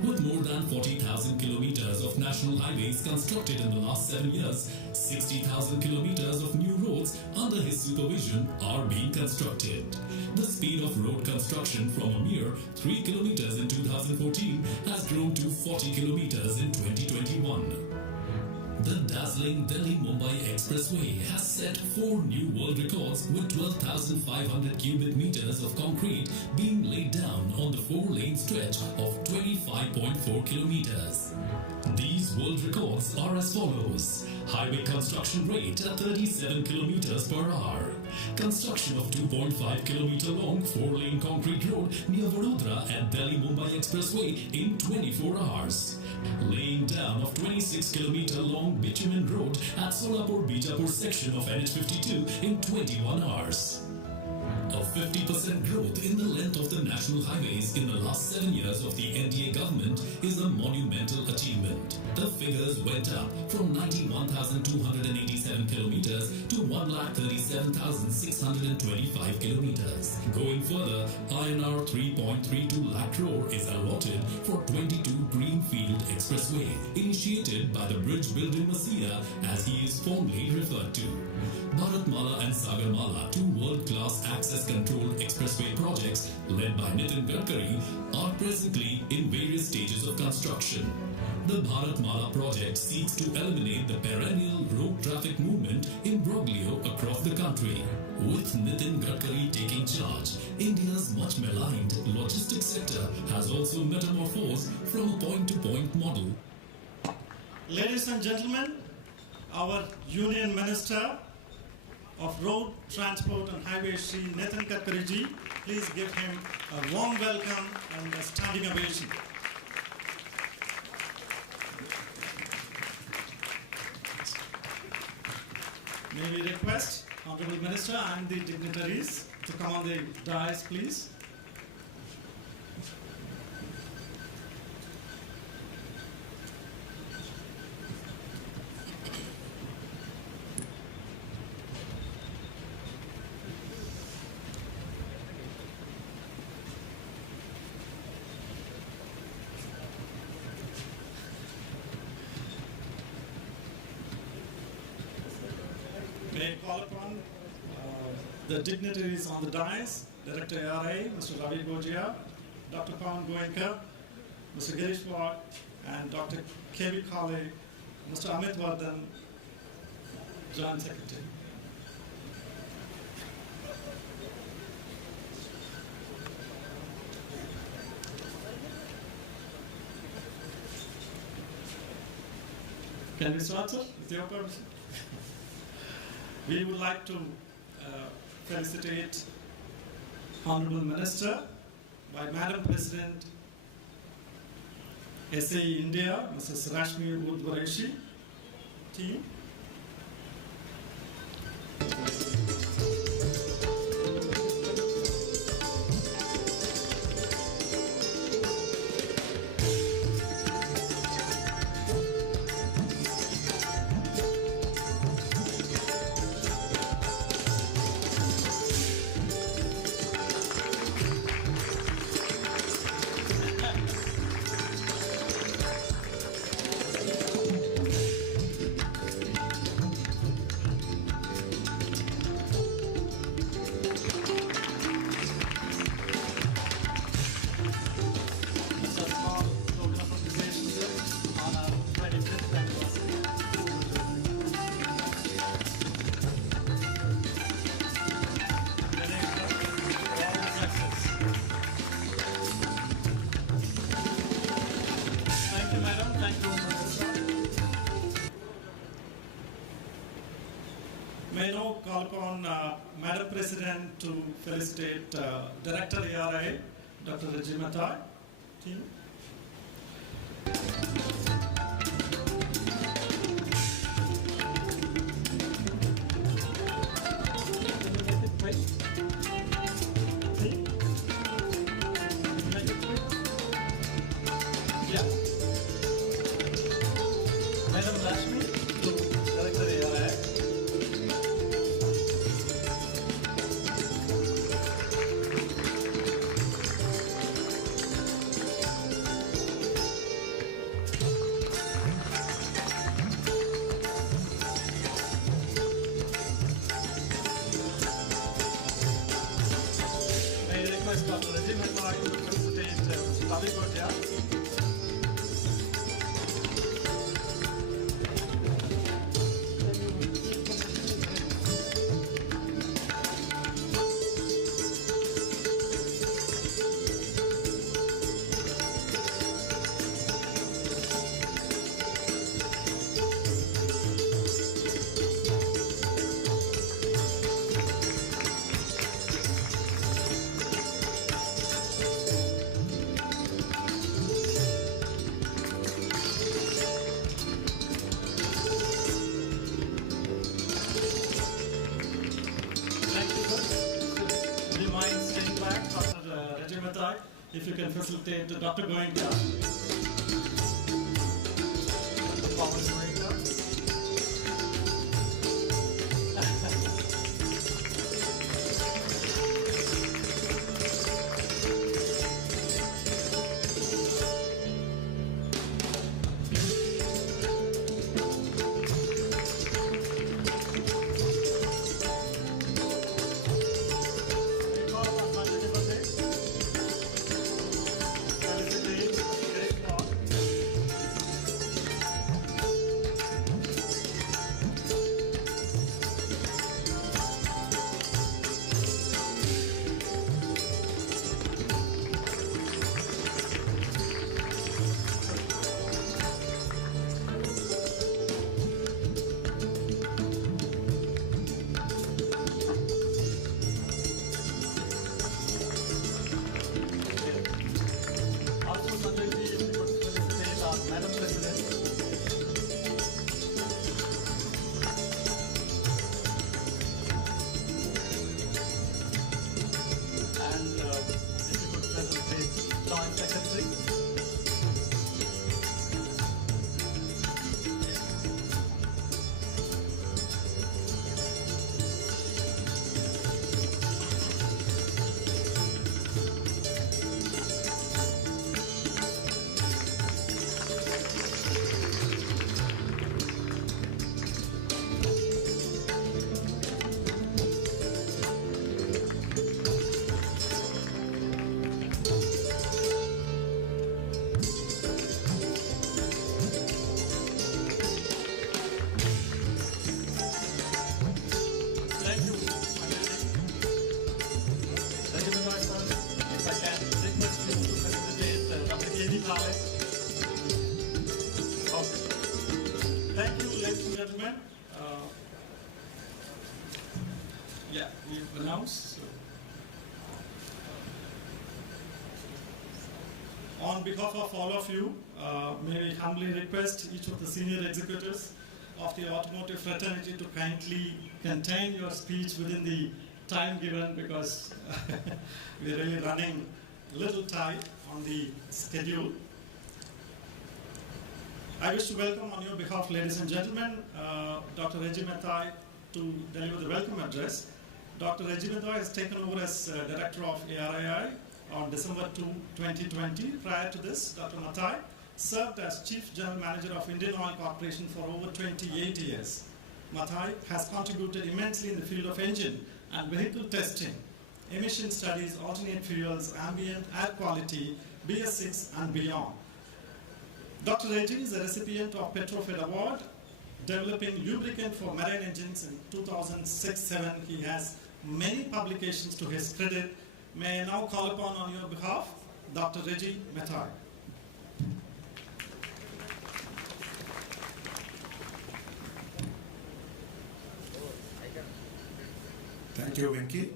With more than 40,000 kilometers of national highways constructed in the last 7 years, 60,000 kilometers of new roads under his supervision are being constructed. The speed of road construction from a mere 3 kilometers in 2014 has grown to 40 kilometers in 2021. The dazzling Delhi-Mumbai Expressway has set 4 new world records with 12,500 cubic meters of concrete being laid down on the 4-lane stretch of 25.4 kilometers. These world records are as follows. Highway construction rate at 37 kilometers per hour. Construction of 2.5 kilometer long 4-lane concrete road near Vadodara at Delhi-Mumbai Expressway in 24 hours. Laying down of 26-kilometer long bitumen road at Solapur-Bijapur section of NH52 in 21 hours. A 50% growth in the length of the national highways in the last 7 years of the NDA government is a monumental achievement. The figures went up from 91,287 kilometers to 1,37,625 kilometers. Going further, INR 3.32 lakh crore is allotted for 22 Greenfield Expressway, initiated by the bridge building Messiah, as he is formally referred to. Bharatmala and Sagarmala, two world-class access-controlled expressway projects led by Nitin Gadkari, are presently in various stages of construction. The Bharatmala project seeks to eliminate the perennial road traffic movement in Broglio across the country. With Nitin Gadkari taking charge, India's much maligned logistics sector has also metamorphosed from a point-to-point model. Ladies and gentlemen, our Union Minister of Road, Transport and Highways, Shri Nitin Gadkari ji, please give him a warm welcome and a standing ovation. May we request Honorable Minister and the dignitaries to come on the dais, please. May I call upon the dignitaries on the dais, Director ARAI, Mr. Ravi Gojia, Dr. Pawan Goenka, Mr. Girish Ward, and Dr. K.V. Kale, Mr. Amit Vardhan, Joint Secretary. Can we start, sir, with your permission? We would like to felicitate Honorable Minister by Madam President SAE India, Mrs. Rashmi Urdhwareshe, team. May I now call upon Madam President to felicitate Director ARAI, Dr. Rajimata, team. Madam Rashmi to Director ARAI. you can facilitate Dr. Goenka. Pawan Goenka. Madam President. And if you could facilitate Joint Secretary. Thank you, ladies and gentlemen. Yeah, we've announced. On behalf of all of you, may we humbly request each of the senior executives of the automotive fraternity to kindly contain your speech within the time given, because we're really running a little tight on the schedule. I wish to welcome on your behalf, ladies and gentlemen, Dr. Rashmi Urdhwareshe to deliver the welcome address. Dr. Rashmi Urdhwareshe has taken over as Director of ARAI on December 2, 2020. Prior to this, Dr. Urdhwareshe served as Chief General Manager of Indian Oil Corporation for over 28 years. Urdhwareshe has contributed immensely in the field of engine and vehicle testing, emission studies, alternate fuels, ambient air quality, BS6 and beyond. Dr. Rashmi is a recipient of Petrofed Award, developing lubricant for marine engines in 2006-07. He has many publications to his credit. May I now call upon on your behalf, Dr. Rashmi Urdhwareshe. Thank you, Venki.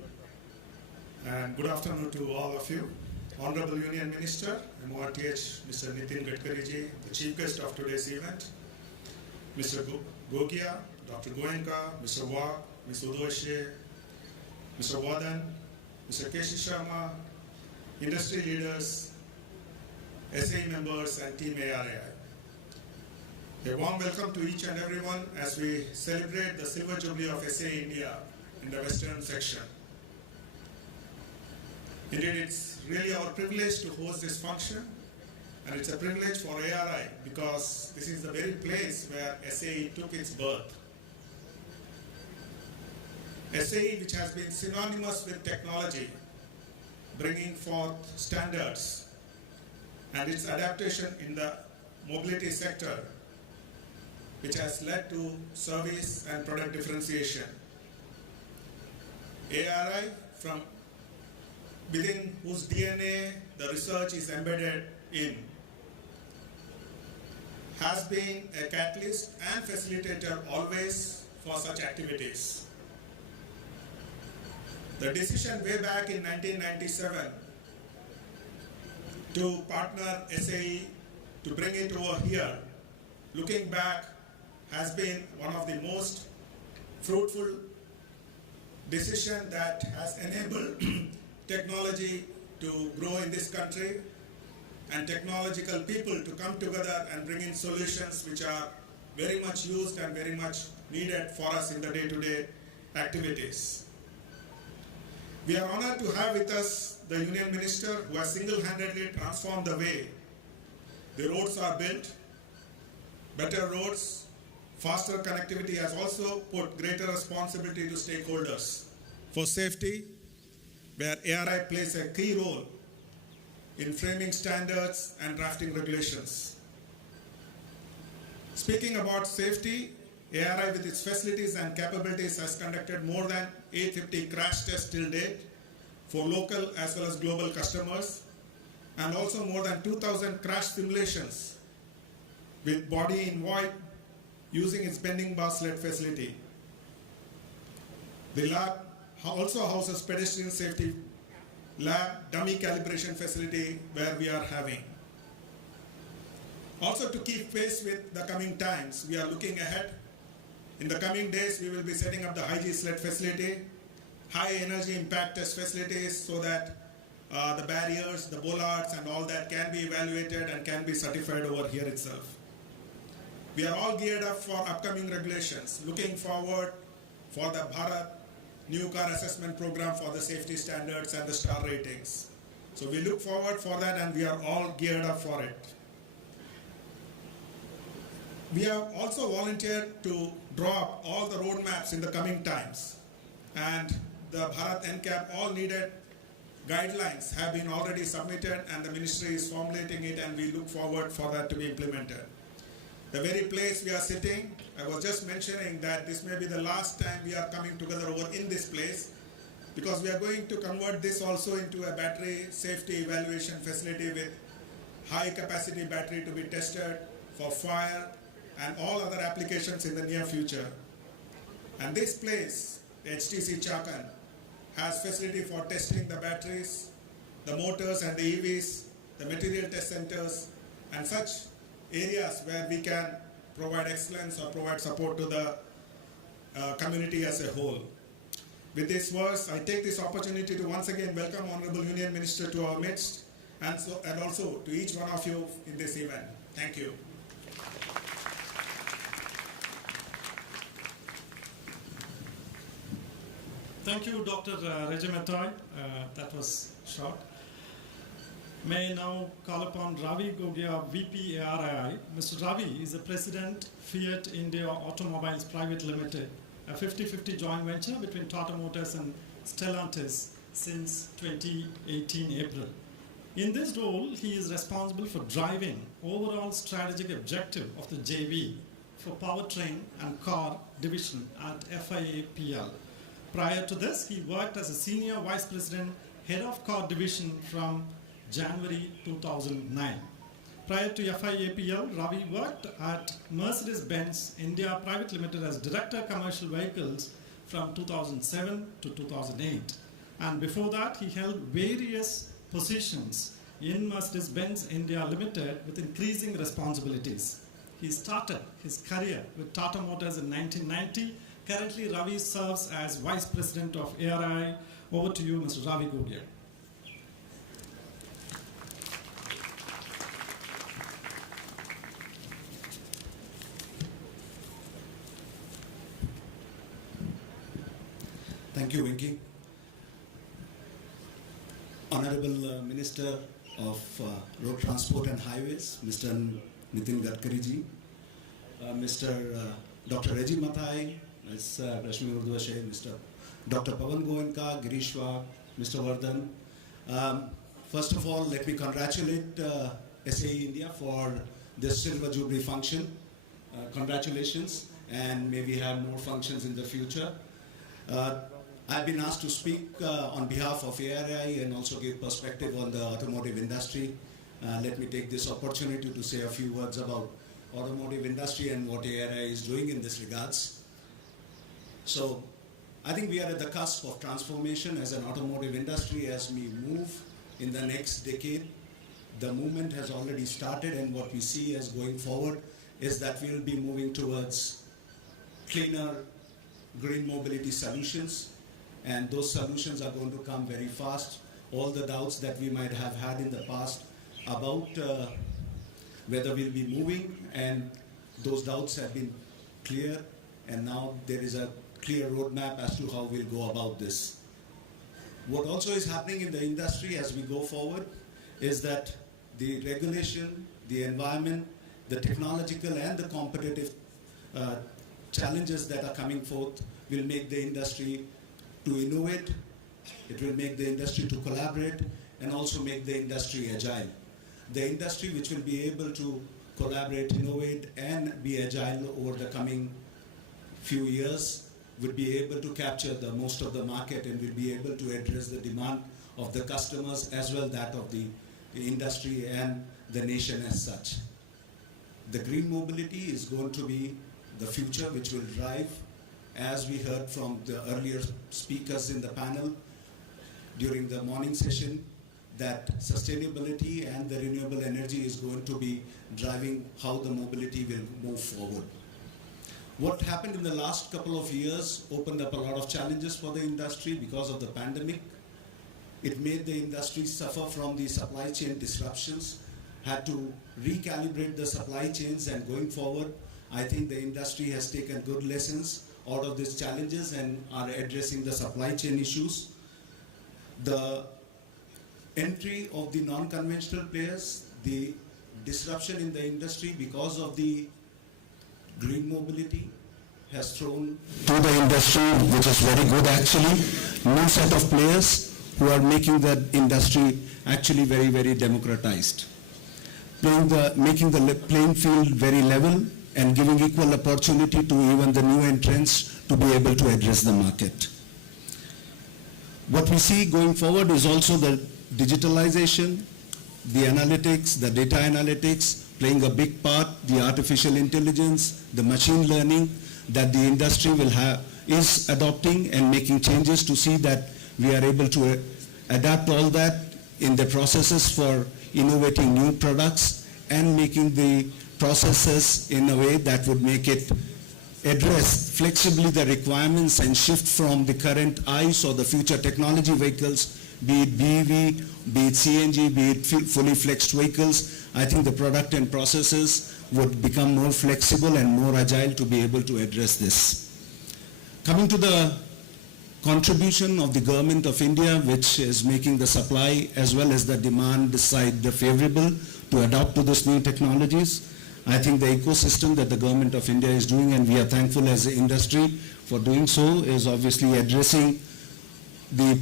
And good afternoon to all of you. Honorable Union Minister, MORTH, Mr. Nitin Gadkari ji, the chief guest of today's event, Mr. Gogia, Dr. Goenka, Mr. Wag, Ms. Urdhwareshe, Mr. Wadan, Mr. Keshi Sharma, industry leaders, SAE members and Team ARAI. A warm welcome to each and everyone as we celebrate the Silver Jubilee of SAE India in the Western section. Indeed, it's really our privilege to host this function, and it's a privilege for ARI because this is the very place where SAE took its birth. SAE, which has been synonymous with technology, bringing forth standards, and its adaptation in the mobility sector, which has led to service and product differentiation. ARI, from within whose DNA the research is embedded in, has been a catalyst and facilitator always for such activities. The decision way back in 1997 to partner SAE to bring it over here, looking back, has been one of the most fruitful decisions that has enabled technology to grow in this country and technological people to come together and bring in solutions which are very much used and very much needed for us in the day-to-day activities. We are honored to have with us the Union Minister who has single-handedly transformed the way the roads are built. Better roads, faster connectivity has also put greater responsibility to stakeholders for safety, where ARI plays a key role in framing standards and drafting regulations. Speaking about safety, ARI with its facilities and capabilities has conducted more than 850 crash tests till date for local as well as global customers, and also more than 2,000 crash simulations with body in void using its bending bar sled facility. The lab also houses pedestrian safety lab, dummy calibration facility where we are having. Also, to keep pace with the coming times, we are looking ahead. In the coming days, we will be setting up the high-G sled facility, high energy impact test facilities, so that the barriers, the bollards and all that can be evaluated and can be certified over here itself. We are all geared up for upcoming regulations, looking forward for the Bharat new car assessment program for the safety standards and the star ratings. So we look forward for that, and we are all geared up for it. We have also volunteered to draw up all the roadmaps in the coming times, and the Bharat NCAP all needed guidelines have been already submitted, and the ministry is formulating it, and we look forward for that to be implemented. The very place we are sitting, I was just mentioning that this may be the last time we are coming together over in this place, because we are going to convert this also into a battery safety evaluation facility with high capacity battery to be tested for fire and all other applications in the near future. And this place, the HTC Chakan, has facility for testing the batteries, the motors and the EVs, the material test centers, and such areas where we can provide excellence or provide support to the community as a whole. With this verse, I take this opportunity to once again welcome Honorable Union Minister to our midst, and also to each one of you in this event. Thank you. Thank you, Dr. Regimentoy. That was short. May I now call upon Ravi Gogia, VP ARAI. Mr. Ravi is the President, Fiat India Automobiles Private Limited, a 50-50 joint venture between Tata Motors and Stellantis since 2018 April. In this role, he is responsible for driving overall strategic objective of the JV for powertrain and car division at FIAPL. Prior to this, he worked as a Senior Vice President, Head of Car Division from January 2009. Prior to FIAPL, Ravi worked at Mercedes-Benz India Private Limited as Director Commercial Vehicles from 2007 to 2008. And before that, he held various positions in Mercedes-Benz India Limited with increasing responsibilities. He started his career with Tata Motors in 1990. Currently, Ravi serves as Vice President of ARAI. Over to you, Mr. Ravi Gogia. Thank you, Venki. Honorable Minister of Road Transport and Highways, Mr. Nitin Gadkari ji, Mr. Dr. Reji Mathai, Ms. Rashmi Urdhwareshe, Mr. Dr. Pawan Goenka, Girishwa, Mr. Vardhan. First of all, let me congratulate SAE India for this Silver Jubilee function. Congratulations, and may we have more functions in the future. I've been asked to speak on behalf of ARAI and also give perspective on the automotive industry. Let me take this opportunity to say a few words about automotive industry and what ARAI is doing in this regards. So I think we are at the cusp of transformation as an automotive industry as we move in the next decade. The movement has already started, and what we see as going forward is that we'll be moving towards cleaner green mobility solutions, and those solutions are going to come very fast. All the doubts that we might have had in the past about whether we'll be moving, and those doubts have been clear, and now there is a clear roadmap as to how we'll go about this. What also is happening in the industry as we go forward is that the regulation, the environment, the technological and the competitive challenges that are coming forth will make the industry to innovate, it will make the industry to collaborate, and also make the industry agile. The industry which will be able to collaborate, innovate, and be agile over the coming few years will be able to capture the most of the market and will be able to address the demand of the customers as well that of the industry and the nation as such. The green mobility is going to be the future which will drive, as we heard from the earlier speakers in the panel during the morning session, that sustainability and the renewable energy is going to be driving how the mobility will move forward. What happened in the last couple of years opened up a lot of challenges for the industry because of the pandemic. It made the industry suffer from the supply chain disruptions, had to recalibrate the supply chains, and going forward, I think the industry has taken good lessons out of these challenges and are addressing the supply chain issues. The entry of the non-conventional players, the disruption in the industry because of the green mobility has thrown to the industry, which is very good actually, new set of players who are making the industry actually very, very democratized, making the playing field very level and giving equal opportunity to even the new entrants to be able to address the market. What we see going forward is also the digitalization, the analytics, the data analytics playing a big part, the artificial intelligence, the machine learning that the industry is adopting and making changes to see that we are able to adapt all that in the processes for innovating new products and making the processes in a way that would make it address flexibly the requirements and shift from the current ICE or the future technology vehicles, be it BEV, be it CNG, be it fully flexed vehicles. I think the product and processes would become more flexible and more agile to be able to address this. Coming to the contribution of the Government of India, which is making the supply as well as the demand side favorable to adapt to these new technologies. I think the ecosystem that the Government of India is doing, and we are thankful as an industry for doing so, is obviously addressing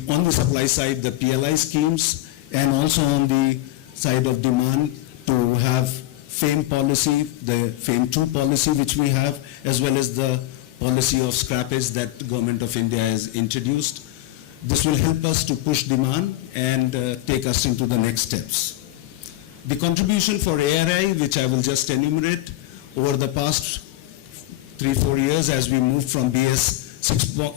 on the supply side the PLI schemes, and also on the side of demand to have FAME policy, the FAME 2 policy which we have, as well as the policy of scrappage that the Government of India has introduced. This will help us to push demand and take us into the next steps. The contribution for ARAI, which I will just enumerate, over the past 3-4 years as we moved from BS4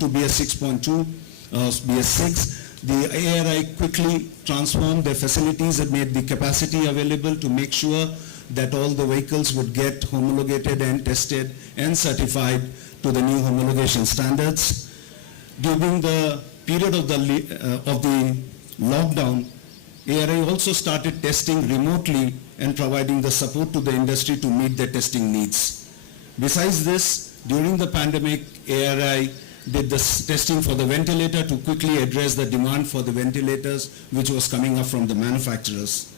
to BS 6.2, BS6, the ARAI quickly transformed their facilities and made the capacity available to make sure that all the vehicles would get homologated and tested and certified to the new homologation standards. During the period of the lockdown, ARAI also started testing remotely and providing the support to the industry to meet their testing needs. Besides this, during the pandemic, ARAI did the testing for the ventilator to quickly address the demand for the ventilators which was coming up from the manufacturers.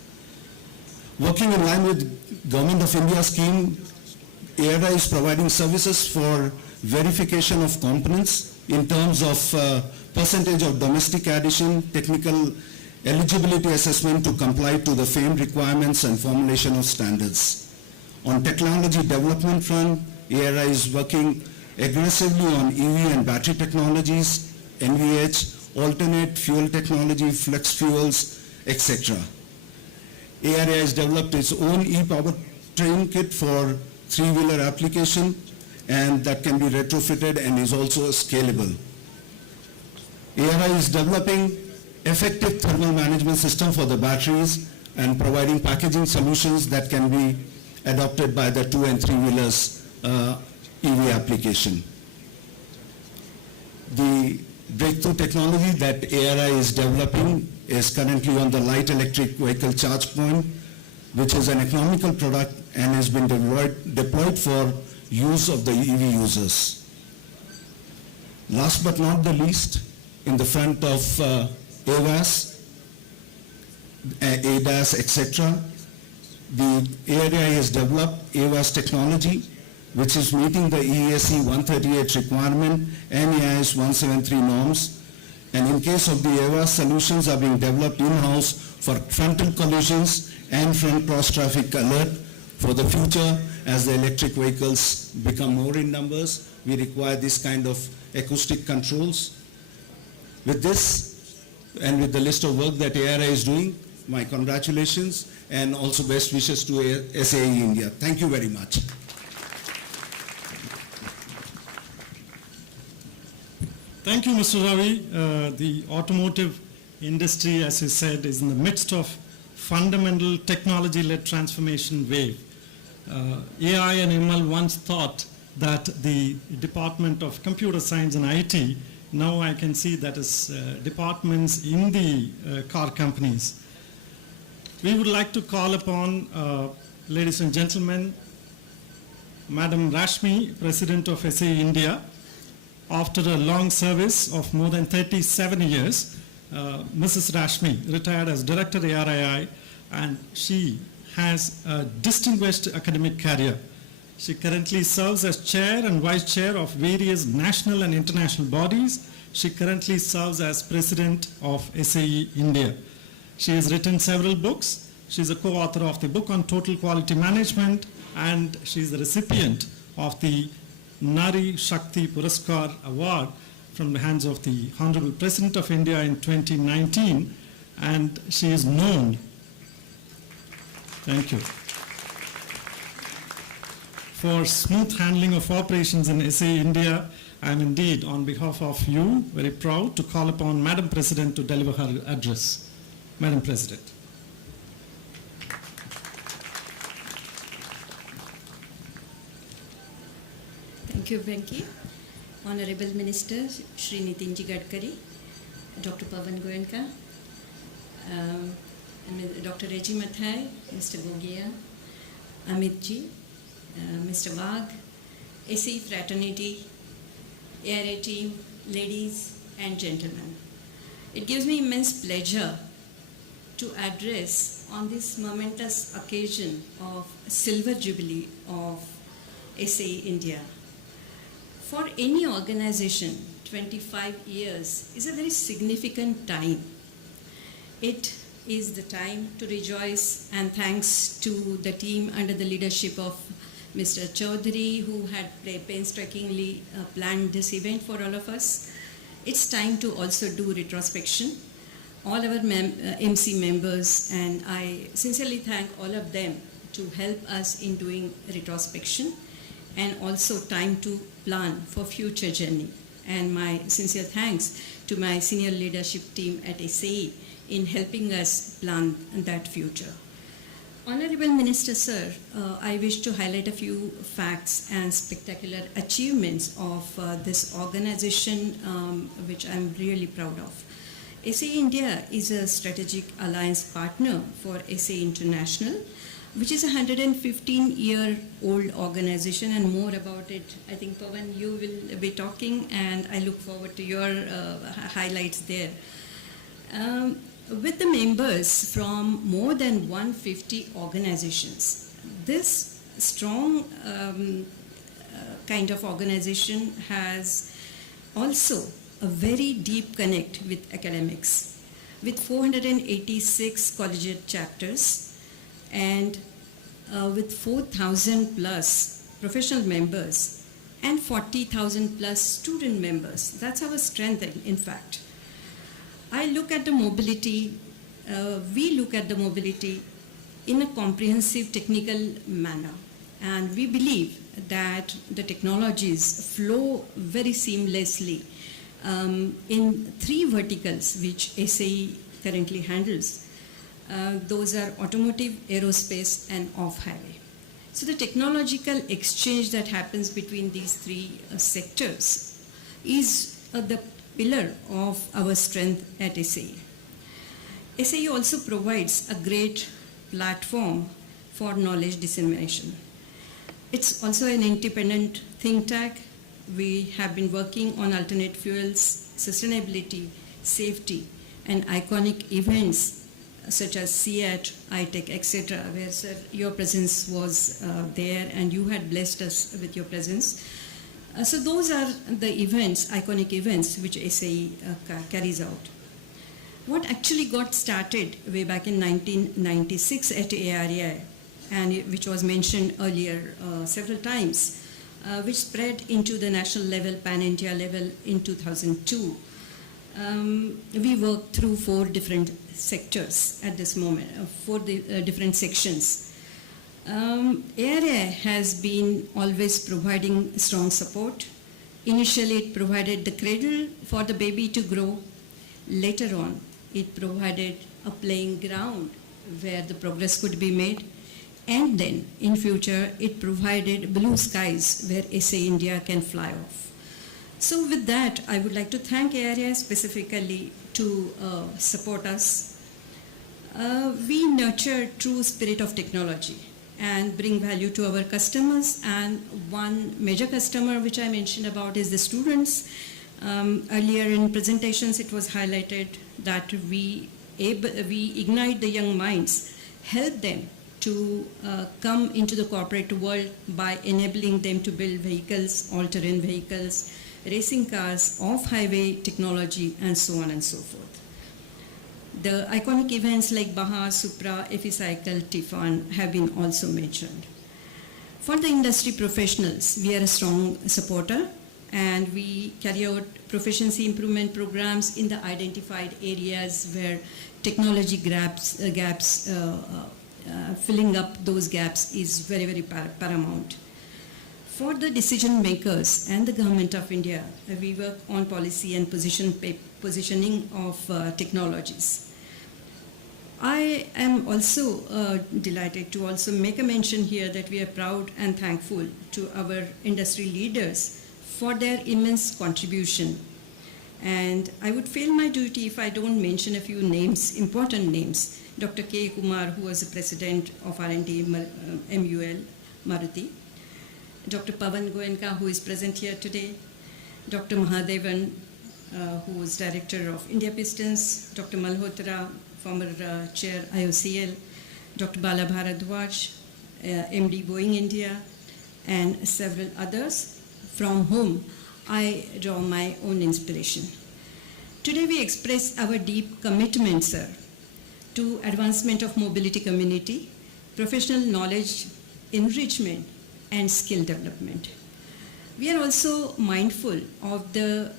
Working in line with Government of India scheme, ARAI is providing services for verification of components in terms of percentage of domestic addition, technical eligibility assessment to comply to the FAME requirements and formulation of standards. On technology development front, ARAI is working aggressively on EV and battery technologies, NVH, alternate fuel technology, flex fuels, etc. ARAI has developed its own e-powertrain kit for three-wheeler application, and that can be retrofitted and is also scalable. ARAI is developing effective thermal management system for the batteries and providing packaging solutions that can be adopted by the 2- and 3-wheelers EV application. The breakthrough technology that ARI is developing is currently on the light electric vehicle charge point, which is an economical product and has been deployed for use of the EV users. Last but not the least, in the front of AVAS, ADAS, etc., the ARI has developed AVAS technology, which is meeting the EAC 138 requirement and EIS 173 norms. And in case of the AVAS, solutions are being developed in-house for frontal collisions and front cross traffic alert. For the future, as the electric vehicles become more in numbers, we require this kind of acoustic controls. With this, and with the list of work that ARI is doing, my congratulations and also best wishes to SAE India. Thank you very much. Thank you, Mr. Ravi. The automotive industry, as you said, is in the midst of fundamental technology-led transformation wave. AI and ML once thought that the Department of Computer Science and IT, now I can see that is departments in the car companies. We would like to call upon, ladies and gentlemen, Madam Rashmi, President of SAE India. After a long service of more than 37 years, Mrs. Rashmi retired as Director ARAI, and she has a distinguished academic career. She currently serves as Chair and Vice Chair of various national and international bodies. She currently serves as President of SAE India. She has written several books. She is a co-author of the book on Total Quality Management, and she is the recipient of the Nari Shakti Puraskar Award from the hands of the Honorable President of India in 2019, and she is known, thank you, for smooth handling of operations in SAE India. I am indeed, on behalf of you, very proud to call upon Madam President to deliver her address. Madam President. Thank you, Venki. Honorable Minister, Shri Nitin Gadkari, Dr. Pawan Goenka, Dr. Reji Mathai, Mr. Gogia, Amit Ji, Mr. Wagh, SAE fraternity, ARAI team, ladies and gentlemen. It gives me immense pleasure to address on this momentous occasion of Silver Jubilee of SAE India. For any organization, 25 years is a very significant time. It is the time to rejoice, and thanks to the team under the leadership of Mr. Chaudhary, who had painstakingly planned this event for all of us. It's time to also do retrospection. All our MC members, and I sincerely thank all of them to help us in doing retrospection, and also time to plan for future journey. And my sincere thanks to my senior leadership team at SAE in helping us plan that future. Honorable Minister, sir, I wish to highlight a few facts and spectacular achievements of this organization, which I'm really proud of. SAE India is a strategic alliance partner for SAE International, which is a 115-year-old organization, and more about it, I think, Pawan, you will be talking, and I look forward to your highlights there. With the members from more than 150 organizations, this strong kind of organization has also a very deep connect with academics, with 486 collegiate chapters, and with 4,000 plus professional members and 40,000 plus student members. That's our strength, in fact. I look at the mobility, we look at the mobility in a comprehensive technical manner, and we believe that the technologies flow very seamlessly in three verticals which SAE currently handles. Those are automotive, aerospace, and off-highway. So the technological exchange that happens between these three sectors is the pillar of our strength at SAE. SAE also provides a great platform for knowledge dissemination. It's also an independent think tank. We have been working on alternate fuels, sustainability, safety, and iconic events such as SEAT, ITEC, etc., where, sir, your presence was there and you had blessed us with your presence. So those are the events, iconic events, which SAE carries out. What actually got started way back in 1996 at ARAI, and which was mentioned earlier several times, which spread into the national level, pan-India level in 2002. We work through 4 different sectors at this moment, 4 different sections. ARAI has been always providing strong support. Initially, it provided the cradle for the baby to grow. Later on, it provided a playing ground where the progress could be made. And then, in future, it provided blue skies where SAE India can fly off. So with that, I would like to thank ARAI specifically to support us. We nurture true spirit of technology and bring value to our customers. And one major customer which I mentioned about is the students. Earlier in presentations, it was highlighted that we ignite the young minds, help them to come into the corporate world by enabling them to build vehicles, all-terrain vehicles, racing cars, off-highway technology, and so on and so forth. The iconic events like Baha, Supra, Eficycle, Tifan have been also mentioned. For the industry professionals, we are a strong supporter, and we carry out proficiency improvement programs in the identified areas where technology gaps, filling up those gaps is very, very paramount. For the decision makers and the Government of India, we work on policy and positioning of technologies. I am also delighted to also make a mention here that we are proud and thankful to our industry leaders for their immense contribution. And I would fail my duty if I don't mention a few names, important names. Dr. K. Kumar, who was the president of R&D MUL, Maruti. Dr. Pawan Goenka, who is present here today. Dr. Mahadevan, who was director of India Pistons. Dr. Malhotra, former chair IOCL. Dr. Bala Bharadwaj, MD Boeing India, and several others from whom I draw my own inspiration. Today we express our deep commitment, sir, to advancement of mobility community, professional knowledge enrichment, and skill development. We are also mindful of the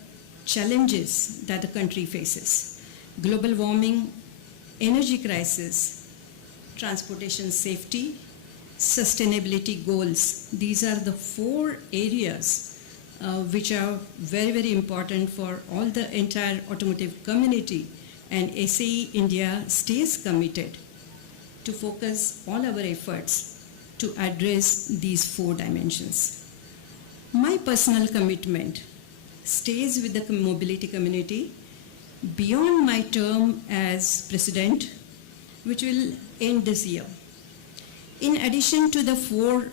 challenges that the country faces: global warming, energy crisis, transportation safety, sustainability goals. These are the 4 areas which are very, very important for all the entire automotive community, and SAE India stays committed to focus all our efforts to address these 4 dimensions. My personal commitment stays with the mobility community beyond my term as president, which will end this year. In addition to the 4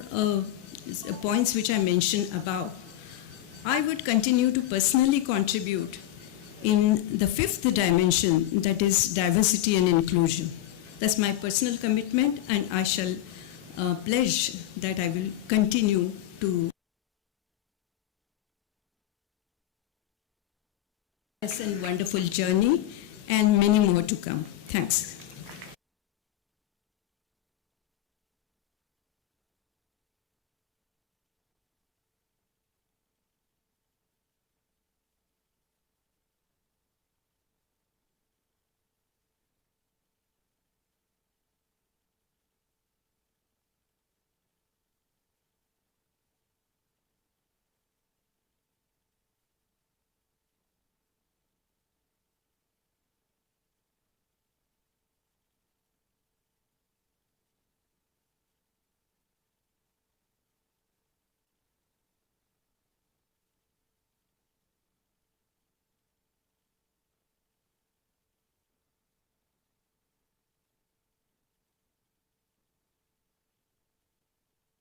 points which I mentioned above, I would continue to personally contribute in the 5th dimension, that is diversity and inclusion. That's my personal commitment, and I shall pledge that I will continue to a wonderful journey and many more to come. Thanks.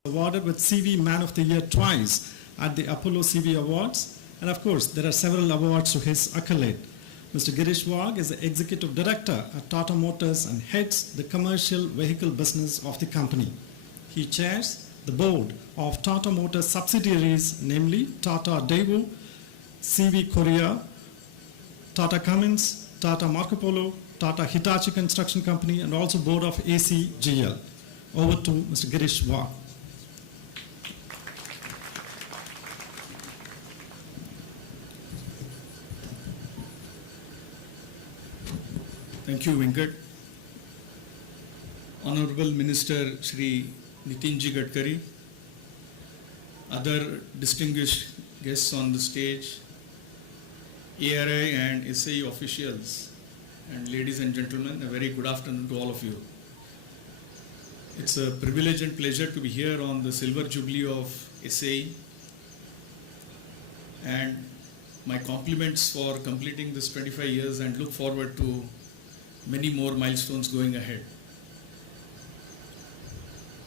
Awarded with CV Man of the Year twice at the Apollo CV Awards. And of course, there are several awards to his accolade. Mr. Girish Wagh is the Executive Director at Tata Motors and heads the commercial vehicle business of the company. He chairs the board of Tata Motors subsidiaries, namely Tata Daewoo, CV Korea, Tata Cummins, Tata Marco Polo, Tata Hitachi Construction Company, and also board of ACGL. Over to Mr. Girish Wagh. Thank you, Venkat. Honorable Minister Shri Nitinji Gadkari, other distinguished guests on the stage, ARI and SAE officials, and ladies and gentlemen, a very good afternoon to all of you. It's a privilege and pleasure to be here on the Silver Jubilee of SAE, and my compliments for completing this 25 years and look forward to many more milestones going ahead.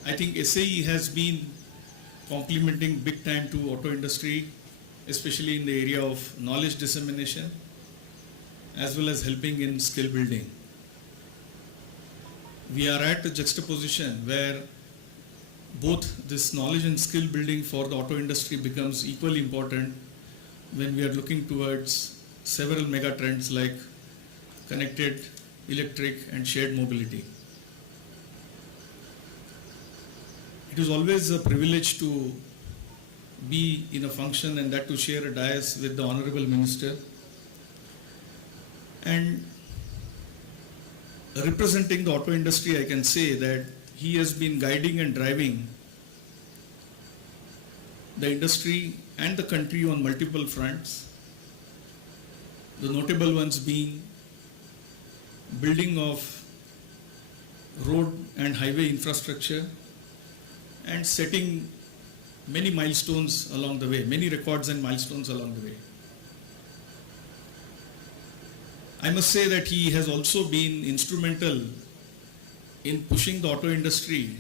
I think SAE has been complementing big time to auto industry, especially in the area of knowledge dissemination, as well as helping in skill building. We are at a juxtaposition where both this knowledge and skill building for the auto industry becomes equally important when we are looking towards several mega trends like connected, electric, and shared mobility. It is always a privilege to be in a function and that to share a dais with the Honorable Minister. And representing the auto industry, I can say that he has been guiding and driving the industry and the country on multiple fronts. The notable ones being building of road and highway infrastructure and setting many milestones along the way, many records and milestones along the way. I must say that he has also been instrumental in pushing the auto industry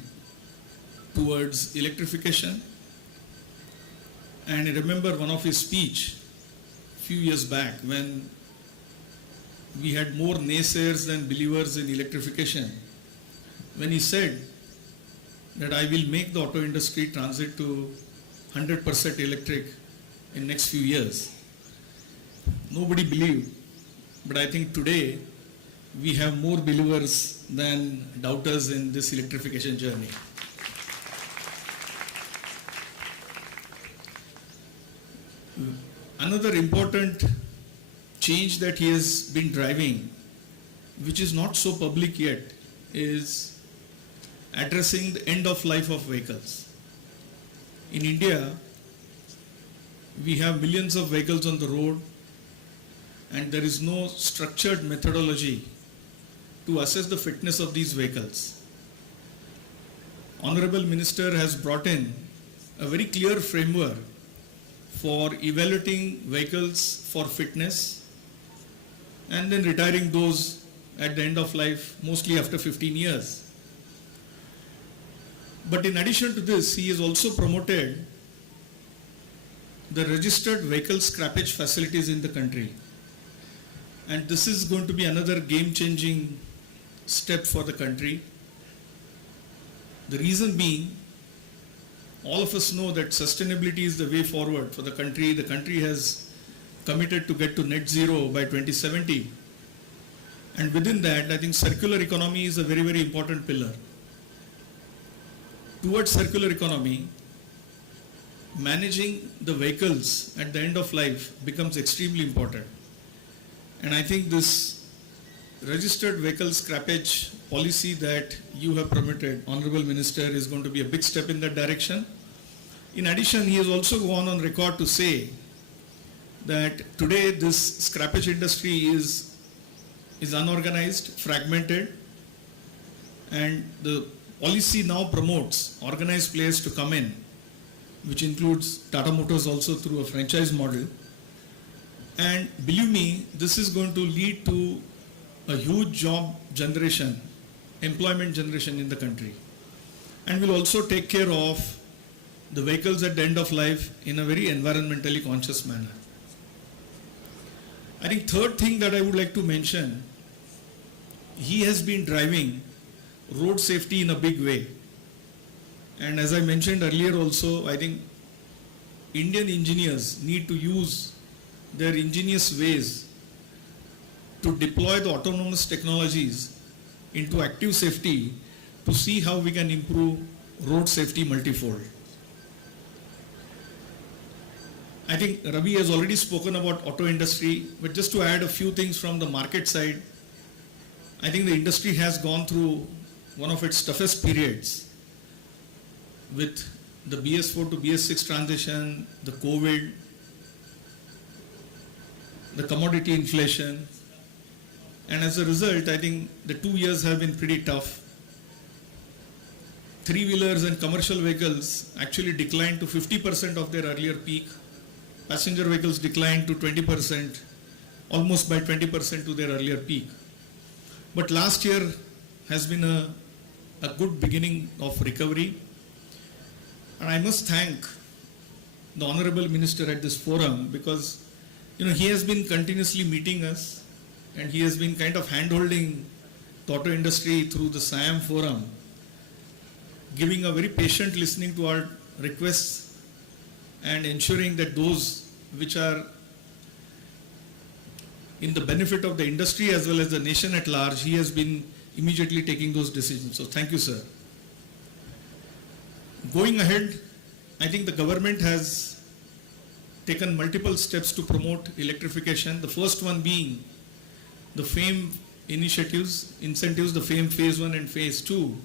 towards electrification. And I remember one of his speech a few years back when we had more naysayers than believers in electrification, when he said that I will make the auto industry transit to 100% electric in next few years. Nobody believed, but I think today we have more believers than doubters in this electrification journey. Another important change that he has been driving, which is not so public yet, is addressing the end of life of vehicles. In India, we have millions of vehicles on the road and there is no structured methodology to assess the fitness of these vehicles. Honorable Minister has brought in a very clear framework for evaluating vehicles for fitness and then retiring those at the end of life, mostly after 15 years. But in addition to this, he has also promoted the registered vehicle scrappage facilities in the country. And this is going to be another game-changing step for the country. The reason being, all of us know that sustainability is the way forward for the country. The country has committed to get to net zero by 2070. And within that, I think circular economy is a very, very important pillar. Towards circular economy, managing the vehicles at the end of life becomes extremely important. And I think this registered vehicle scrappage policy that you have promoted, Honorable Minister, is going to be a big step in that direction. In addition, he has also gone on record to say that today this scrappage industry is unorganized, fragmented, and the policy now promotes organized players to come in, which includes Tata Motors also through a franchise model. And believe me, this is going to lead to a huge job generation, employment generation in the country, and will also take care of the vehicles at the end of life in a very environmentally conscious manner. I think third thing that I would like to mention, he has been driving road safety in a big way. And as I mentioned earlier also, I think Indian engineers need to use their ingenious ways to deploy the autonomous technologies into active safety to see how we can improve road safety multifold. I think Ravi has already spoken about auto industry, but just to add a few things from the market side, I think the industry has gone through one of its toughest periods with the BS4 to BS6 transition, the COVID, the commodity inflation, and as a result, I think the 2 years have been pretty tough. Three-wheelers and commercial vehicles actually declined to 50% of their earlier peak. Passenger vehicles declined to 20%, almost by 20% to their earlier peak. But last year has been a good beginning of recovery. And I must thank the Honorable Minister at this forum because he has been continuously meeting us and he has been kind of hand-holding the auto industry through the SIAM forum, giving a very patient listening to our requests and ensuring that those which are in the benefit of the industry as well as the nation at large, he has been immediately taking those decisions. So thank you, sir. Going ahead, I think the government has taken multiple steps to promote electrification. The first one being the FAME initiatives, incentives, the FAME Phase 1 and Phase 2.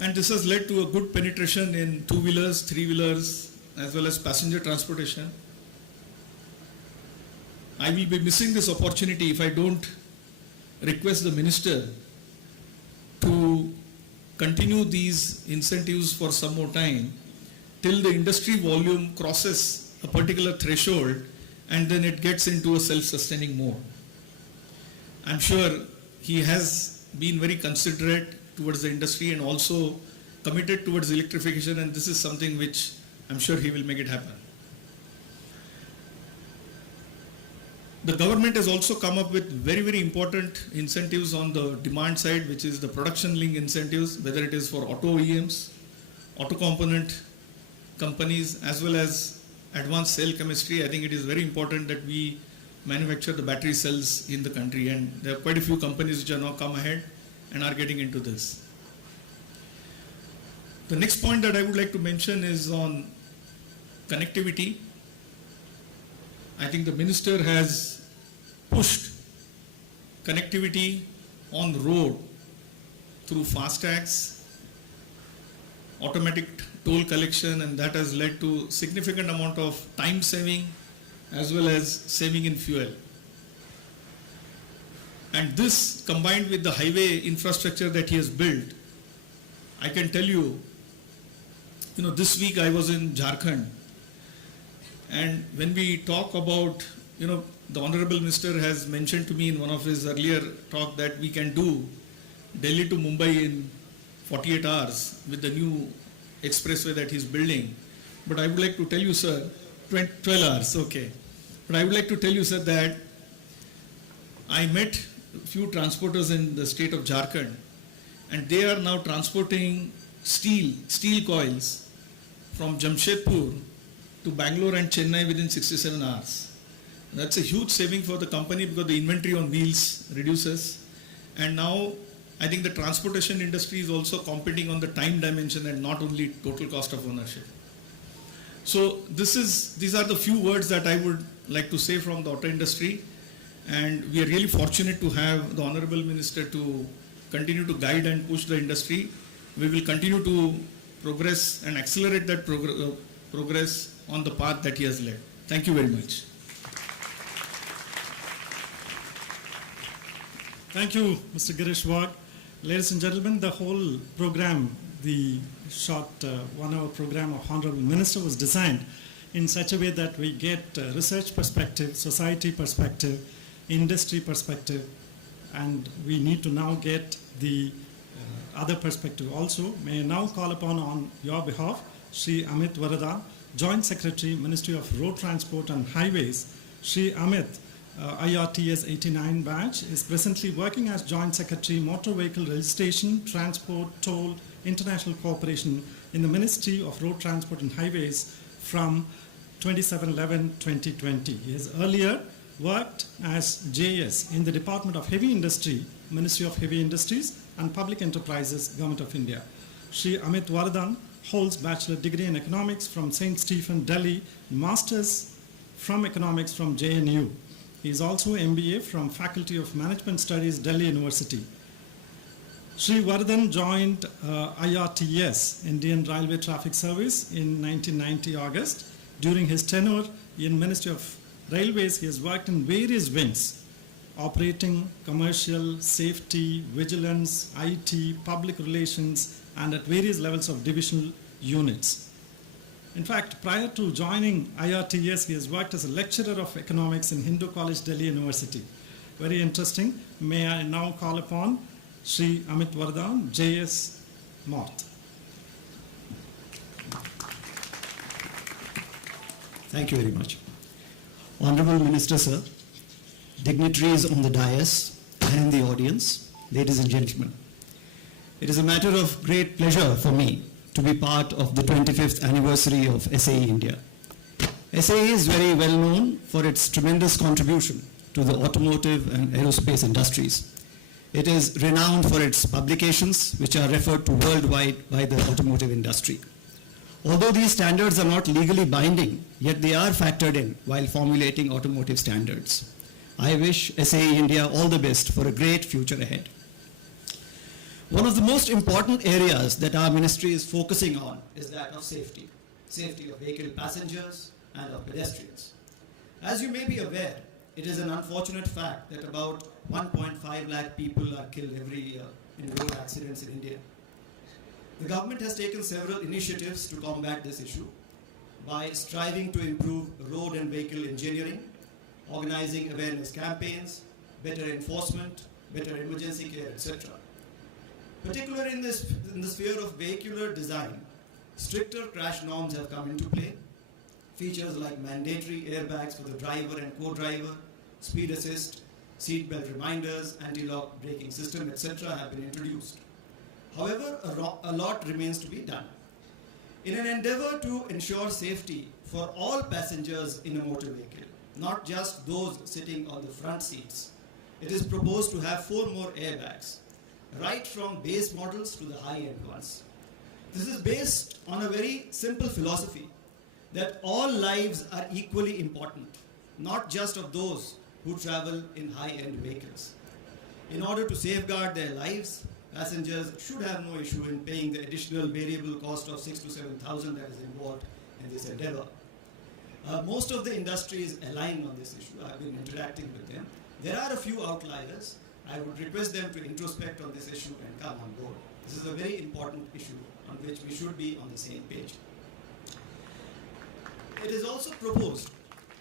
And this has led to a good penetration in two-wheelers, three-wheelers, as well as passenger transportation. I will be missing this opportunity if I don't request the minister to continue these incentives for some more time till the industry volume crosses a particular threshold and then it gets into a self-sustaining mode. I'm sure he has been very considerate towards the industry and also committed towards electrification, and this is something which I'm sure he will make it happen. The government has also come up with very, very important incentives on the demand side, which is the production link incentives, whether it is for auto OEMs, auto component companies, as well as advanced cell chemistry. I think it is very important that we manufacture the battery cells in the country, and there are quite a few companies which have now come ahead and are getting into this. The next point that I would like to mention is on connectivity. I think the minister has pushed connectivity on the road through FASTags, automatic toll collection, and that has led to significant amount of time saving as well as saving in fuel. And this combined with the highway infrastructure that he has built, I can tell you, this week I was in Jharkhand, and when we talk about, the Honorable Minister has mentioned to me in one of his earlier talk that we can do Delhi to Mumbai in 48 hours with the new expressway that he's building. But I would like to tell you, sir, 12 hours, okay. But I would like to tell you, sir, that I met a few transporters in the state of Jharkhand, and they are now transporting steel coils from Jamshedpur to Bangalore and Chennai within 67 hours. That's a huge saving for the company because the inventory on wheels reduces. And now I think the transportation industry is also competing on the time dimension and not only total cost of ownership. So these are the few words that I would like to say from the auto industry, and we are really fortunate to have the Honorable Minister to continue to guide and push the industry. We will continue to progress and accelerate that progress on the path that he has led. Thank you very much. Thank you, Mr. Girish Wagh. Ladies and gentlemen, the whole program, the short 1 hour program of Honorable Minister was designed in such a way that we get research perspective, society perspective, industry perspective, and we need to now get the other perspective also. May I now call upon on your behalf Shri Amit Varadan, Joint Secretary, Ministry of Road Transport and Highways. Shri Amit, IRTS 89 batch, is presently working as Joint Secretary, Motor Vehicle Registration, Transport, Toll, International Cooperation in the Ministry of Road Transport and Highways from 27/11/2020. He has earlier worked as JS in the Department of Heavy Industry, Ministry of Heavy Industries and Public Enterprises, Government of India. Shri Amit Varadan holds Bachelor degree in Economics from St. Stephen, Delhi, Masters from Economics from JNU. He is also MBA from Faculty of Management Studies, Delhi University. Shri Varadan joined IRTS, Indian Railway Traffic Service, in 1990 August. During his tenure in Ministry of Railways, he has worked in various wings, operating, commercial, safety, vigilance, IT, public relations, and at various levels of divisional units. In fact, prior to joining IRTS, he has worked as a lecturer of economics in Hindu College, Delhi University. Very interesting. May I now call upon Shri Amit Varadan, JS Mort. Thank you very much. Honorable Minister, sir, dignitaries on the dais and in the audience, ladies and gentlemen. It is a matter of great pleasure for me to be part of the 25th anniversary of SAE India. SAE is very well known for its tremendous contribution to the automotive and aerospace industries. It is renowned for its publications, which are referred to worldwide by the automotive industry. Although these standards are not legally binding, yet they are factored in while formulating automotive standards. I wish SAE India all the best for a great future ahead. One of the most important areas that our ministry is focusing on is that of safety. Safety of vehicle passengers and of pedestrians. As you may be aware, it is an unfortunate fact that about 1.5 lakh people are killed every year in road accidents in India. The government has taken several initiatives to combat this issue by striving to improve road and vehicle engineering, organizing awareness campaigns, better enforcement, better emergency care, etc. Particularly in the sphere of vehicular design, stricter crash norms have come into play. Features like mandatory airbags for the driver and co-driver, speed assist, seat belt reminders, anti-lock braking system, etc. have been introduced. However, a lot remains to be done. In an endeavor to ensure safety for all passengers in a motor vehicle, not just those sitting on the front seats, it is proposed to have 4 more airbags, right from base models to the high-end ones. This is based on a very simple philosophy that all lives are equally important, not just of those who travel in high-end vehicles. In order to safeguard their lives, passengers should have no issue in paying the additional variable cost of 6,000 to 7,000 that is involved in this endeavor. Most of the industry is aligned on this issue. I've been interacting with them. There are a few outliers. I would request them to introspect on this issue and come on board. This is a very important issue on which we should be on the same page. It is also proposed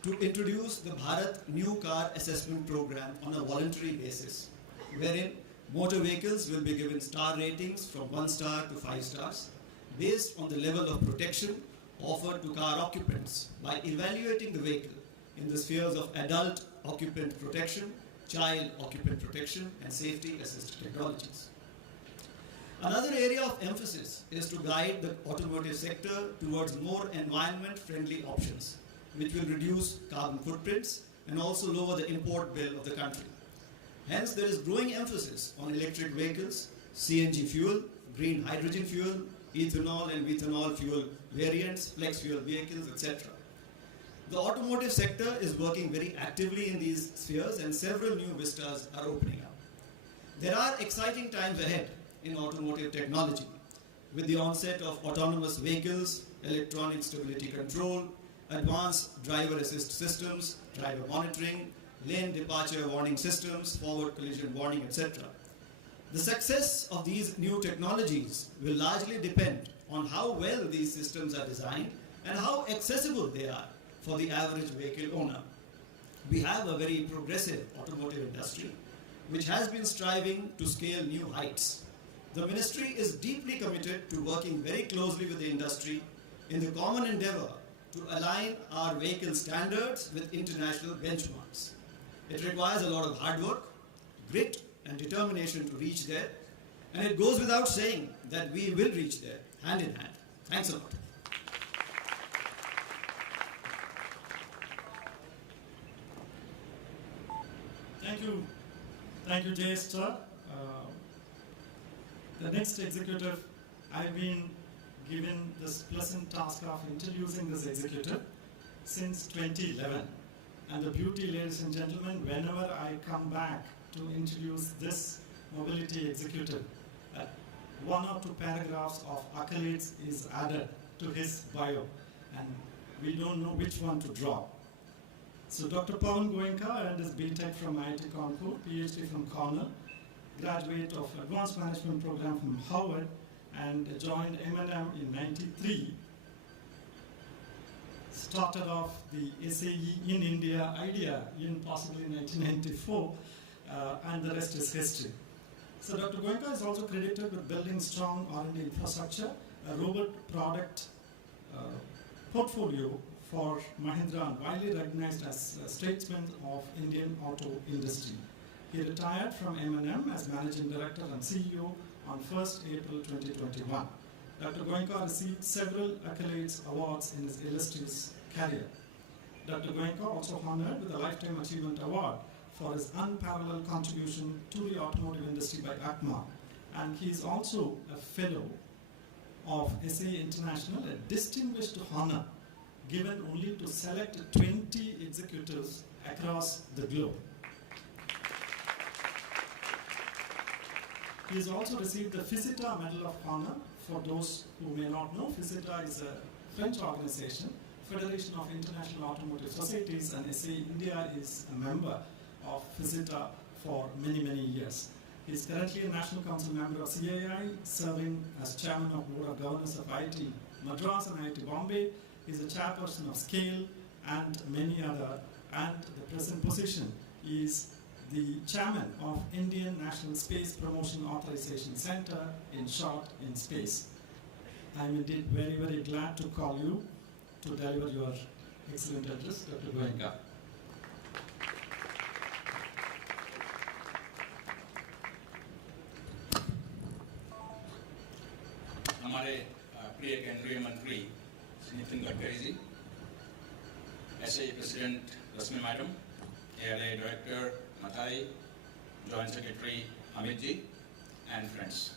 to introduce the Bharat New Car Assessment Program on a voluntary basis, wherein motor vehicles will be given star ratings from 1 star to 5 stars based on the level of protection offered to car occupants by evaluating the vehicle in the spheres of adult occupant protection, child occupant protection, and safety assisted technologies. Another area of emphasis is to guide the automotive sector towards more environment-friendly options, which will reduce carbon footprints and also lower the import bill of the country. Hence, there is growing emphasis on electric vehicles, CNG fuel, green hydrogen fuel, ethanol and methanol fuel variants, flex fuel vehicles, etc. The automotive sector is working very actively in these spheres and several new vistas are opening up. There are exciting times ahead in automotive technology with the onset of autonomous vehicles, electronic stability control, advanced driver assist systems, driver monitoring, lane departure warning systems, forward collision warning, etc. The success of these new technologies will largely depend on how well these systems are designed and how accessible they are for the average vehicle owner. We have a very progressive automotive industry which has been striving to scale new heights. The ministry is deeply committed to working very closely with the industry in the common endeavor to align our vehicle standards with international benchmarks. It requires a lot of hard work, grit, and determination to reach there, and it goes without saying that we will reach there, hand in hand. Thanks a lot. Thank you, Jay sir. The next executive, I've been given this pleasant task of introducing this executive since 2011. And the beauty, ladies and gentlemen, whenever I come back to introduce this mobility executive, one or two paragraphs of accolades is added to his bio, and we don't know which one to draw. So Dr. Pawan Goenka earned his BTech from IIT Kanpur, PhD from Cornell, graduate of Advanced Management Program from Harvard, and joined M&M in '93. Started off the SAE in India idea in possibly 1994, and the rest is history. So Dr. Goenka is also credited with building strong R&D infrastructure, a robust product portfolio for Mahindra, and widely recognized as a statesman of Indian auto industry. He retired from M&M as Managing Director and CEO on 1st April 2021. Dr. Goenka received several accolades, awards in his illustrious career. Dr. Goenka also honored with a Lifetime Achievement Award for his unparalleled contribution to the automotive industry by ACMA. And he is also a fellow of SAE International, a distinguished honor given only to select 20 executives across the globe. He has also received the FISITA Medal of Honor. For those who may not know, FISITA is a French organization, Federation of International Automotive Societies, and SAE India is a member of FISITA for many, many years. He is currently a National Council member of CAI, serving as Chairman of Board of Governors of IIT Madras and IIT Bombay. He is a chairperson of SCALE and many other, and the present position is the chairman of Indian National Space Promotion Authorization Center, in short, in space. I am indeed very, very glad to call you to deliver your excellent address, Dr. Goenka. हमारे प्रिय केंद्रीय मंत्री Nitin Gadkari ji, SAE President Rashmi Madam, ARAI Director Mathai, Joint Secretary Amit ji, and friends.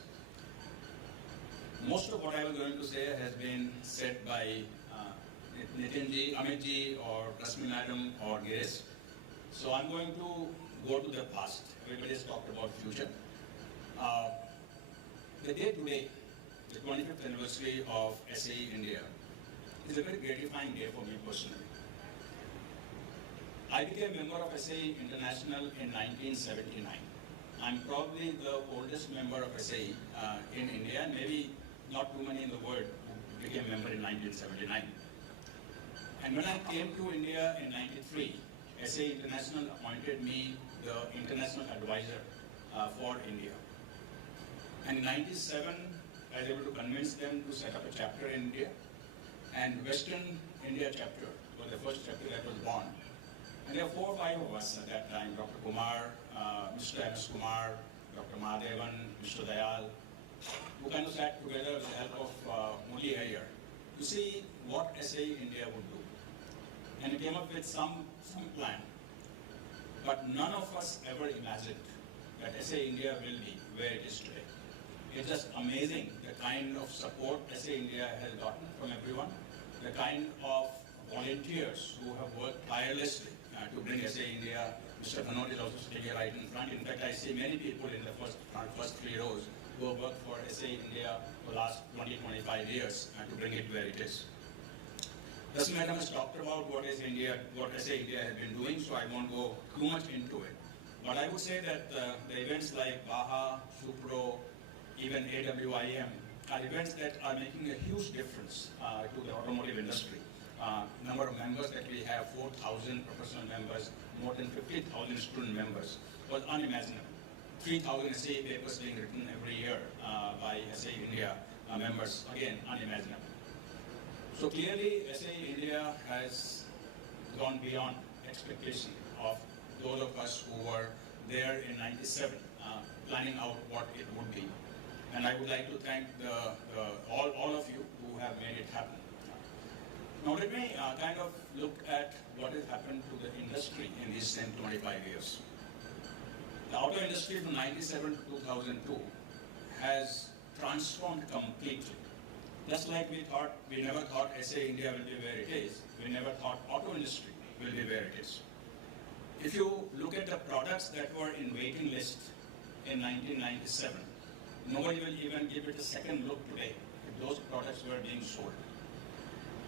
Most of what I was going to say has been said by Nitin ji, Amit ji, or Rashmi Madam, or Girish. So I'm going to go to the past. Everybody has talked about future. The day today, the 25th anniversary of SAE India, is a very gratifying day for me personally. I became a member of SAE International in 1979. I'm probably the oldest member of SAE in India, and maybe not too many in the world who became a member in 1979. And when I came to India in '93, SAE International appointed me the international advisor for India. And in '97, I was able to convince them to set up a chapter in India. And Western India chapter was the first chapter that was born. And there were 4 or 5 of us at that time: Dr. Kumar, Mr. M.S. Kumar, Dr. Mahadevan, Mr. Dayal, who kind of sat together with the help of Muli Iyer to see what SAE India would do. And we came up with some plan. But none of us ever imagined that SAE India will be where it is today. It's just amazing the kind of support SAE India has gotten from everyone, the kind of volunteers who have worked tirelessly to bring SAE India. Mr. Dhanot is also sitting here right in front. In fact, I see many people in the first 3 rows who have worked for SAE India for the last 20-25 years to bring it where it is. Rashmi Madam has talked about what SAE India has been doing, so I won't go too much into it. But I would say that the events like BAHA, SUPRO, even AWIM are events that are making a huge difference to the automotive industry. Number of members that we have, 4,000 professional members, more than 50,000 student members, was unimaginable. 3,000 SAE papers being written every year by SAE India members, again, unimaginable. So clearly, SAE India has gone beyond expectation of those of us who were there in '97, planning out what it would be. And I would like to thank all of you who have made it happen. Now let me kind of look at what has happened to the industry in these 25 years. The auto industry from '97 to 2002 has transformed completely. Just like we never thought SAE India will be where it is, we never thought auto industry will be where it is. If you look at the products that were in waiting list in 1997, nobody will even give it a second look today if those products were being sold.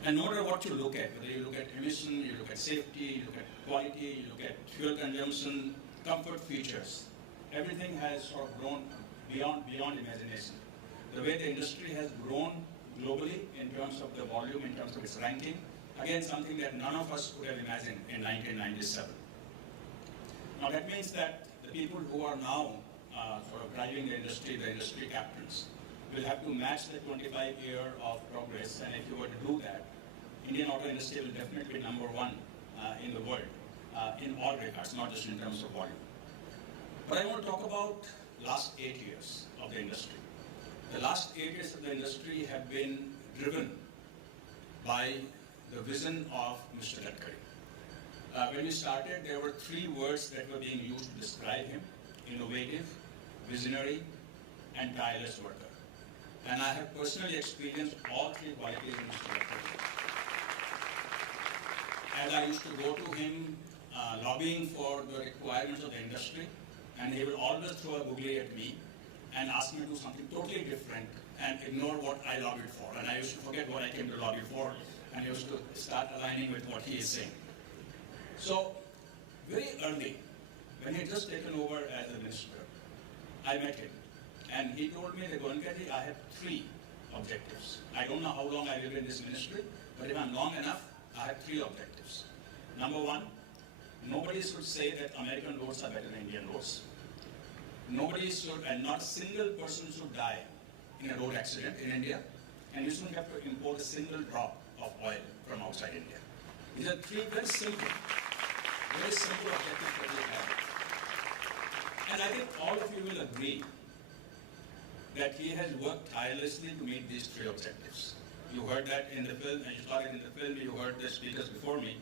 And no matter what you look at, whether you look at emission, you look at safety, you look at quality, you look at fuel consumption, comfort features, everything has sort of grown beyond imagination. The way the industry has grown globally in terms of the volume, in terms of its ranking, again something that none of us could have imagined in 1997. Now that means that the people who are now sort of driving the industry captains, will have to match the 25-year of progress, and if you were to do that, Indian auto industry will definitely be number one in the world in all regards, not just in terms of volume. But I want to talk about last 8 years of the industry. The last 8 years of the industry have been driven by the vision of Mr. Gadkari. When we started, there were 3 words that were being used to describe him: innovative, visionary, and tireless worker. And I have personally experienced all 3 qualities in Mr. Gadkari. As I used to go to him lobbying for the requirements of the industry, and he will always throw a googly at me and ask me to do something totally different and ignore what I lobbied for. And I used to forget what I came to lobby for, and he used to start aligning with what he is saying. So, very early, when he had just taken over as a minister, I met him. And he told me that, Goenka-ji, I have 3 objectives. I don't know how long I will be in this ministry, but if I'm long enough, I have 3 objectives. Number 1, nobody should say that American roads are better than Indian roads. Nobody should, and not a single person should die in a road accident in India, and you shouldn't have to import a single drop of oil from outside India. These are 3 very simple objectives that we have. And I think all of you will agree that he has worked tirelessly to meet these 3 objectives. You heard that in the film, and you saw it in the film, you heard the speakers before me.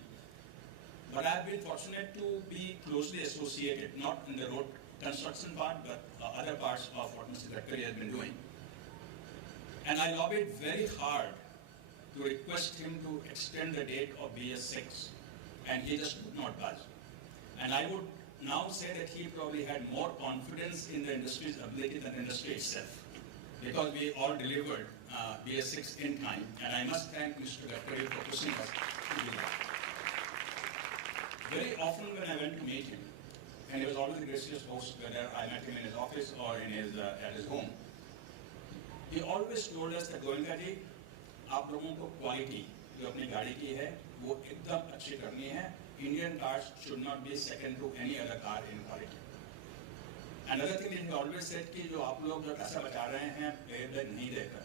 But I have been fortunate to be closely associated, not in the road construction part, but other parts of what Mr. Gadkari has been doing. And I lobbied very hard to request him to extend the date of BS6, and he just would not budge. And I would now say that he probably had more confidence in the industry's ability than the industry itself, because we all delivered BS6 in time, and I must thank Mr. Gadkari for pushing us to do that. Very often when I went to meet him, and he was always a gracious host, whether I met him in his office or in his, at his home, he always told us that, Goenka-ji, आप लोगों को quality जो अपनी गाड़ी की है वो एकदम अच्छी करनी है. Indian cars should not be second to any other car in quality. Another thing he always said कि जो आप लोग जो पैसा बचा रहे हैं एयरबैग नहीं देकर,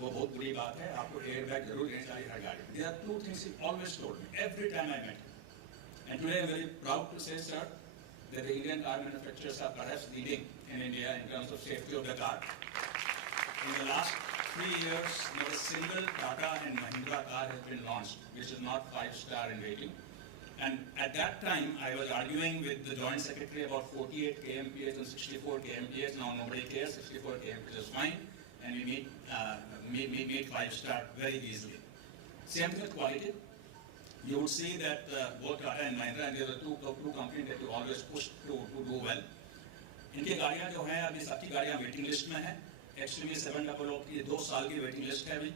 वो बहुत बुरी बात है. आपको एयरबैग जरूर देना चाहिए हर गाड़ी में. There are 2 things he always told me every time I met him. And today I am very proud to say, sir, that the Indian car manufacturers are perhaps leading in India in terms of safety of the car. In the last 3 years, not a single Tata and Mahindra car has been launched, which is not 5-star in rating. And at that time, I was arguing with the Joint Secretary about 48 kmph and 64 kmph. Now nobody cares, 64 kmph is fine, and we meet 5-star very easily. Same thing with quality. You would see that both Tata and Mahindra, and they are the two companies that you always push to do well. इनकी गाड़ियाँ जो हैं अभी सबकी गाड़ियाँ waiting list में हैं. XUV 700 की 2 साल की वेटिंग लिस्ट है अभी.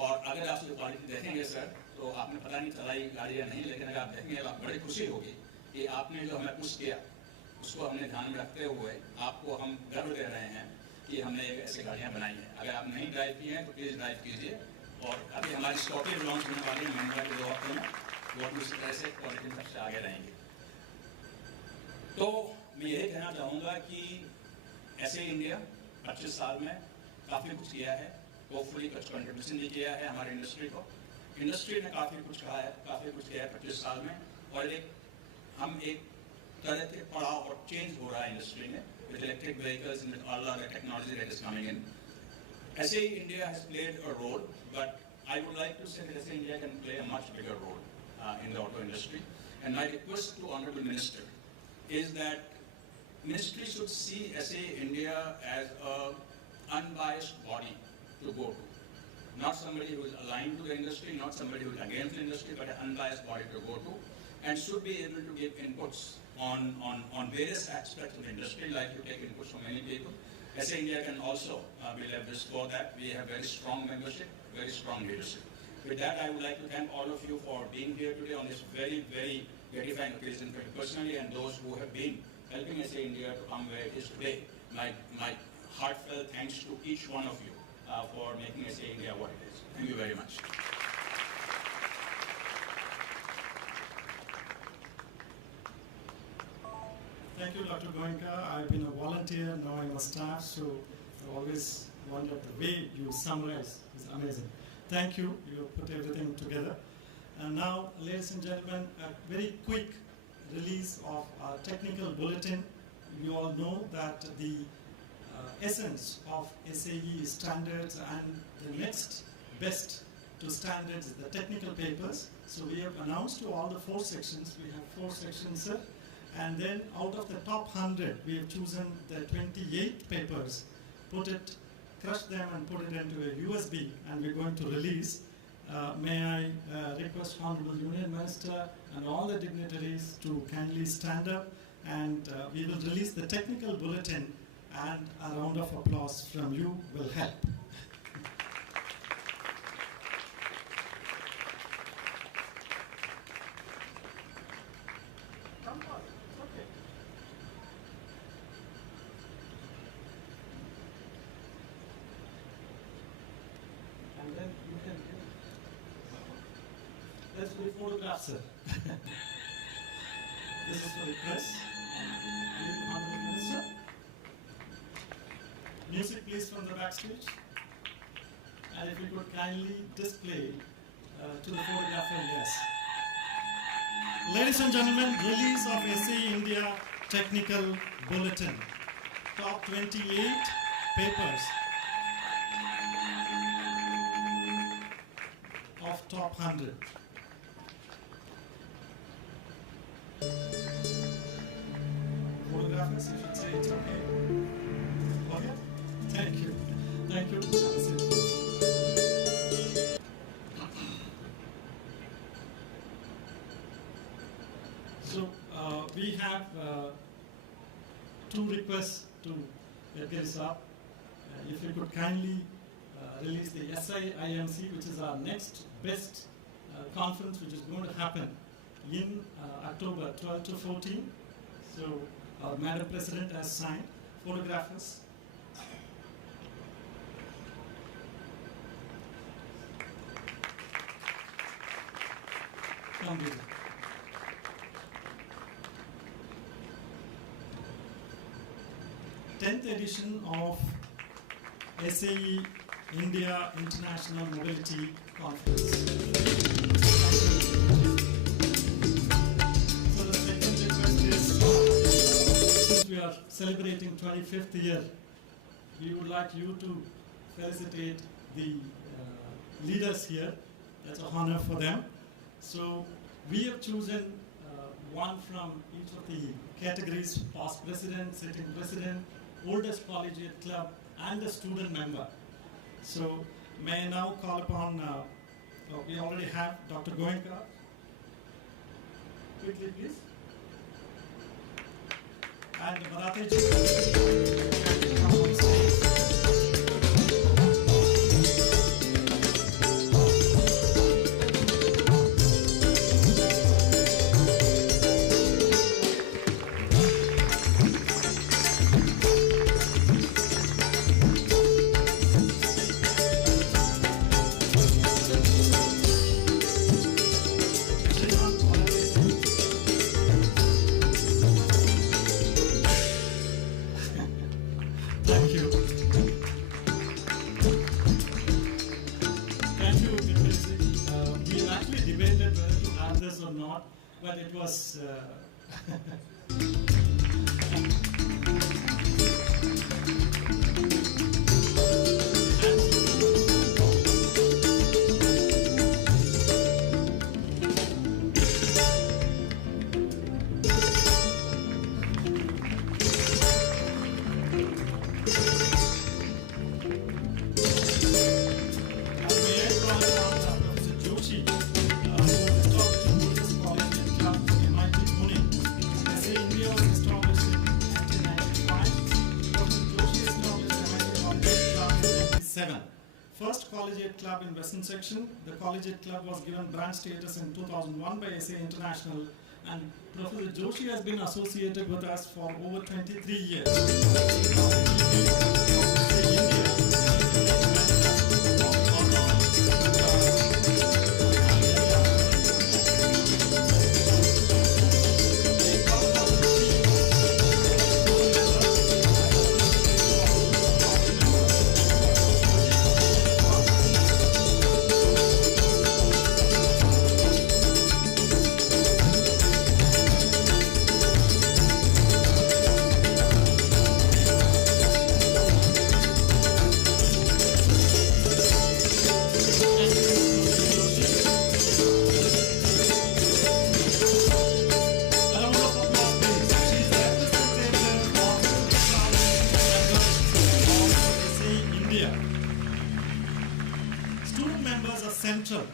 और अगर आप जो क्वालिटी देखेंगे सर, तो आपने पता नहीं चला ये गाड़ियाँ नहीं, लेकिन अगर आप देखेंगे आप बड़ी खुशी होगी कि आपने जो हमें पुश किया उसको हमने ध्यान में रखते हुए आपको हम गर्व दे रहे हैं कि हमने ऐसी गाड़ियाँ बनाई हैं. अगर आप नहीं ड्राइव की हैं तो प्लीज़ ड्राइव कीजिए. और अभी हमारी स्कॉर्पियो लॉन्च होने वाली है महिंद्रा के 2 हफ्ते में, वो हम उसी तरह से क्वालिटी में सबसे आगे रहेंगे. तो मैं यही कहना चाहूँगा कि SAE इंडिया 25 साल में काफ़ी कुछ किया है. होपफुली कुछ कंट्रीब्यूशन भी किया है हमारी इंडस्ट्री को. इंडस्ट्री ने काफ़ी कुछ कहा है, काफ़ी कुछ किया है 25 साल में, और हम एक तरह के पड़ाव और चेंज हो रहा है इंडस्ट्री में with electric vehicles and with all other technology that is coming in. SAE India has played a role, but I would like to say that SAE India can play a much bigger role in the auto industry. And my request to Honorable Minister is that Ministry should see SAE India as an unbiased body to go to. Not somebody who is aligned to the industry, not somebody who is against the industry, but an unbiased body to go to, and should be able to give inputs on various aspects of the industry, like you take inputs from many people. SAE India can also be leveraged for that. We have very strong membership, very strong leadership. With that, I would like to thank all of you for being here today on this very, very gratifying occasion for me personally, and those who have been helping SAE India to come where it is today. My heartfelt thanks to each one of you for making SAE India what it is. Thank you very much. Thank you, Dr. Goenka. I've been a volunteer, now I'm a staff, so I always wondered the way you summarize is amazing. Thank you, you put everything together. And now, ladies and gentlemen, a very quick release of our technical bulletin. You all know that the essence of SAE standards and the next best to standards is the technical papers. So we have announced to all the 4 sections. We have 4 sections, sir. And then out of the top 100, we have chosen the 28 papers, crush them and put it into a USB, and we're going to release. May I request Honorable Union Minister and all the dignitaries to kindly stand up, and we will release the technical bulletin, and a round of applause from you will help. And then you can let's do photographs, sir. This is for the press. Honorable Minister. Music please from the backstage. And if you could kindly display to the photographer, yes. Ladies and gentlemen, release of SAE India Technical Bulletin. Top 28 papers of top 100. Photographers, if you say it's okay. Okay? Thank you. Thank you. Have a seat. So we have 2 requests to get this up. If you could kindly release the SAIMC, which is our next best conference, which is going to happen in October 12 to 14. So our Madam President has signed. Photographers. Come here. Tenth edition of SAE India International Mobility Conference. So the second request is, since we are celebrating 25th year, we would like you to felicitate the leaders here. That's an honor for them. So we have chosen one from each of the categories: past president, sitting president, oldest collegiate club, and a student member. So may I now call upon, we already have Dr. Goenka. Quickly, please. And Bharataji. this or not, but it was. First collegiate club in Western section. The collegiate club was given branch status in 2001 by SAE International, and Professor Joshi has been associated with us for over 23 years.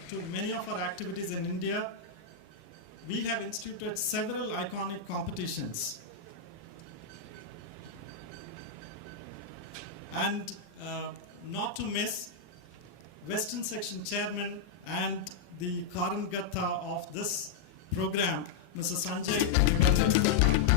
To many of our activities in India. We have instituted several iconic competitions. And not to miss, Western Section Chairman and the Karangatha of this program, Mr. Sanjay Nibandhe.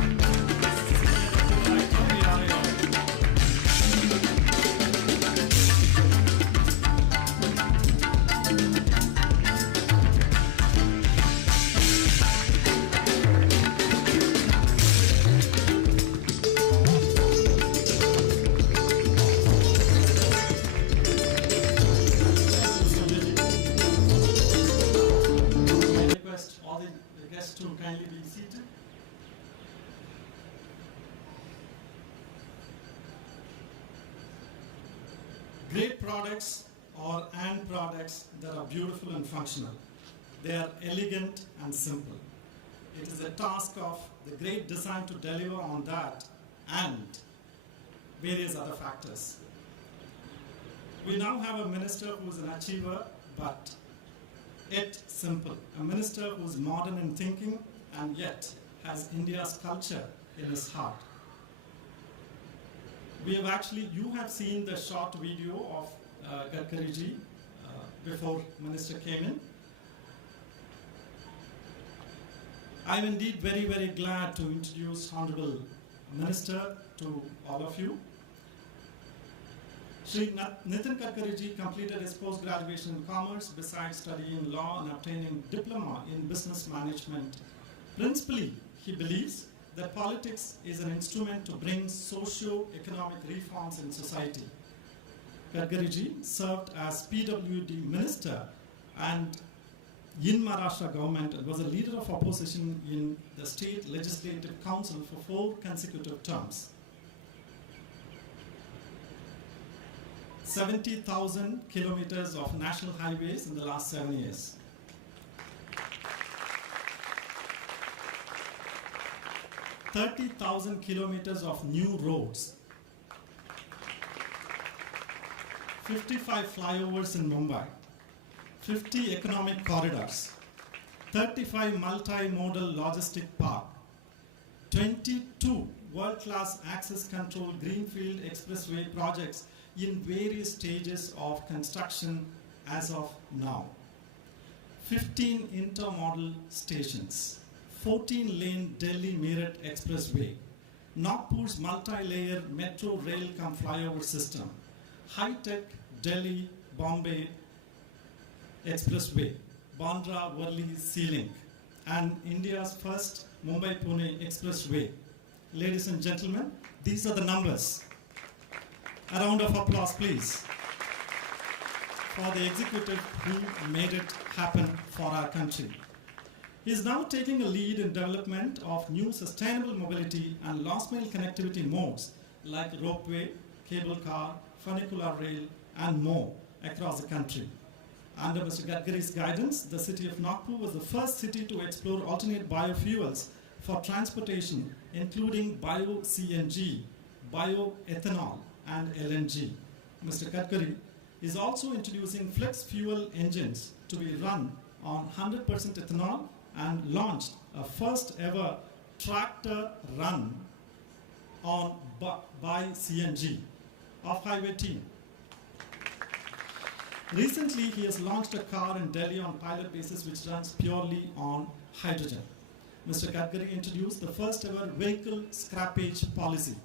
To kindly be seated. Great products and products that are beautiful and functional. They are elegant and simple. It is a task of the great design to deliver on that and various other factors. We now have a minister who is an achiever, but yet simple. A minister who is modern in thinking and yet has India's culture in his heart. You have seen the short video of Gadkari ji before Minister came in. I'm indeed very, very glad to introduce Honorable Minister to all of you. Shri Nitin Gadkari ji completed his post-graduation in commerce besides studying law and obtaining diploma in business management. Principally, he believes that politics is an instrument to bring socio-economic reforms in society. Gadkari ji served as PWD Minister and in Maharashtra government and was a leader of opposition in the State Legislative Council for 4 consecutive terms. 70,000 kilometers of national highways in the last 7 years. $30,000 kilometers of new roads. 55 flyovers in Mumbai. 50 economic corridors. 35 multi-modal logistic park. 22 world-class access control greenfield expressway projects in various stages of construction as of now. 15 intermodal stations, 14-lane Delhi-Meerut expressway, Nagpur's multi-layer metro rail cum flyover system, high-tech Delhi-Bombay expressway, Bandra-Worli Sea Link, and India's first Mumbai-Pune expressway. Ladies and gentlemen, these are the numbers. A round of applause, please, for the executive who made it happen for our country. He is now taking a lead in development of new sustainable mobility and last mile connectivity modes like ropeway, cable car, funicular rail, and more across the country. Under Mr. Gadkari's guidance, the city of Nagpur was the first city to explore alternate biofuels for transportation, including bio-CNG, bioethanol, and LNG. Mr. Gadkari is also introducing flex fuel engines to be run on 100% ethanol and launched a first ever tractor run on by CNG. Off-highway team. Recently, he has launched a car in Delhi on pilot basis which runs purely on hydrogen. Mr. Gadkari introduced the first ever vehicle scrappage policy.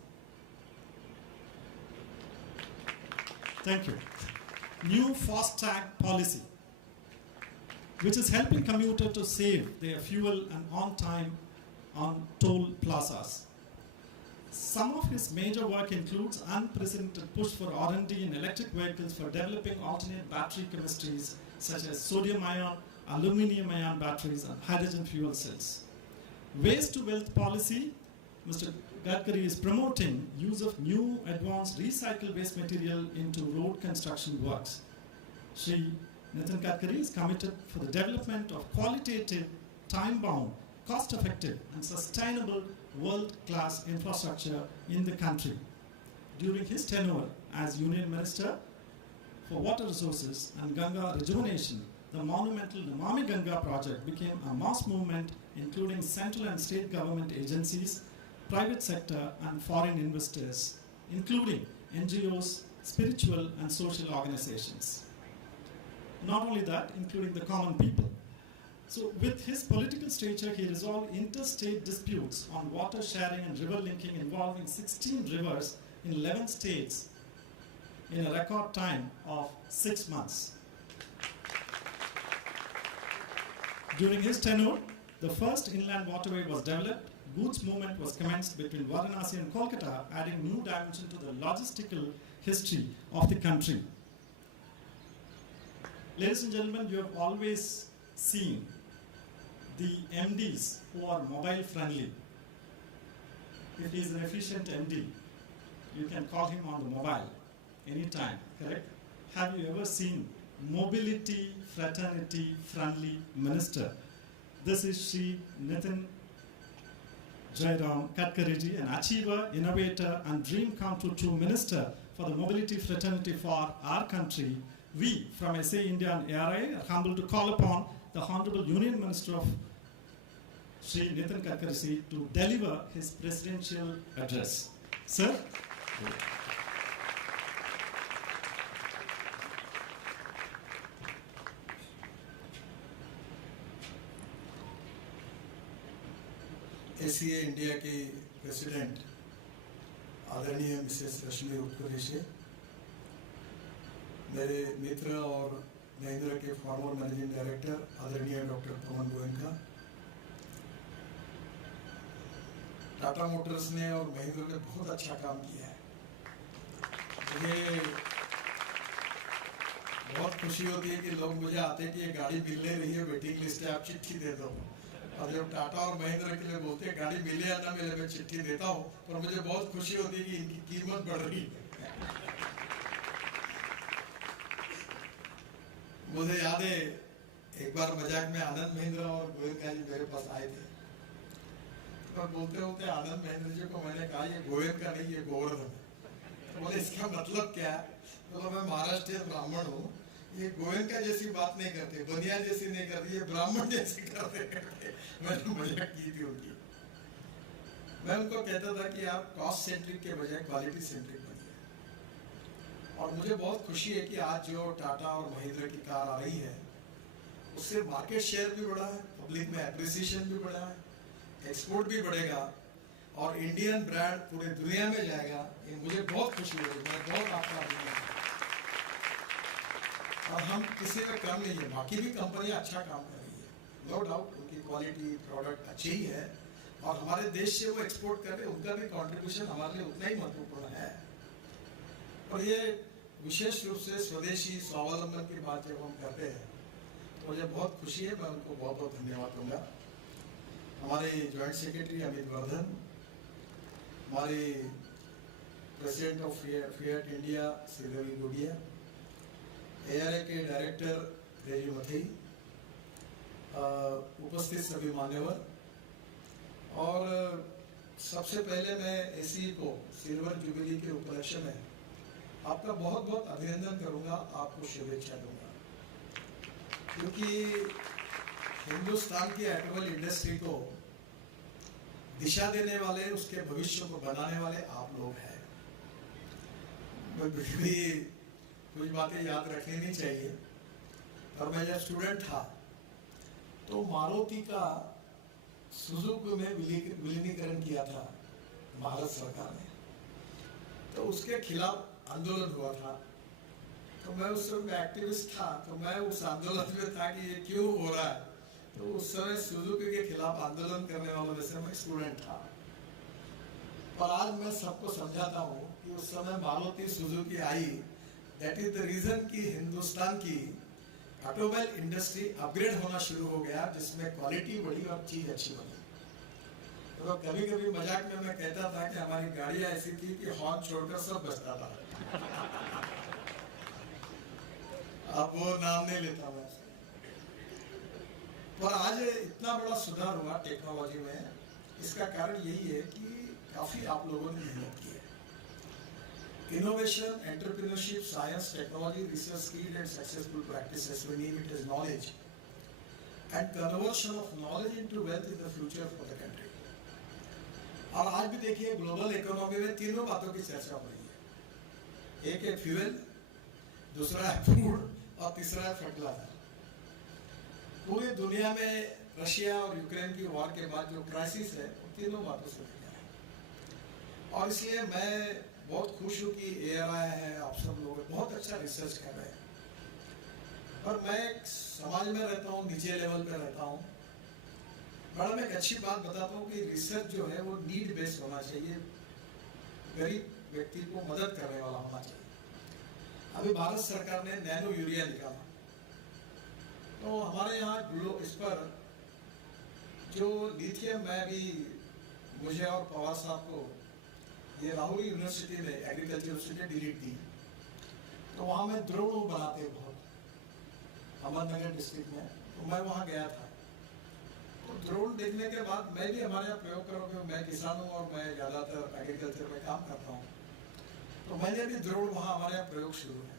Thank you. New FASTag policy, which is helping commuters to save their fuel and on time on toll plazas. Some of his major work includes unprecedented push for R&D in electric vehicles for developing alternate battery chemistries such as sodium-ion, aluminium-ion batteries, and hydrogen fuel cells. Waste to wealth policy, Mr. Gadkari is promoting use of new advanced recycled waste material into road construction works. Shri Nitin Gadkari is committed for the development of qualitative, time-bound, cost-effective, and sustainable world-class infrastructure in the country. During his tenure as Union Minister for Water Resources and Ganga Rejuvenation, the monumental Namami Ganga project became a mass movement including central and state government agencies, private sector, and foreign investors, including NGOs, spiritual and social organizations. Not only that, including the common people. So with his political stature, he resolved interstate disputes on water sharing and river linking involving 16 rivers in 11 states in a record time of 6 months. During his tenure, the first inland waterway was developed, goods movement was commenced between Varanasi and Kolkata, adding new dimension to the logistical history of the country. Ladies and gentlemen, you have always seen the MDs who are mobile friendly. If he is an efficient MD, you can call him on the mobile anytime, correct? Have you ever seen mobility, fraternity friendly minister? This is Shri Nitin Jairam Gadkariji, an achiever, innovator, and dream come true minister for the mobility fraternity for our country. We from SAEINDIA and ARAI are humbled to call upon the Honorable Union Minister of Shri Nitin Gadkari to deliver his presidential address. Sir. SAEINDIA India के president आदरणीय Mrs रश्मि उर्ध्वरेशे, मेरे मित्र और महिंद्रा के farmer managing director आदरणीय doctor Pawan Goenka, Tata Motors ने और महिंद्रा ने बहुत अच्छा काम किया है। मुझे बहुत खुशी होती है कि लोग मुझे आते हैं कि ये गाड़ी मिलने रही है, वेटिंग लिस्ट है, आप चिट्ठी दे दो। और जब टाटा और महिंद्रा के लिए बोलते हैं गाड़ी मिले या ना मिले, मैं चिट्ठी देता हूँ, पर मुझे बहुत खुशी होती है कि इनकी कीमत बढ़ रही है। मुझे याद है एक बार मजाक में आनंद महिंद्रा और गोयनका जी मेरे पास आए थे, और बोलते होते आनंद महिंद्रा जी को मैंने कहा ये गोयनका नहीं, ये गोवर्धन। तो बोले इसका मतलब क्या है? तो मैं महाराष्ट्रीय ब्राह्मण हूँ, ये गोयनका जैसी बात नहीं करते, बनिया जैसी नहीं करती, ये ब्राह्मण जैसी करते। मैंने मजाक की थी उनकी। मैं उनको कहता था कि आप कॉस्ट सेंट्रिक के बजाय क्वालिटी सेंट्रिक बनिए। और मुझे बहुत खुशी है कि आज जो टाटा और महिंद्रा की कार आ रही है, उससे मार्केट शेयर भी बढ़ा है, पब्लिक में एप्रिसिएशन भी बढ़ा है, एक्सपोर्ट भी बढ़ेगा और इंडियन ब्रांड पूरे दुनिया में जाएगा। ये मुझे बहुत खुशी हो रही है, मैं बहुत आपका और हम किसी में कम नहीं है, बाकी भी कंपनियां अच्छा काम कर रही है, नो डाउट उनकी क्वालिटी प्रोडक्ट अच्छी ही है और हमारे देश से वो एक्सपोर्ट कर रहे हैं, उनका भी कंट्रीब्यूशन हमारे लिए उतना ही महत्वपूर्ण है। और ये विशेष रूप से स्वदेशी स्वावलंबन की बात जब हम करते हैं तो मुझे बहुत खुशी है, मैं उनको बहुत बहुत धन्यवाद दूंगा। हमारे जॉइंट सेक्रेटरी अमित वर्धन, हमारे president of fiat India silver jubilee, ARAI के डायरेक्टर रेजी मथई, उपस्थित सभी मान्यवर, और सबसे पहले मैं SAE को सिल्वर जुबली के उपलक्ष्य में आपका बहुत बहुत अभिनंदन करूंगा, आपको शुभेच्छा दूंगा, क्योंकि हिंदुस्तान की ऑटोमोबाइल इंडस्ट्री को दिशा देने वाले, उसके भविष्य को बनाने वाले आप लोग हैं। भी कुछ बातें याद रखनी नहीं चाहिए, पर मैं जब स्टूडेंट था तो मारुति का सुजुकी में विलीनीकरण किया था भारत सरकार ने, तो उसके खिलाफ आंदोलन हुआ था। तो मैं उस समय एक्टिविस्ट था, तो मैं उस आंदोलन में था कि ये क्यों हो रहा है। तो उस समय सुजुकी के खिलाफ आंदोलन करने वालों में से मैं स्टूडेंट था। पर आज मैं सबको समझाता हूँ कि उस समय मारुति सुजुकी आई, दैट इज द रीजन कि हिंदुस्तान की ऑटोमोबाइल इंडस्ट्री अपग्रेड होना शुरू हो गया, जिसमें क्वालिटी बढ़ी और चीज अच्छी बनी। तो कभी कभी मजाक में मैं कहता था कि हमारी गाड़ियां ऐसी थी कि हॉर्न छोड़कर सब बजता था। अब वो नाम नहीं लेता मैं, पर आज इतना बड़ा सुधार हुआ टेक्नोलॉजी में, इसका कारण यही है कि काफी आप लोगों ने मेहनत की है। Innovation, entrepreneurship, science, technology, research, skill and successful practices, we name it as knowledge, and conversion of knowledge into wealth is the future for the country. और आज भी देखिए ग्लोबल इकोनॉमी में तीनों बातों की चर्चा हो रही है। एक है फ्यूल, दूसरा है फूड और तीसरा है फर्टिलाइजर। पूरी दुनिया में रशिया और यूक्रेन की वॉर के बाद जो क्राइसिस है, वो तीनों बातों से जुड़ा है। और इसलिए मैं बहुत खुश हूँ कि ARAI है, आप सब लोग बहुत अच्छा रिसर्च कर रहे हैं। पर मैं समाज में रहता हूँ, निचले लेवल पे रहता हूँ, बड़ा मैं एक अच्छी बात बताता हूँ कि रिसर्च जो है वो नीड बेस्ड होना चाहिए, गरीब व्यक्ति को मदद करने वाला होना चाहिए। अभी भारत सरकार ने नैनो यूरिया निकाला, तो हमारे यहाँ इस पर जो लिथियम, मैं भी मुझे और पवार साहब को ये राहुल यूनिवर्सिटी में एग्रीकल्चर यूनिवर्सिटी डिलीट दी, तो वहाँ में ड्रोन बनाते हैं बहुत, अहमदनगर डिस्ट्रिक्ट में, तो मैं वहाँ गया था। तो ड्रोन देखने के बाद मैं भी हमारे यहाँ प्रयोग करूँ, क्योंकि मैं किसान हूँ और मैं ज़्यादातर एग्रीकल्चर में काम करता हूँ, तो मैंने भी ड्रोन वहाँ हमारे यहाँ प्रयोग शुरू है।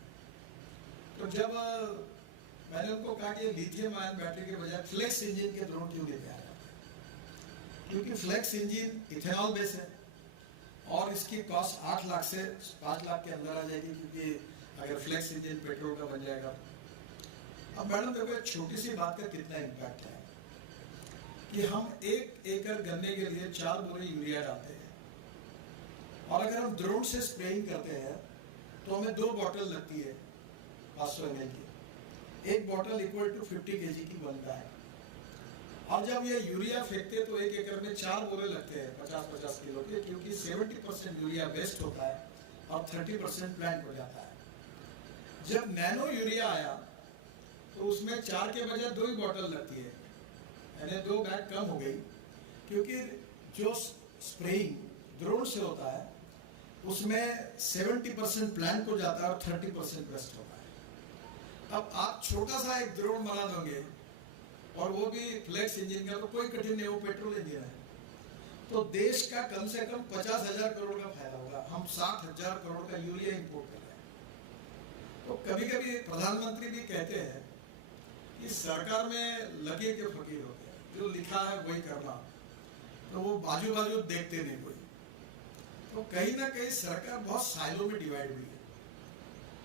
तो जब मैंने उनको कहा कि लिथियम आयन बैटरी के बजाय फ्लेक्स इंजन के ड्रोन क्यों लेके आया, क्योंकि फ्लेक्स इंजन इथेनॉल बेस है और इसकी कॉस्ट 8 लाख से 5 लाख के अंदर आ जाएगी, क्योंकि अगर फ्लेक्स इंजन पेट्रोल का बन जाएगा। अब मैडम देखो एक छोटी सी बात का कितना इम्पैक्ट है कि हम 1 एकड़ गन्ने के लिए 4 बोरे यूरिया डालते हैं, और अगर हम ड्रोन से स्प्रेइंग करते हैं तो हमें 2 बॉटल लगती है 500 ml की, एक बॉटल इक्वल टू 50 kg की बनता है। और जब ये यूरिया फेंकते तो 1 एकड़ में 4 बोरे लगते हैं 50-50 किलो के, क्योंकि 70% यूरिया वेस्ट होता है और 30% प्लांट हो जाता है। जब नैनो यूरिया आया तो उसमें 4 के बजाय 2 ही बॉटल लगती है, यानी 2 बैग कम हो गई, क्योंकि जो स्प्रेइंग ड्रोन से होता है उसमें 70% प्लांट को जाता है और 30% वेस्ट होता है। अब आप छोटा सा एक ड्रोन बना दोगे और वो भी फ्लेक्स इंजन का, तो कोई कठिन नहीं, वो पेट्रोल इंजन है, तो देश का कम से कम 50,000 करोड़ का फायदा होगा। हम 60,000 करोड़ का यूरिया इंपोर्ट कर रहे हैं। तो कभी कभी प्रधानमंत्री भी कहते हैं कि सरकार में लकीर के फकीर होते हैं, जो लिखा है वही करना, तो वो बाजू बाजू देखते नहीं कोई। तो कहीं ना कहीं सरकार बहुत साइलों में डिवाइड हुई है।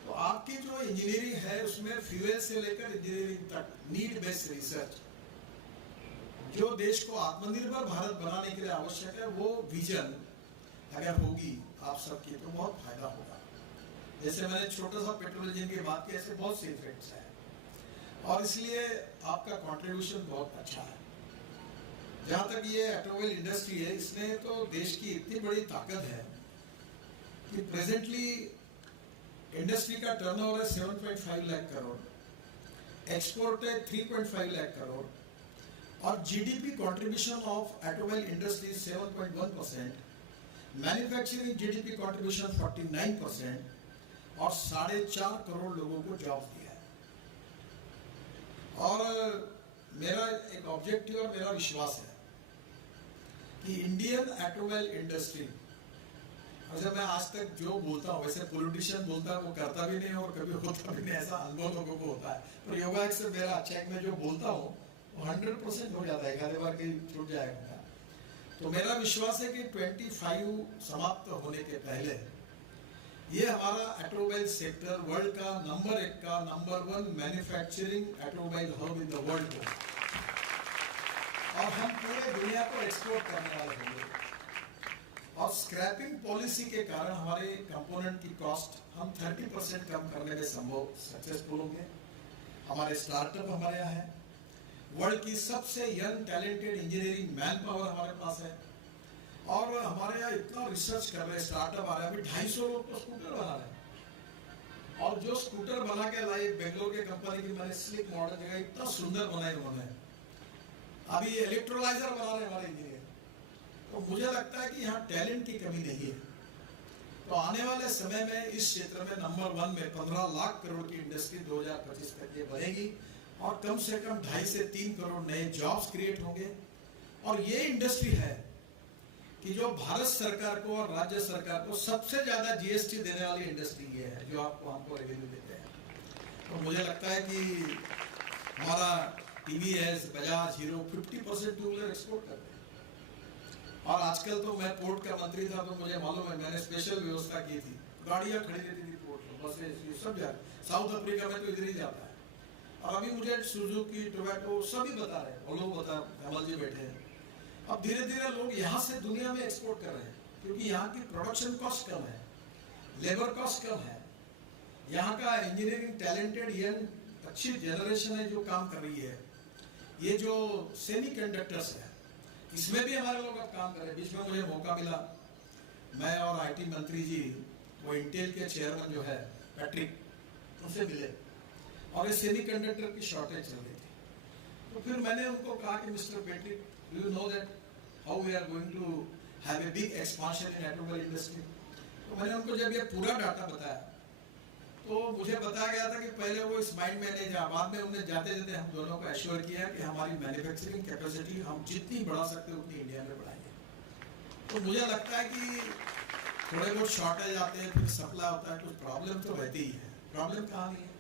तो आपकी जो इंजीनियरिंग है उसमें फ्यूल से लेकर इंजीनियरिंग तक नीड बेस्ड रिसर्च, जो देश को आत्मनिर्भर भारत बनाने के लिए आवश्यक है, वो विजन अगर होगी आप सबकी तो बहुत फायदा होगा। जैसे मैंने छोटा सा पेट्रोल इंजन की बात की, ऐसे बहुत से इफेक्ट्स हैं, और इसलिए आपका कंट्रीब्यूशन बहुत अच्छा है। जहाँ तक ये ऑटोमोबाइल इंडस्ट्री है, इसने तो देश की इतनी बड़ी ताकत है कि प्रेजेंटली इंडस्ट्री का टर्नओवर है 7.5 लाख करोड़, एक्सपोर्ट है 3.5 लाख करोड़, और But GDP contribution of automobile industry is 7.1%, manufacturing GDP contribution 49%, और 4.5 करोड़ लोगों को जॉब दिया है। और मेरा एक ऑब्जेक्टिव और मेरा विश्वास है कि इंडियन ऑटोमोबाइल इंडस्ट्री, जब मैं आज तक जो बोलता हूँ, वैसे पॉलिटिशियन बोलता है वो करता भी नहीं और कभी होता भी नहीं, ऐसा अनुभव लोगों को होता है, पर योगा से मेरा अच्छा है, मैं जो बोलता हूँ वो 100% हो जाता है, आधे बार कहीं छूट जाएगा। तो मेरा विश्वास है कि 25 समाप्त होने के पहले ये हमारा ऑटोमोबाइल सेक्टर वर्ल्ड का number 1 manufacturing automobile hub in the world हो, और हम पूरे दुनिया को एक्सपोर्ट करने वाले होंगे। और स्क्रैपिंग पॉलिसी के कारण हमारे कंपोनेंट की कॉस्ट हम 30% कम करने में सक्सेसफुल होंगे। हमारे स्टार्टअप हमारे यहाँ है, वर्ल्ड की सबसे young talented engineering man power हमारे पास है, और हमारे यहाँ इतना रिसर्च कर रहे हैं, स्टार्टअप आ रहा है। अभी 250 लोग तो स्कूटर बना रहे हैं, और जो स्कूटर बना के लाए बेंगलोर के कंपनी की, मैंने स्लिक मॉडल जगह इतना सुंदर बनाए उन्होंने। अभी इलेक्ट्रोलाइजर बना रहे हैं हमारे इंजीनियर। तो मुझे लगता है कि यहाँ टैलेंट की कमी नहीं है। तो आने वाले समय में इस क्षेत्र में नंबर 1 में 15 लाख करोड़ की इंडस्ट्री 2025 तक ये बनेगी, और कम से कम 2.5 से 3 करोड़ नए जॉब्स क्रिएट होंगे। और ये इंडस्ट्री है कि जो भारत सरकार को और राज्य सरकार को सबसे ज्यादा जीएसटी देने वाली इंडस्ट्री ये है, जो आपको हमको रेवेन्यू देते हैं। तो मुझे लगता है कि हमारा TVS, Bajaj, hero 50% two wheeler export करते हैं। और आजकल तो मैं पोर्ट का मंत्री था, तो मुझे मालूम है, मैंने स्पेशल व्यवस्था की थी, गाड़ियां खड़ी रहती थी पोर्ट में, बसें, ये सब जा रहे। साउथ अफ्रीका में तो इधर ही जाता है। और अभी मुझे सुजुकी, टोयोटा सभी बता रहे हैं, वो लोग बता, कमल जी बैठे हैं। अब धीरे धीरे लोग यहाँ से दुनिया में एक्सपोर्ट कर रहे हैं, क्योंकि यहाँ की प्रोडक्शन कॉस्ट कम है, लेबर कॉस्ट कम है, यहाँ का इंजीनियरिंग टैलेंटेड यंग अच्छी जनरेशन है जो काम कर रही है। ये जो सेमीकंडक्टर्स है, इसमें भी हमारे लोग अब काम कर रहे हैं। बीच में मुझे मौका मिला, मैं और आईटी मंत्री जी, वो इंटेल के चेयरमैन जो है पैट्रिक, उनसे मिले, और ये सेमीकंडक्टर की शॉर्टेज चल रही थी। तो फिर मैंने उनको कहा कि mister Patrick, do you know that how we are going to have a big expansion in automobile industry. तो मैंने उनको जब ये पूरा डाटा बताया, तो मुझे बताया गया था कि पहले वो इस माइंड में नहीं था, बाद में उन्हें जाते जाते हम दोनों को एश्योर किया कि हमारी मैन्युफैक्चरिंग कैपेसिटी हम जितनी बढ़ा सकते हैं उतनी इंडिया में बढ़ाएंगे। तो मुझे लगता है कि थोड़े बहुत शॉर्टेज आते हैं, फिर सप्लाई होता है, कुछ प्रॉब्लम तो रहती ही है। प्रॉब्लम कहाँ नहीं है,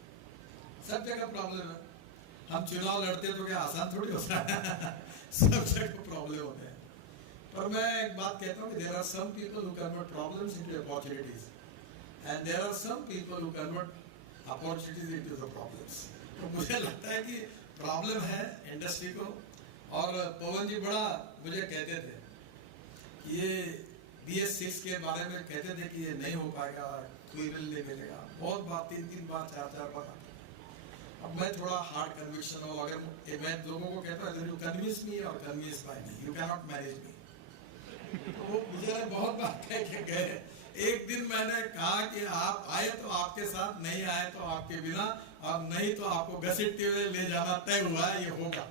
सब जगह प्रॉब्लम है। हम चुनाव लड़ते तो क्या आसान थोड़ी होता है सब जगह प्रॉब्लम होते हैं। पर मैं एक बात कहता हूँ कि there are some people who convert problems into opportunities, and there are some people who convert opportunities into the problems. तो मुझे लगता है कि प्रॉब्लम है इंडस्ट्री को। और पवन जी बड़ा मुझे कहते थे, ये BS6 के बारे में कहते थे कि ये नहीं हो पाएगा, फ्यूल नहीं मिलेगा, बहुत बार 3 बार 4 बार। अब मैं थोड़ा हार्ड कन्विक्शन हो, अगर मैं लोगों को कहता हूँ यू कन्विंस मी और convince by me, you can not manage me. तो वो मुझे बहुत बार कह के गए। एक दिन मैंने कहा कि आप आए तो आपके साथ, नहीं आए तो आपके बिना, और नहीं तो आपको घसीटते हुए ले जाना तय हुआ है, ये होगा।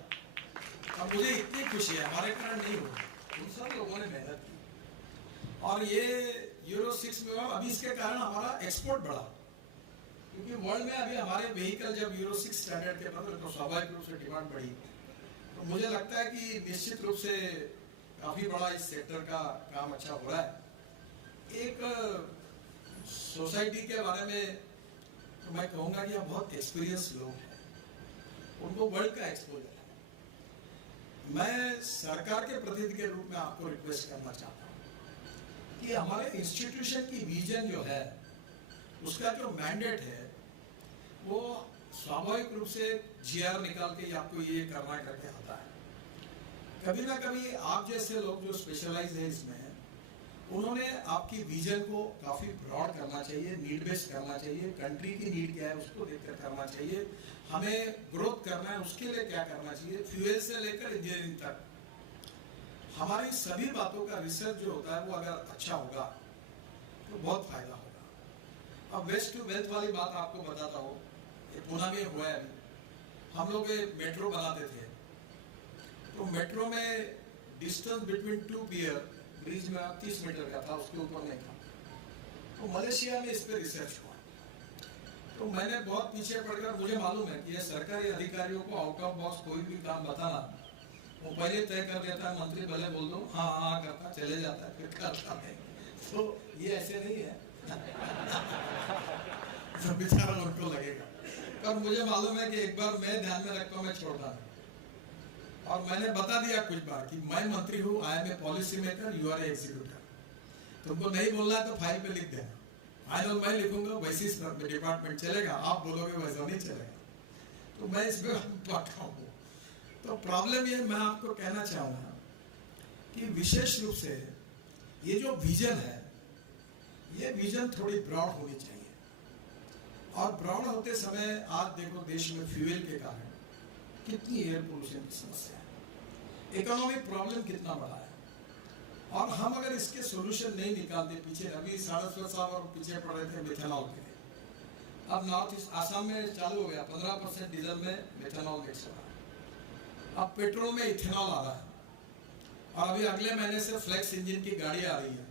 अब मुझे इतनी खुशी है, हमारे कारण नहीं होगा, उन सब लोगों ने मेहनत की, और ये यूरो 6 में, अभी इसके कारण हमारा एक्सपोर्ट बढ़ा, क्योंकि वर्ल्ड में अभी हमारे व्हीकल जब यूरो 6 स्टैंडर्ड के बाद तो स्वाभाविक रूप से डिमांड बढ़ी। तो मुझे लगता है कि निश्चित रूप से काफी बड़ा इस सेक्टर का काम अच्छा हो रहा है। एक सोसाइटी के बारे में तो मैं कहूँगा कि बहुत एक्सपीरियंस लोग हैं, उनको वर्ल्ड का एक्सपोजर है। मैं सरकार के प्रतिनिधि के रूप में आपको रिक्वेस्ट करना चाहता हूँ कि हमारे इंस्टीट्यूशन की विजन जो है, उसका जो मैंडेट है, वो स्वाभाविक रूप से GR निकाल के आपको ये करना करके आता है। कभी ना कभी आप जैसे लोग जो स्पेशलाइज है इसमें, उन्होंने आपकी विजन को काफी ब्रॉड करना चाहिए, नीड बेस्ड करना चाहिए, कंट्री की नीड क्या है उसको देखकर करना चाहिए, हमें ग्रोथ करना है उसके लिए क्या करना चाहिए, फ्यूल से लेकर इंजीनियरिंग तक हमारी सभी बातों का रिसर्च जो होता है वो अगर अच्छा होगा तो बहुत फायदा होगा। अब वेस्ट टू वेल्थ वाली बात आपको बताता हूँ, ये पुणे में हुआ है। अभी हम लोग मेट्रो बनाते थे, तो मेट्रो में डिस्टेंस बिटवीन 2 पियर ब्रिज में 30 मीटर का था, उसके ऊपर नहीं था। तो मलेशिया में इस पर रिसर्च हुआ। तो मैंने बहुत पीछे पड़कर, मुझे मालूम है कि ये सरकारी अधिकारियों को आउट ऑफ बॉक्स कोई भी काम बताना, वो पहले तय कर देता है, मंत्री भले बोल दो हाँ हाँ करता चले जाता है, फिर करता नहीं। तो ये ऐसे नहीं है तो बेचारा उनको लगेगा। पर मुझे मालूम है कि एक बार मैं ध्यान में रखता हूँ, मैं छोड़ता नहीं। और मैंने बता दिया कुछ बार कि मैं मंत्री हूँ, I am a policy maker, you are a executive. तुमको नहीं बोलना है तो फाइल पे लिख देना। आई नो मैं लिखूंगा वैसे डिपार्टमेंट चलेगा, आप बोलोगे वैसा नहीं चलेगा। तो मैं इसमें पक्का हूँ। तो प्रॉब्लम ये मैं आपको कहना चाहूँगा कि विशेष रूप से ये जो विजन है, ये विजन थोड़ी ब्रॉड होनी चाहिए। और ब्रॉड होते समय आज देखो देश में फ्यूल के कारण कितनी एयर पोल्यूशन की समस्या है, इकोनॉमिक प्रॉब्लम कितना बड़ा है। और हम अगर इसके सॉल्यूशन नहीं निकालते, पीछे अभी सारस्वत साहब और पीछे पड़ रहे थे मिथेनॉल के लिए। अब नॉर्थ ईस्ट आसाम में चालू हो गया, 15% डीजल में मिथेनॉल मिक्स हो रहा है। अब पेट्रोल में इथेनॉल आ रहा है। और अभी अगले महीने से फ्लेक्स इंजन की गाड़ी आ रही है।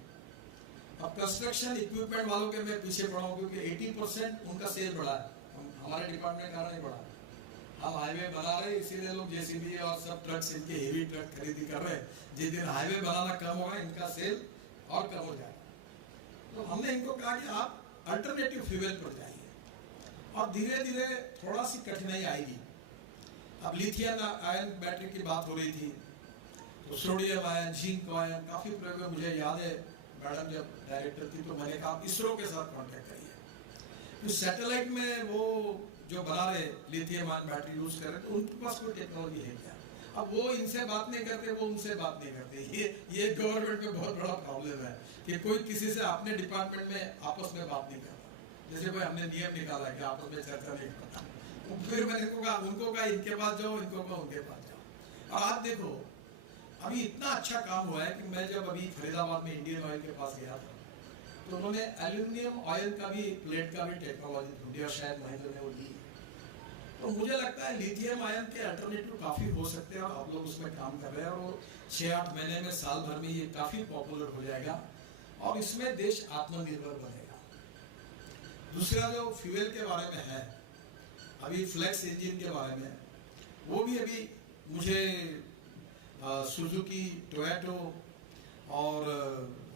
अब कंस्ट्रक्शन इक्विपमेंट वालों के मैं पीछे पड़ा हूँ, क्योंकि 80% उनका सेल बढ़ा है, हमारे डिपार्टमेंट का नहीं बढ़ा। हम हाईवे बना रहे, इसीलिए लोग जेसीबी और सब ट्रक्स, इनके हेवी ट्रक खरीदी कर रहे हैं। जिस दिन हाईवे बनाना कम होगा, इनका सेल और कम हो जाएगा। तो हमने इनको कहा कि आप अल्टरनेटिव फ्यूल पर जाइए। और धीरे धीरे थोड़ा सी कठिनाई आएगी। अब लिथियम आयन बैटरी की बात हो रही थी, तो सोडियम आयन, जिंक आयन, काफी प्रयोग। मुझे याद है मैडम जब डायरेक्टर थी तो मैंने कहा इसरो के साथ कांटेक्ट करिए। तो सैटेलाइट में वो जो बना रहे लिथियम आयन बैटरी यूज कर रहे, तो उनके पास कोई टेक्नोलॉजी है क्या? अब वो इनसे बात नहीं करते, वो उनसे बात नहीं करते। ये गवर्नमेंट में बहुत बड़ा प्रॉब्लम है कि कोई किसी से अपने डिपार्टमेंट में आपस में बात नहीं करता। जैसे कोई हमने नियम निकाला कि आपस में चर्चा नहीं करता। तो फिर मैंने उनको कहा इनके पास जाओ, इनको कहा उनके पास जाओ। और आप देखो अभी इतना अच्छा काम हुआ है कि मैं जब अभी फरीदाबाद में इंडियन ऑयल के पास गया था, तो उन्होंने एल्यूमिनियम ऑयल का भी, प्लेट का भी टेक्नोलॉजी ढूंढी और शायद महिंद्रा ने वो दी। तो मुझे लगता है लिथियम आयन के अल्टरनेटिव काफी हो सकते हैं और आप लोग उसमें काम कर रहे हैं। और वो 6-8 महीने में, साल भर में ये काफी पॉपुलर हो जाएगा और इसमें देश आत्मनिर्भर बनेगा। दूसरा जो फ्यूल के बारे में है, अभी फ्लेक्स इंजन के बारे में, वो भी अभी मुझे सुजुकी, टोयोटो और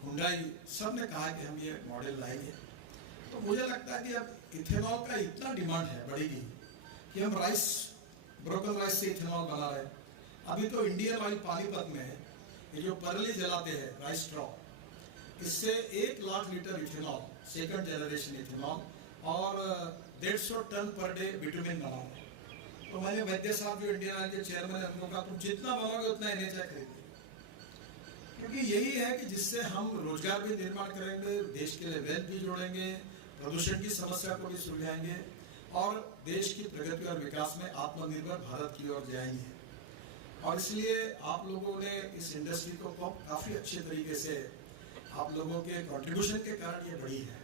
हुंडई सब ने कहा कि हम ये मॉडल लाएंगे। तो मुझे लगता है कि अब इथेनॉल का इतना डिमांड है, बढ़ेगी, कि हम राइस, ब्रोकन राइस से इथेनॉल बना रहे हैं। अभी तो इंडियन ऑयल पानीपत में ये जो परली जलाते हैं राइस स्ट्रॉ, इससे 1 lakh litre ethanol, second generation ethanol, और 150 टन पर डे बिटुमिन बना रहे हैं। तो मैंने वैद्य साहब जो इंडियन ऑयल के चेयरमैन है, उनको कहा तुम जितना बनाओगे उतना एनएचआई खरीदेंगे, क्योंकि यही है कि जिससे हम रोजगार भी निर्माण करेंगे, देश के लिए वेल्थ भी जोड़ेंगे, प्रदूषण की समस्या को भी सुलझाएंगे और देश की प्रगति और विकास में आत्मनिर्भर भारत की ओर जाएंगे। और इसलिए आप लोगों ने इस इंडस्ट्री को काफी अच्छे तरीके से, आप लोगों के कंट्रीब्यूशन के कारण ये बढ़ी है।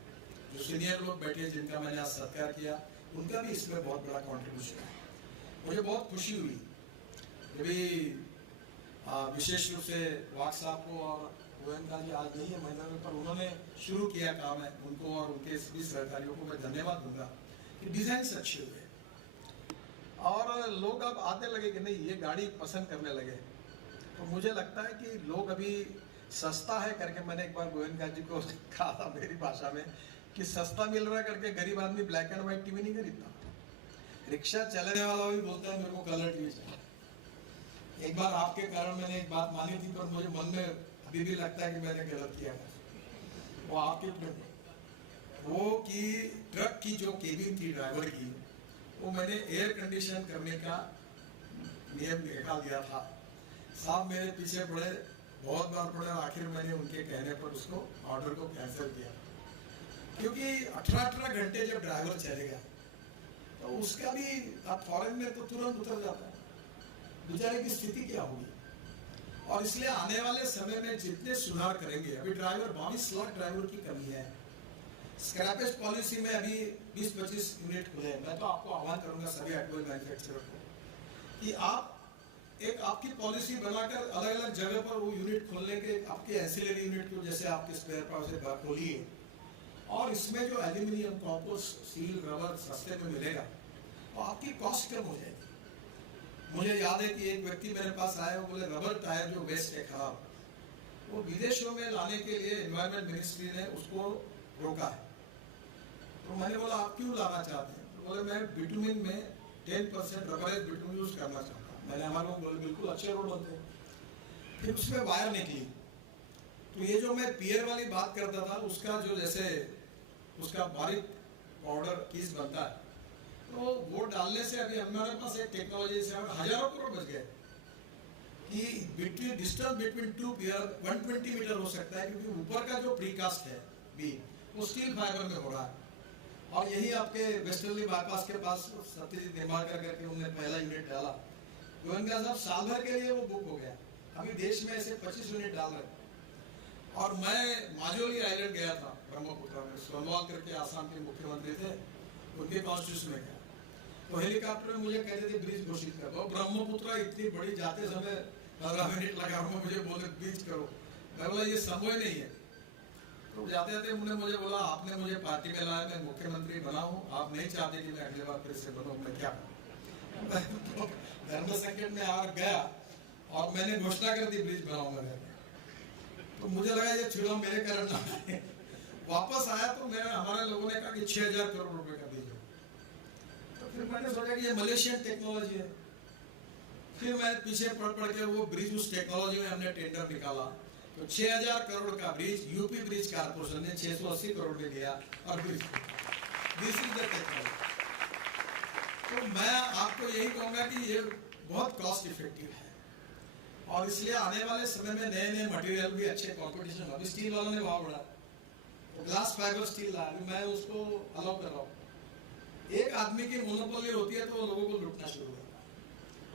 जो सीनियर लोग बैठे जिनका मैंने आज सत्कार किया, उनका भी इसमें बहुत बड़ा कंट्रीब्यूशन है। मुझे बहुत खुशी हुई अभी विशेष रूप से वाक साहब को, और गोयनका जी आज नहीं है महिला में, पर उन्होंने शुरू किया काम है, उनको और उनके सभी सहकारियों को मैं धन्यवाद दूंगा कि डिजाइन अच्छे हुए और लोग अब आने लगे कि नहीं ये गाड़ी पसंद करने लगे। तो मुझे लगता है कि लोग अभी सस्ता है करके, मैंने एक बार गोयनका जी को कहा था मेरी भाषा में कि सस्ता मिल रहा है करके गरीब आदमी ब्लैक एंड व्हाइट टीवी नहीं खरीदता। रिक्शा चलाने वाला भी बोलता है मेरे को कलर टीवी चाहिए। एक बार आपके कारण मैंने एक बात मानी थी, पर मुझे मन में अभी भी लगता है कि मैंने गलत किया था। वो आपके वो कि ट्रक की जो केबिन थी ड्राइवर की, वो मैंने एयर कंडीशन करने का नियम निकाल दिया था। साहब मेरे पीछे पड़े, बहुत बार पड़े, आखिर मैंने उनके कहने पर उसको ऑर्डर को कैंसिल किया, क्योंकि 18 घंटे जब ड्राइवर चलेगा तो उसका भी, अब फॉरेन में तो तुरंत उतर जाता है, बेचारे की स्थिति क्या होगी। और इसलिए आने वाले समय में जितने सुधार करेंगे, अभी ड्राइवर 22 लाख ड्राइवर की कमी है। स्क्रैपेज पॉलिसी में अभी 20-25 यूनिट खुले। मैं तो आपको आह्वान करूंगा सभी ऑटोमोबाइल मैन्युफैक्चरर को कि आप एक आपकी पॉलिसी बनाकर अलग अलग जगह पर वो यूनिट खोलने के, आपके एंसिलरी यूनिट को जैसे आपके स्पेयर पार्ट से खोलिए, और इसमें जो एल्यूमिनियम, कॉम्पोस्ट, स्टील, रबर सस्ते में मिलेगा तो आपकी कॉस्ट कम हो जाएगी। मुझे याद है कि एक व्यक्ति मेरे पास आया, वो बोले रबर टायर जो वेस्ट है खराब, वो विदेशों में लाने के लिए एनवायरमेंट मिनिस्ट्री ने उसको रोका है। तो मैंने बोला आप क्यों लाना चाहते हैं? तो बोले मैं बिटुमिन में 10% रबरेज बिटुमिन यूज करना चाहता हूँ। मैंने हमारे लोग बोले बिल्कुल अच्छे रोड बनते हैं। फिर उसमें वायर निकली, तो ये जो मैं पियर वाली बात करता था उसका जो जैसे उसका बारीक पाउडर पीस बनता है, तो वो डालने से अभी हमारे पास एक टेक्नोलॉजी से हजारों करोड़ बच गए कि between distance between two pier 120 metre हो सकता है, क्योंकि ऊपर का जो प्रीकास्ट है बीम वो स्टील फाइबर में हो रहा है। और यही आपके वेस्टर्नली बाईपास के पास सत्यजीत निर्माकर करके उन्होंने पहला यूनिट डाला। गोयनका साहब साल भर के लिए वो बुक हो गया, अभी देश में ऐसे 25 यूनिट डाल रहे। और मैं माजोली आइलैंड गया था ब्रह्मपुत्र में, सोनवाल करके आसाम के मुख्यमंत्री थे, उनके कॉन्स्टिट्यूशन में गया, तो हेलीकॉप्टर में मुझे कहते थे ब्रिज घोषित कर दो। ब्रह्मपुत्र इतनी बड़ी, जाते समय 15 मिनट लगा, मुझे बोले ब्रिज करो। मैं बोला ये संभव नहीं है। तो जाते जाते उन्होंने मुझे बोला आपने मुझे पार्टी में लाया, मैं मुख्यमंत्री बना हूँ, आप नहीं चाहते कि मैं अगले बार फिर से बनूँ, मैं क्या करूँ? धर्म संकट में आ गया और मैंने घोषणा कर दी ब्रिज बनाऊंगा। तो मुझे लगा ये चुनाव मेरे कारण ना है। वापस आया तो मेरे हमारे लोगों ने कहा कि 6000 करोड़ रुपए का ब्रिज हो। तो फिर मैंने सोचा कि ये मलेशियन टेक्नोलॉजी है। फिर मैं पीछे पढ़ के वो ब्रिज, उस टेक्नोलॉजी में हमने टेंडर निकाला, तो 6000 करोड़ का ब्रिज यूपी ब्रिज कारपोरेशन ने 680 करोड़ में दिया और bridge, this is the technology. तो मैं आपको यही कहूंगा कि ये बहुत कॉस्ट इफेक्टिव है, और इसलिए आने वाले समय में नए नए मटेरियल भी अच्छे कंपटीशन। अभी स्टील वालों ने भाव बढ़ा, तो ग्लास फाइबर स्टील ला, मैं उसको अलाउ कर रहा हूँ। एक आदमी की मोनोपोली होती है तो वो लोगों को लूटना शुरू करता है,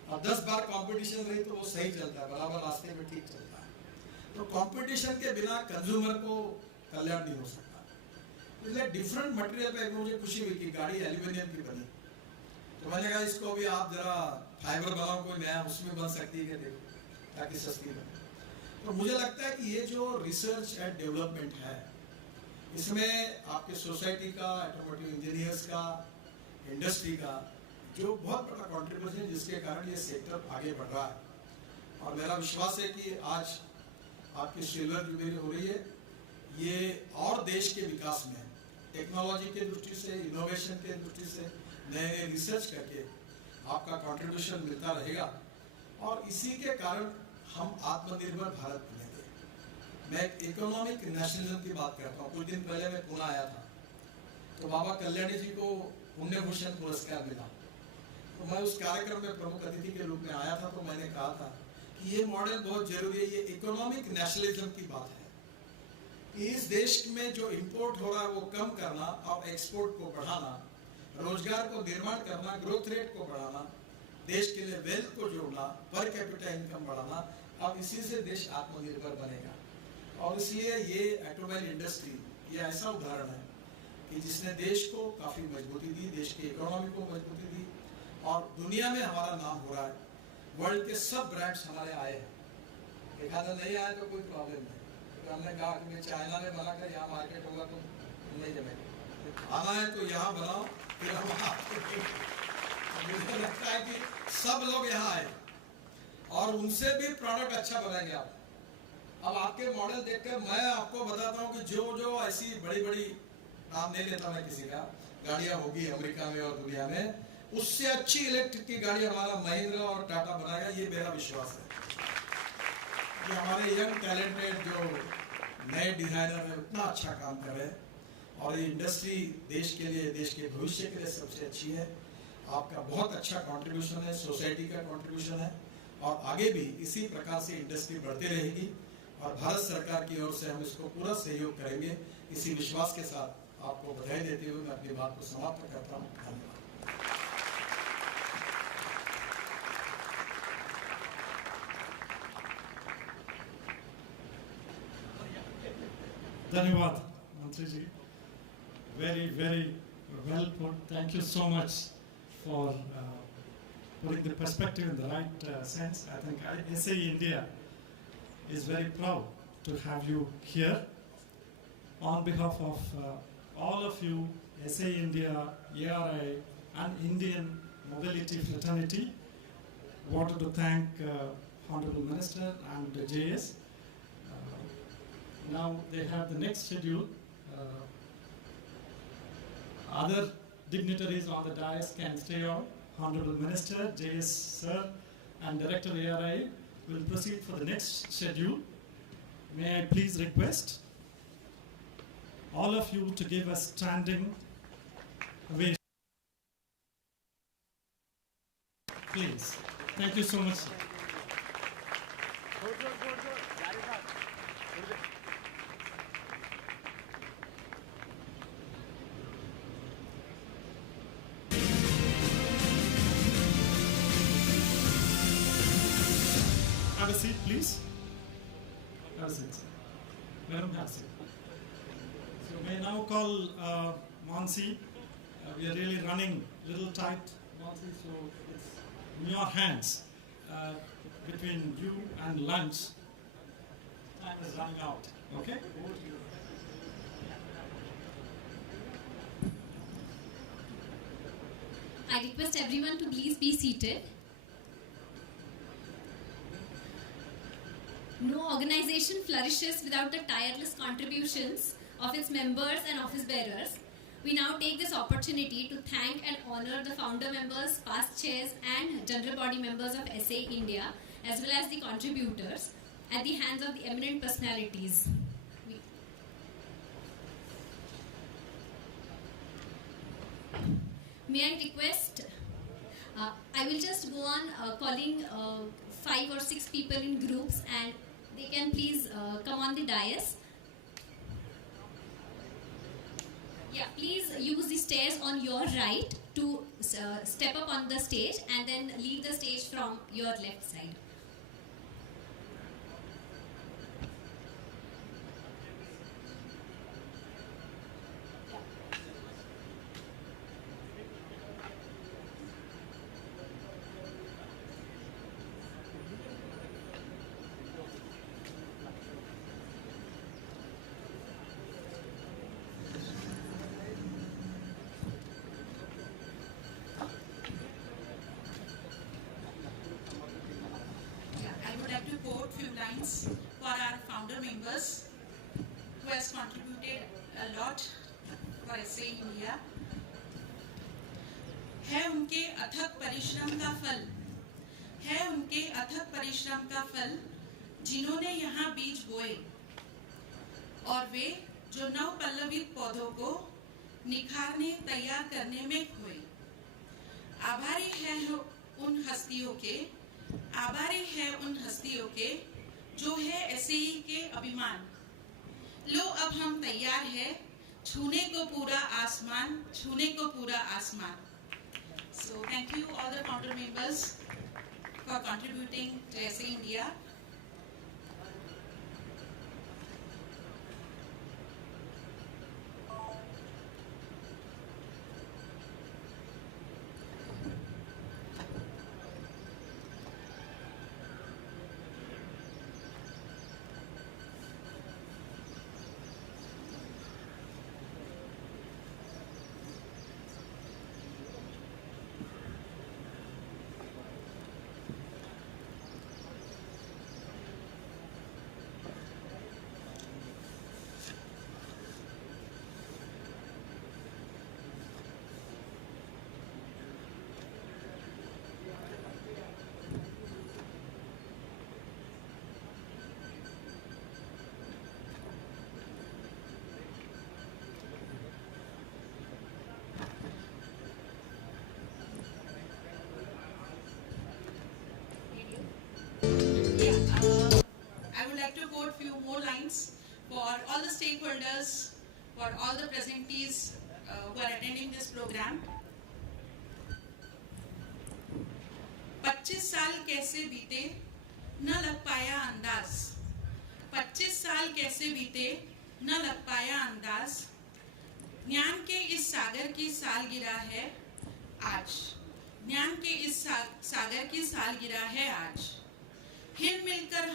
और 10 बार कंपटीशन रही तो वो सही चलता है, बराबर रास्ते में ठीक चलता है। तो कंपटीशन के बिना कंज्यूमर को कल्याण नहीं हो सकता। इसलिए डिफरेंट मटेरियल पे मुझे खुशी हुई कि गाड़ी एल्यूमिनियम की बनी, तो मैंने कहा इसको भी आप जरा फाइबर बनाओ, कोई नया उसमें बन सकती है क्या, देखो ताकि सस्ती बने। तो मुझे लगता है कि ये जो रिसर्च एंड डेवलपमेंट है, इसमें आपके सोसाइटी का, ऑटोमोटिव इंजीनियर्स का, इंडस्ट्री का जो बहुत बड़ा कंट्रीब्यूशन है, जिसके कारण ये सेक्टर आगे बढ़ रहा है। और मेरा विश्वास है कि आज आपकी सिल्वर जुबली हो रही है, ये और देश के विकास में टेक्नोलॉजी के दृष्टि से, इनोवेशन के दृष्टि से नए नए रिसर्च करके आपका कंट्रीब्यूशन मिलता रहेगा, और इसी के कारण हम आत्मनिर्भर भारत बनेंगे। मैं इकोनॉमिक नेशनलिज्म की बात करता हूँ। कुछ दिन पहले मैं पुणे आया था, तो बाबा कल्याणी जी को पुण्य भूषण पुरस्कार मिला, तो मैं उस कार्यक्रम में प्रमुख अतिथि के रूप में आया था। तो मैंने कहा था कि ये मॉडल बहुत जरूरी है। ये इकोनॉमिक नेशनलिज्म की बात है कि इस देश में जो इंपोर्ट हो रहा है वो कम करना और एक्सपोर्ट को बढ़ाना, रोजगार को निर्माण करना, ग्रोथ रेट को बढ़ाना, देश के लिए वेल्थ को जोड़ना, पर कैपिटा इनकम बढ़ाना, और इसी से देश आत्मनिर्भर बनेगा। और इसलिए ये ऑटोमोबाइल इंडस्ट्री ये ऐसा उदाहरण है कि जिसने देश को काफ़ी मजबूती दी, देश की इकोनॉमी को मजबूती दी, और दुनिया में हमारा नाम हो रहा है। वर्ल्ड के सब ब्रांड्स हमारे आए हैं। एक आधा नहीं आए तो कोई प्रॉब्लम नहीं, तो हमने कहा कि चाइना में बना कर यहाँ मार्केट होगा तो नहीं जमेगा, आना है तो यहाँ बनाओ, फिर हम मुझे लगता है कि सब लोग यहाँ आए और उनसे भी प्रोडक्ट अच्छा बनाएंगे आप। अब आपके मॉडल देखकर मैं आपको बताता हूँ कि जो जो ऐसी बड़ी बड़ी, नाम नहीं लेता मैं किसी का, गाड़ियाँ होगी अमेरिका में और दुनिया में, उससे अच्छी इलेक्ट्रिक की गाड़ी हमारा महिंद्रा और टाटा बनाएगा, ये मेरा विश्वास है। कि हमारे यंग टैलेंटेड जो नए डिजाइनर है उतना अच्छा काम कर रहे हैं, और ये इंडस्ट्री देश के लिए, देश के भविष्य के लिए सबसे अच्छी है। आपका बहुत अच्छा कंट्रीब्यूशन है, सोसाइटी का कंट्रीब्यूशन है, और आगे भी इसी प्रकार से इंडस्ट्री बढ़ती रहेगी, और भारत सरकार की ओर से हम इसको पूरा सहयोग करेंगे। इसी विश्वास के साथ आपको बधाई देते हुए मैं अपनी बात को समाप्त करता हूँ। धन्यवाद। धन्यवाद मंत्री जी, very well put. Thank you so much for putting the perspective in the right sense. I think SAE India is very proud to have you here. On behalf of all of you, SAE India, ARAI, and Indian Mobility Fraternity, wanted to thank Honorable Minister and the JS. Now they have the next schedule. Other dignitaries on the dais can stay on. Honorable Minister, JS Sir, and Director ARAI will proceed for the next schedule. May I please request all of you to give a standing ovation. Please. Thank you so much, sir. Have a seat, please. Have a seat, sir. Madam, have a seat. So may I now call Mansi. We are really running a little tight, Mansi, so it's in your hands. Between you and lunch, time is running out. Okay? I request everyone to please be seated. No organization flourishes without the tireless contributions of its members and office bearers. We now take this opportunity to thank and honor the founder members, past chairs and general body members of SAE India, as well as the contributors, at the hands of the eminent personalities. May I request, I will just go on calling 5 or 6 people in groups, and they can please come on the dais. Yeah, please use the stairs on your right to step up on the stage and then leave the stage from your left side. For our founder members who has contributed a lot for SAE India. है उनके अथक परिश्रम का फल, है उनके अथक परिश्रम का फल, जिन्होंने यहाँ बीज बोए और वे जो नव पल्लवित पौधों को निखारने तैयार करने में खोए। आभारी है उन हस्तियों के जो है SAE के अभिमान। लो अब हम तैयार है छूने को पूरा आसमान। So thank you all the founder members for contributing to SAE India. I would like to quote few more lines for all the stakeholders, for all the presentees who are attending this program. 25 साल कैसे बीते न लग पाया अंदाज, 25 साल कैसे बीते न लग पाया अंदाज, ज्ञान के इस सागर की सालगिरह है आज, ज्ञान के इस सागर की सालगिरह है आज। हिल मिलकर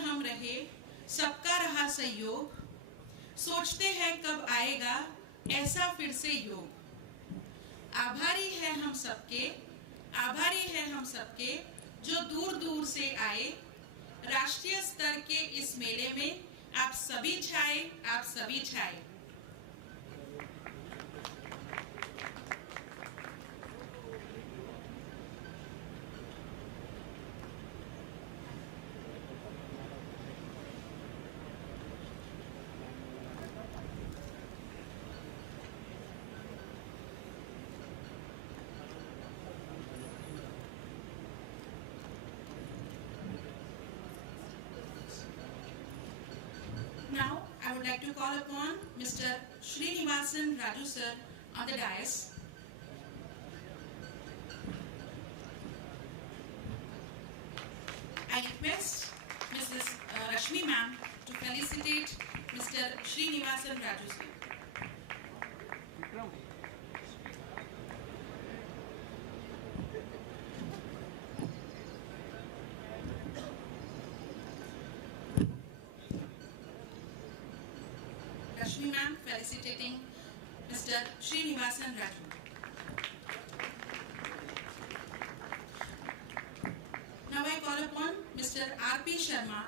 हम रहे, सबका रहा सहयोग। सोचते हैं कब आएगा ऐसा फिर से योग। आभारी है हम सबके जो दूर दूर से आए। राष्ट्रीय स्तर के इस मेले में आप सभी छाए। Now, I would like to call upon Mr. Srinivasan Raju sir on the dais. I request Mrs. Rashmi ma'am to felicitate Mr. Srinivasan Raju sir. Rashmi ma'am felicitating Mr. Srinivasan Raju. Now I call upon Mr. R.P. Sharma.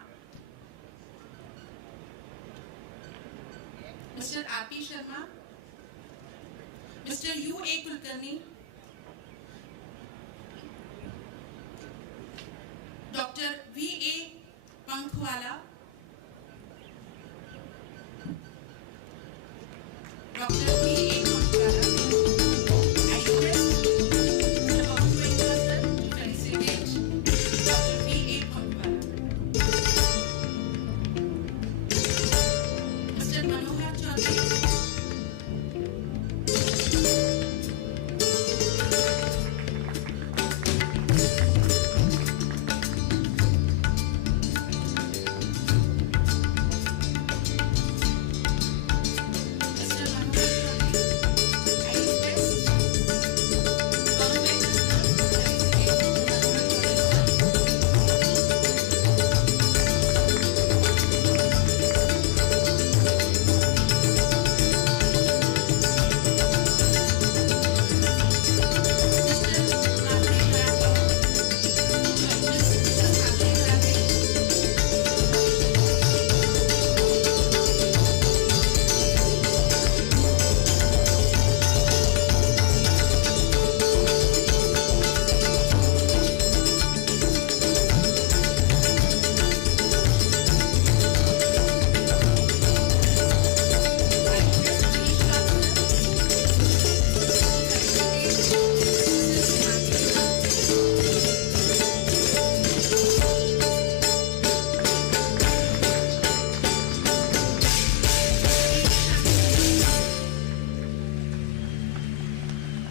Mr. R.P. Sharma, Mr. U.A. Kulkarni, Dr. V.A. Pankhwala, Dr. V.A. Pankhwala. I request Mr. Pawan Goenka sir to felicitate Dr. V.A. Pankhwala. Mr. Manohar Chaudhary,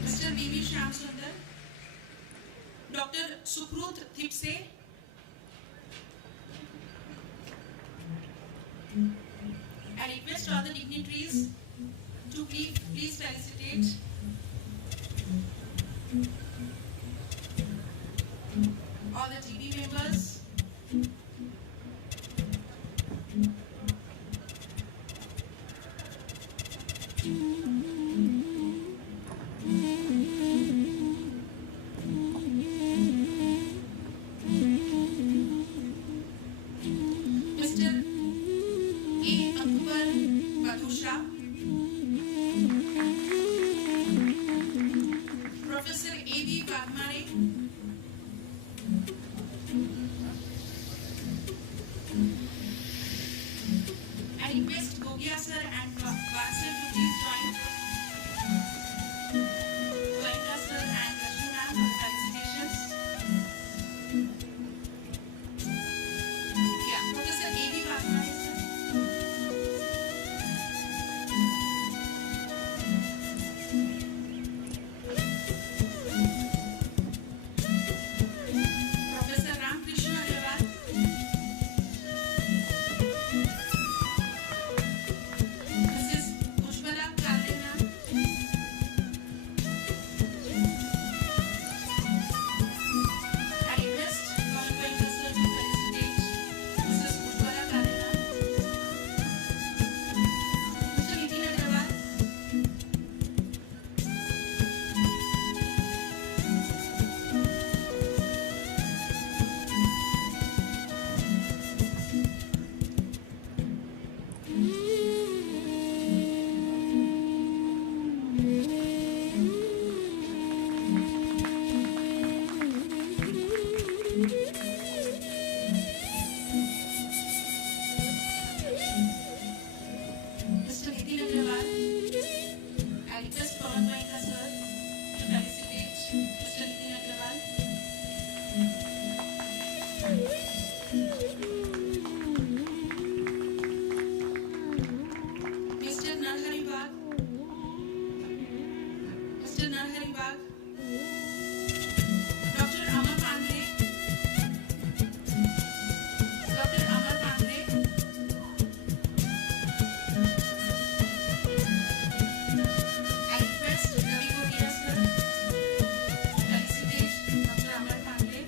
Mr. V.V. Shamsundar, Dr. Sukrut Thipse, I request all the dignitaries to please felicitate all the GB members. Mr. A. Akbar Batusha, Professor A.V. Bagmare, I request Gogia sir and Bag sir to please join. Goenka sir and Rashmi ma'am for the felicitations. Yeah, Professor A.V. Bagmare sir. Professor Ramkrishna Agarwal, Mrs. Mr. Narhari Bagh, Mr. Narhari Bagh, Dr. Amar Pandey, Dr. Amar Pandey, I request Ravi Goria sir to felicitate Dr. Amar Pandey.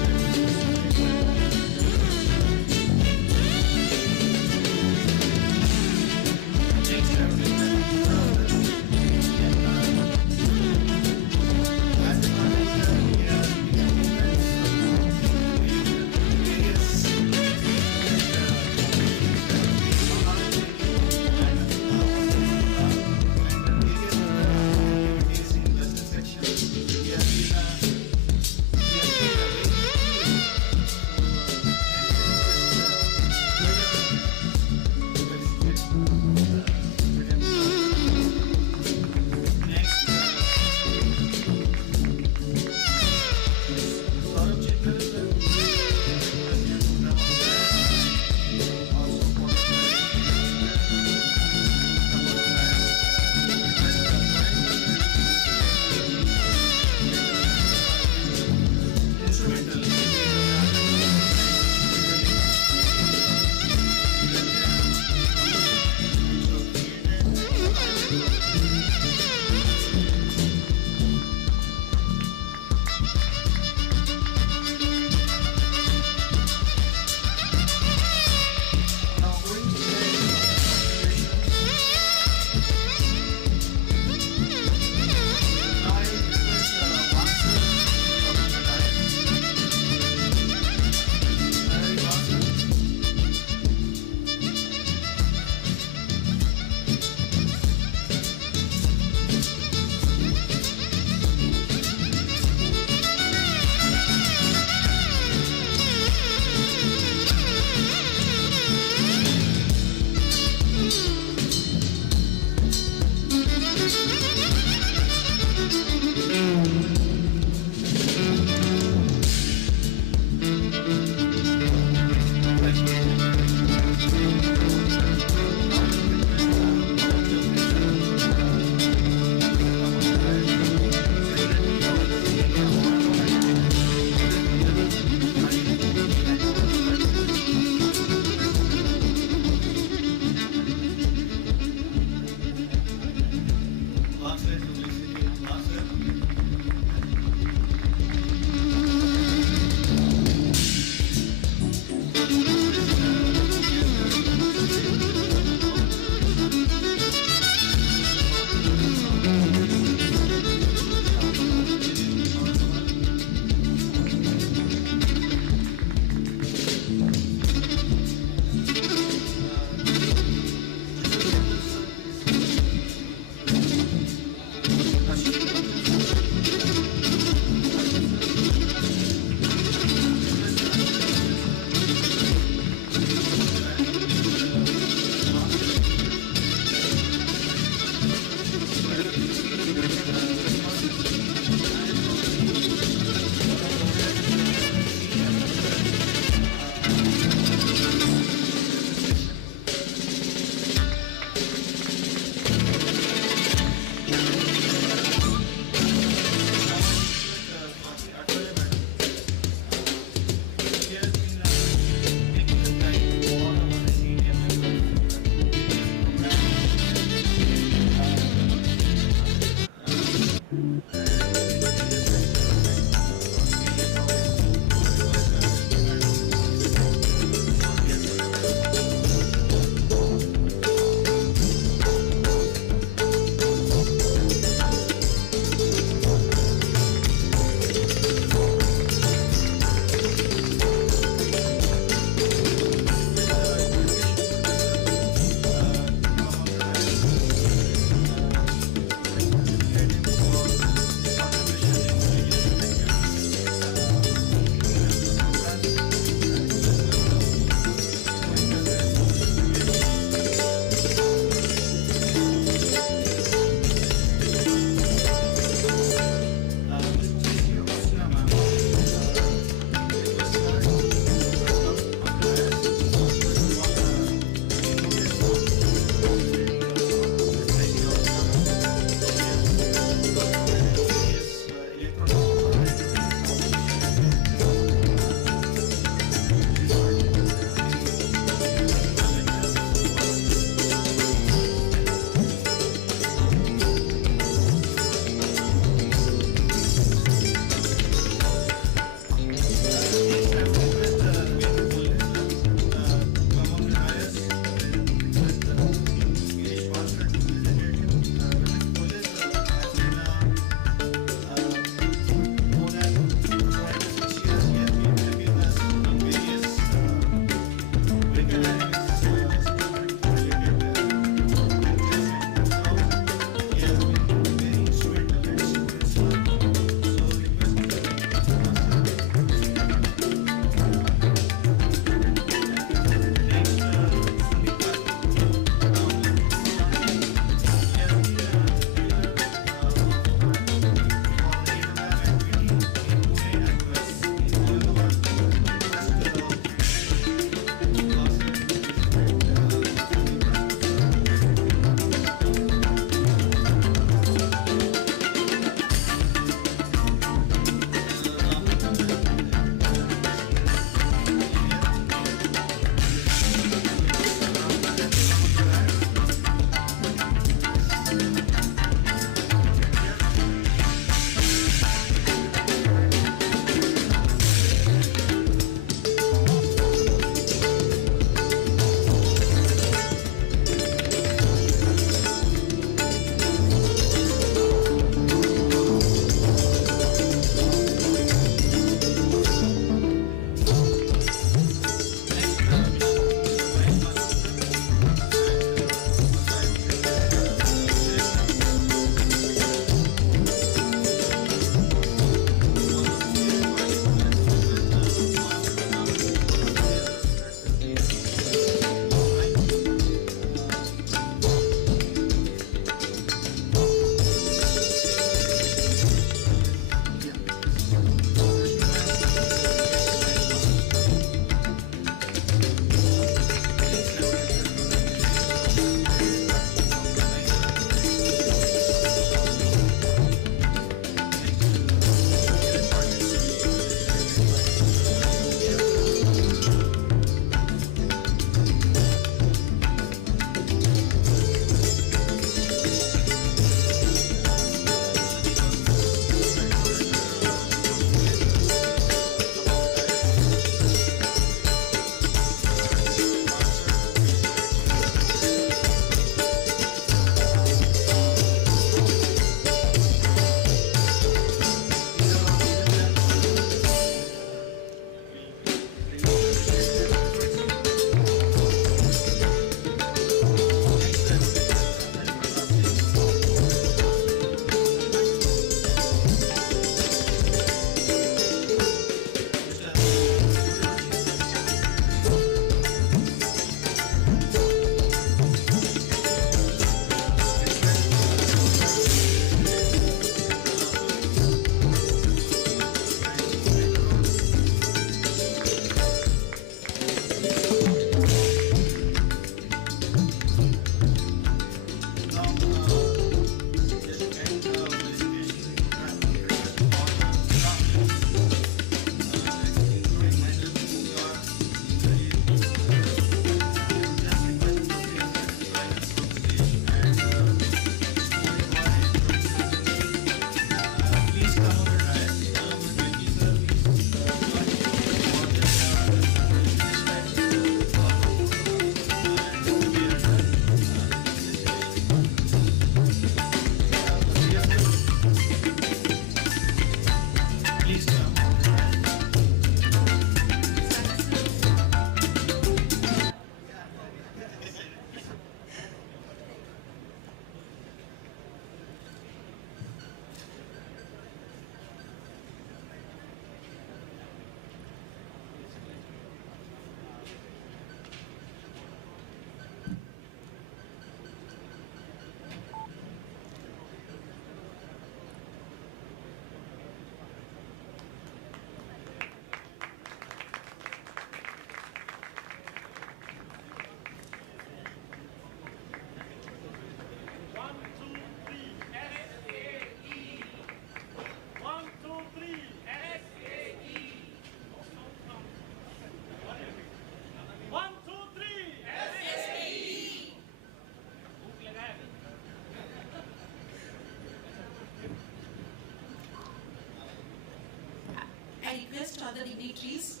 the dignitaries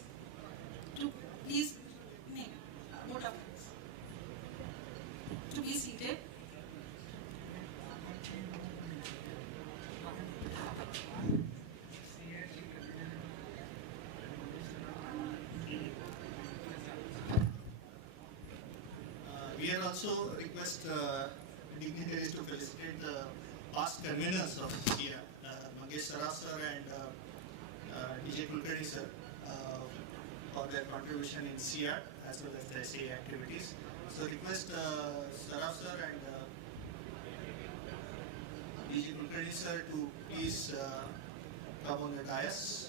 to please to be seated. We are also request dignitaries to felicitate the past conveners of this year, Mangesh Saraf sir and DJ Kulkarni sir, for their contribution in CR as well as the SAE activities. So request Saraf sir and DJ Kulkarni sir to please come on the dais.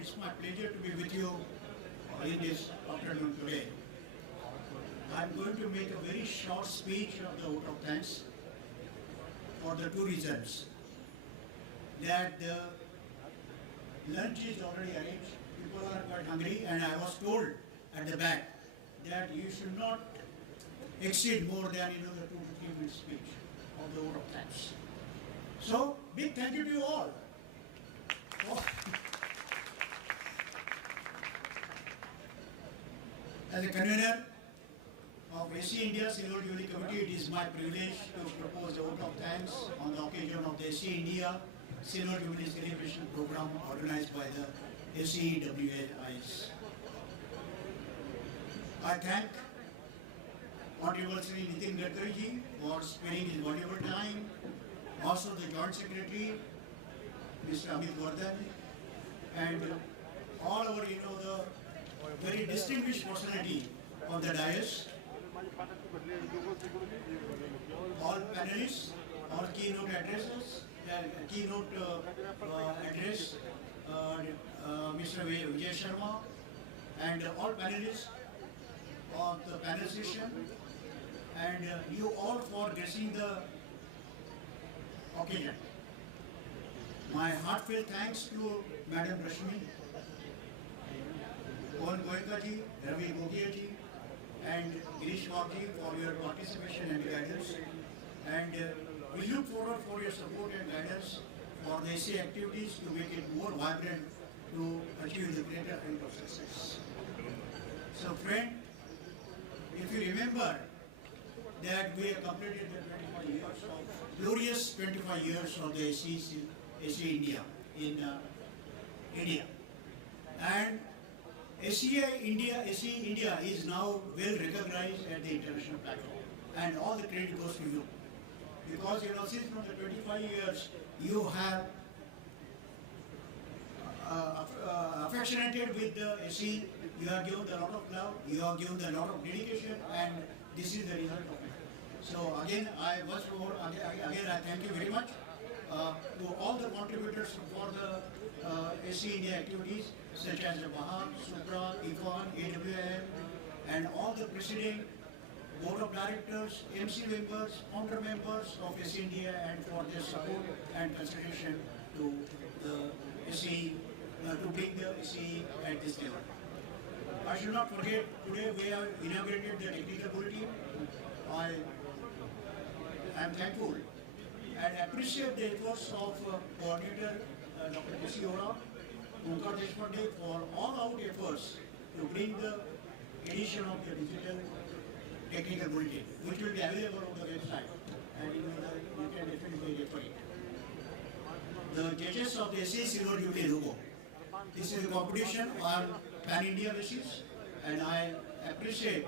It's my pleasure to be with you in this afternoon today. I'm going to make a very short speech of the vote of thanks for the two reasons. that the lunch is already arranged. People are quite hungry, and I was told at the back that you should not exceed more than the 2 to 3 minute speech of the vote of thanks. So big thank you to you all. As a convener of SAEINDIA Silver Jubilee Committee, it is my privilege to propose a vote of thanks on the occasion of the SAEINDIA Silver Jubilee celebration program organized by the SAEIS. I thank Honorable Shri Nitin Gadkari ji for spending his valuable time. Also the Joint Secretary, Mr. Amit Vardhan, and all our, the very distinguished personality of the dais, all panelists, all keynote addresses, keynote address, Mr. Vijay Sharma, and all panelists of the panel session, and you all for gracing the occasion. My heartfelt thanks to Madam Rashmi, Pawan Goenka ji, Ravi Gogia ji, and Girish Wagh ji for your participation and guidance. And we look forward for your support and guidance for the SA activities to make it more vibrant to achieve the greater height of success. So friend, if you remember that we have completed the 25 years of glorious 25 years of the SAEINDIA in India, and SAEINDIA is now well recognized at the international platform, and all the credit goes to you, because since from the 25 years you have affectionated with the SE, you have given a lot of love, you have given a lot of dedication, and this is the result of it. So again, I thank you very much to all the contributors for the SAEINDIA activities, such as Bahar, Supra, IFAN, AWM, and all the president, board of directors, MC members, founder members of SAEINDIA, and for their support and consideration to the SAE, to bring the SAE at this level. I should not forget, today we have inaugurated the technical bulletin. I am thankful and appreciate the efforts of coordinator Dr. K.C. Ora, Omkar Deshpande for all-out efforts to bring the edition of the digital technical bulletin, which will be available on the website, and you can definitely refer it. The judges of the SAE Silver Jubilee logo. This is a competition on pan-India basis, and I appreciate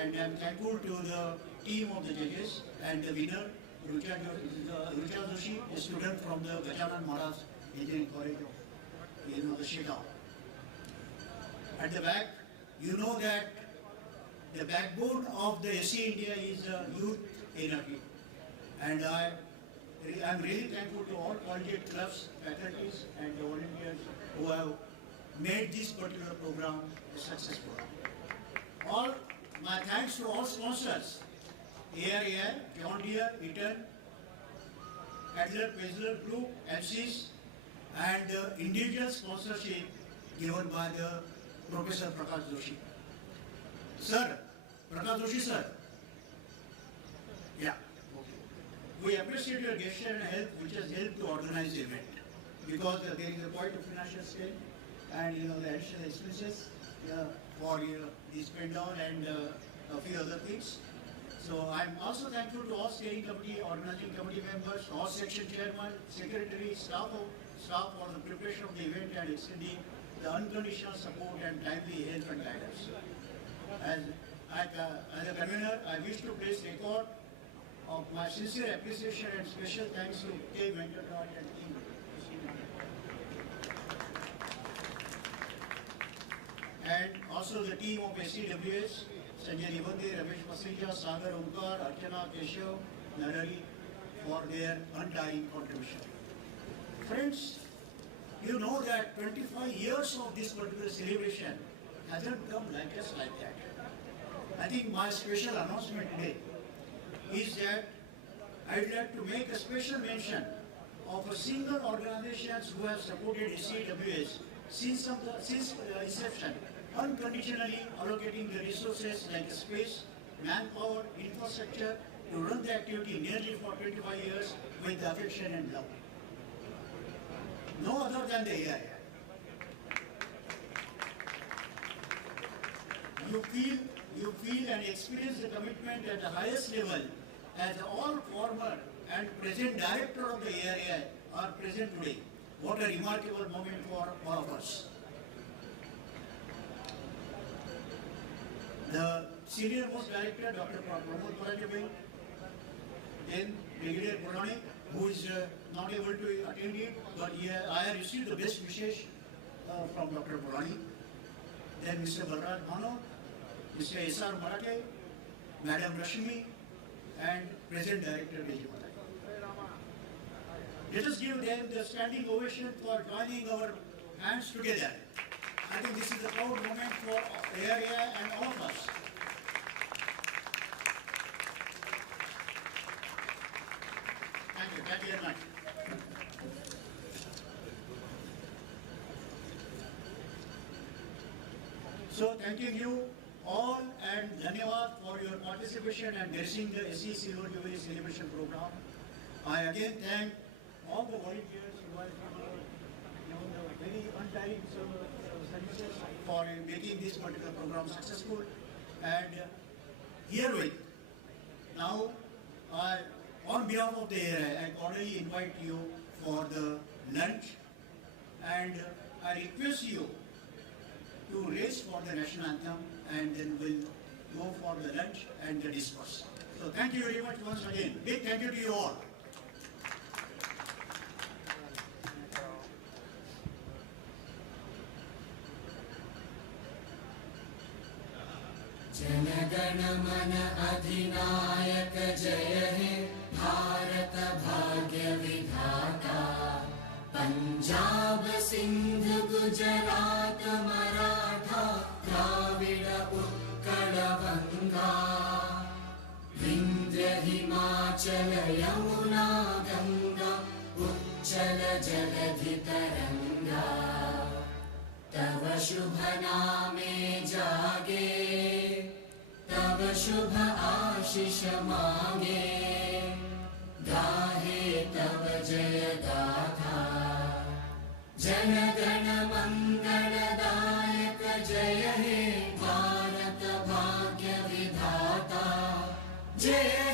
and am thankful to the team of the judges and the winner, Rucha Joshi, a student from the Gajanan Maharaj Engineering College of the Chakan. At the back, you know that the backbone of the SAEINDIA is youth energy, and I am really thankful to all collegiate clubs, faculties, and the volunteers who have made this particular program successful. All my thanks to all sponsors, ARAI, John Deere, Eaton, Adler, Pesler Group, MCs, and individual sponsorship given by the Professor Prakash Joshi. Sir, Prakash Joshi sir. Yeah. We appreciate your gesture and help which has helped to organize the event, because there is a quite a financial strain, and the additional expenses for the spend down and a few other things. So I'm also thankful to all steering committee, organizing committee members, all section chairman, secretary, staff for the preparation of the event and extending the unconditional support and timely help and guidance. As a convener, I wish to place record of my sincere appreciation and special thanks to K. Venkatraj and team. And also the team of SCWS, Sanjay Nibandhe, Ramesh Pasrija, Sagar Omkar, Archana, Keshav, Narari, for their undying contribution. Friends, you know that 25 years of this particular celebration hasn't come just like that. I think my special announcement today is that I would like to make a special mention of a single organizations who have supported SAEWS since inception, unconditionally allocating the resources like space, manpower, infrastructure to run the activity nearly for 25 years with affection and love. No other than the ARAI. You feel and experience the commitment at the highest level as all former and present director of the ARAI are present today. What a remarkable moment for all of us. The senior most director, Dr. Pawan Goenka, then Brigadier Purani, who is not able to attend it, but I have received the best wishes from Dr. Purani. Then Mr. Balraj Bhano, Mr. S.R. Marathe, Madam Rashmi, and President Director Rashmi Urdhwareshe. Let us give them the standing ovation for joining our hands together. I think this is a proud moment for ARAI and all of us. Thank you very much. So thanking you all and dhanyawad for your participation and gracing the SAE Silver Jubilee celebration program. I again thank all the volunteers who have given the very untiring services for making this particular program successful. And herewith, now on behalf of the ARAI, I cordially invite you for the lunch, and I request you to raise for the national anthem, and then we'll go for the lunch and the discourse. So thank you very much once again. Big thank you to you all. जनगण मन अधिनायक जय हे भारत भाग्य विधाता पंजाब सिंध गुजरात मराठा द्राविड उत्कल गंगा विंध्य हिमाचल यमुना गंगा उच्चल जलधि तरंगा तव शुभ नामे जागे तब शुभ आशीष मांगे गाहे तब जय गाथा जन गण मंगलदायक जय हे भारत भाग्य विधाता जय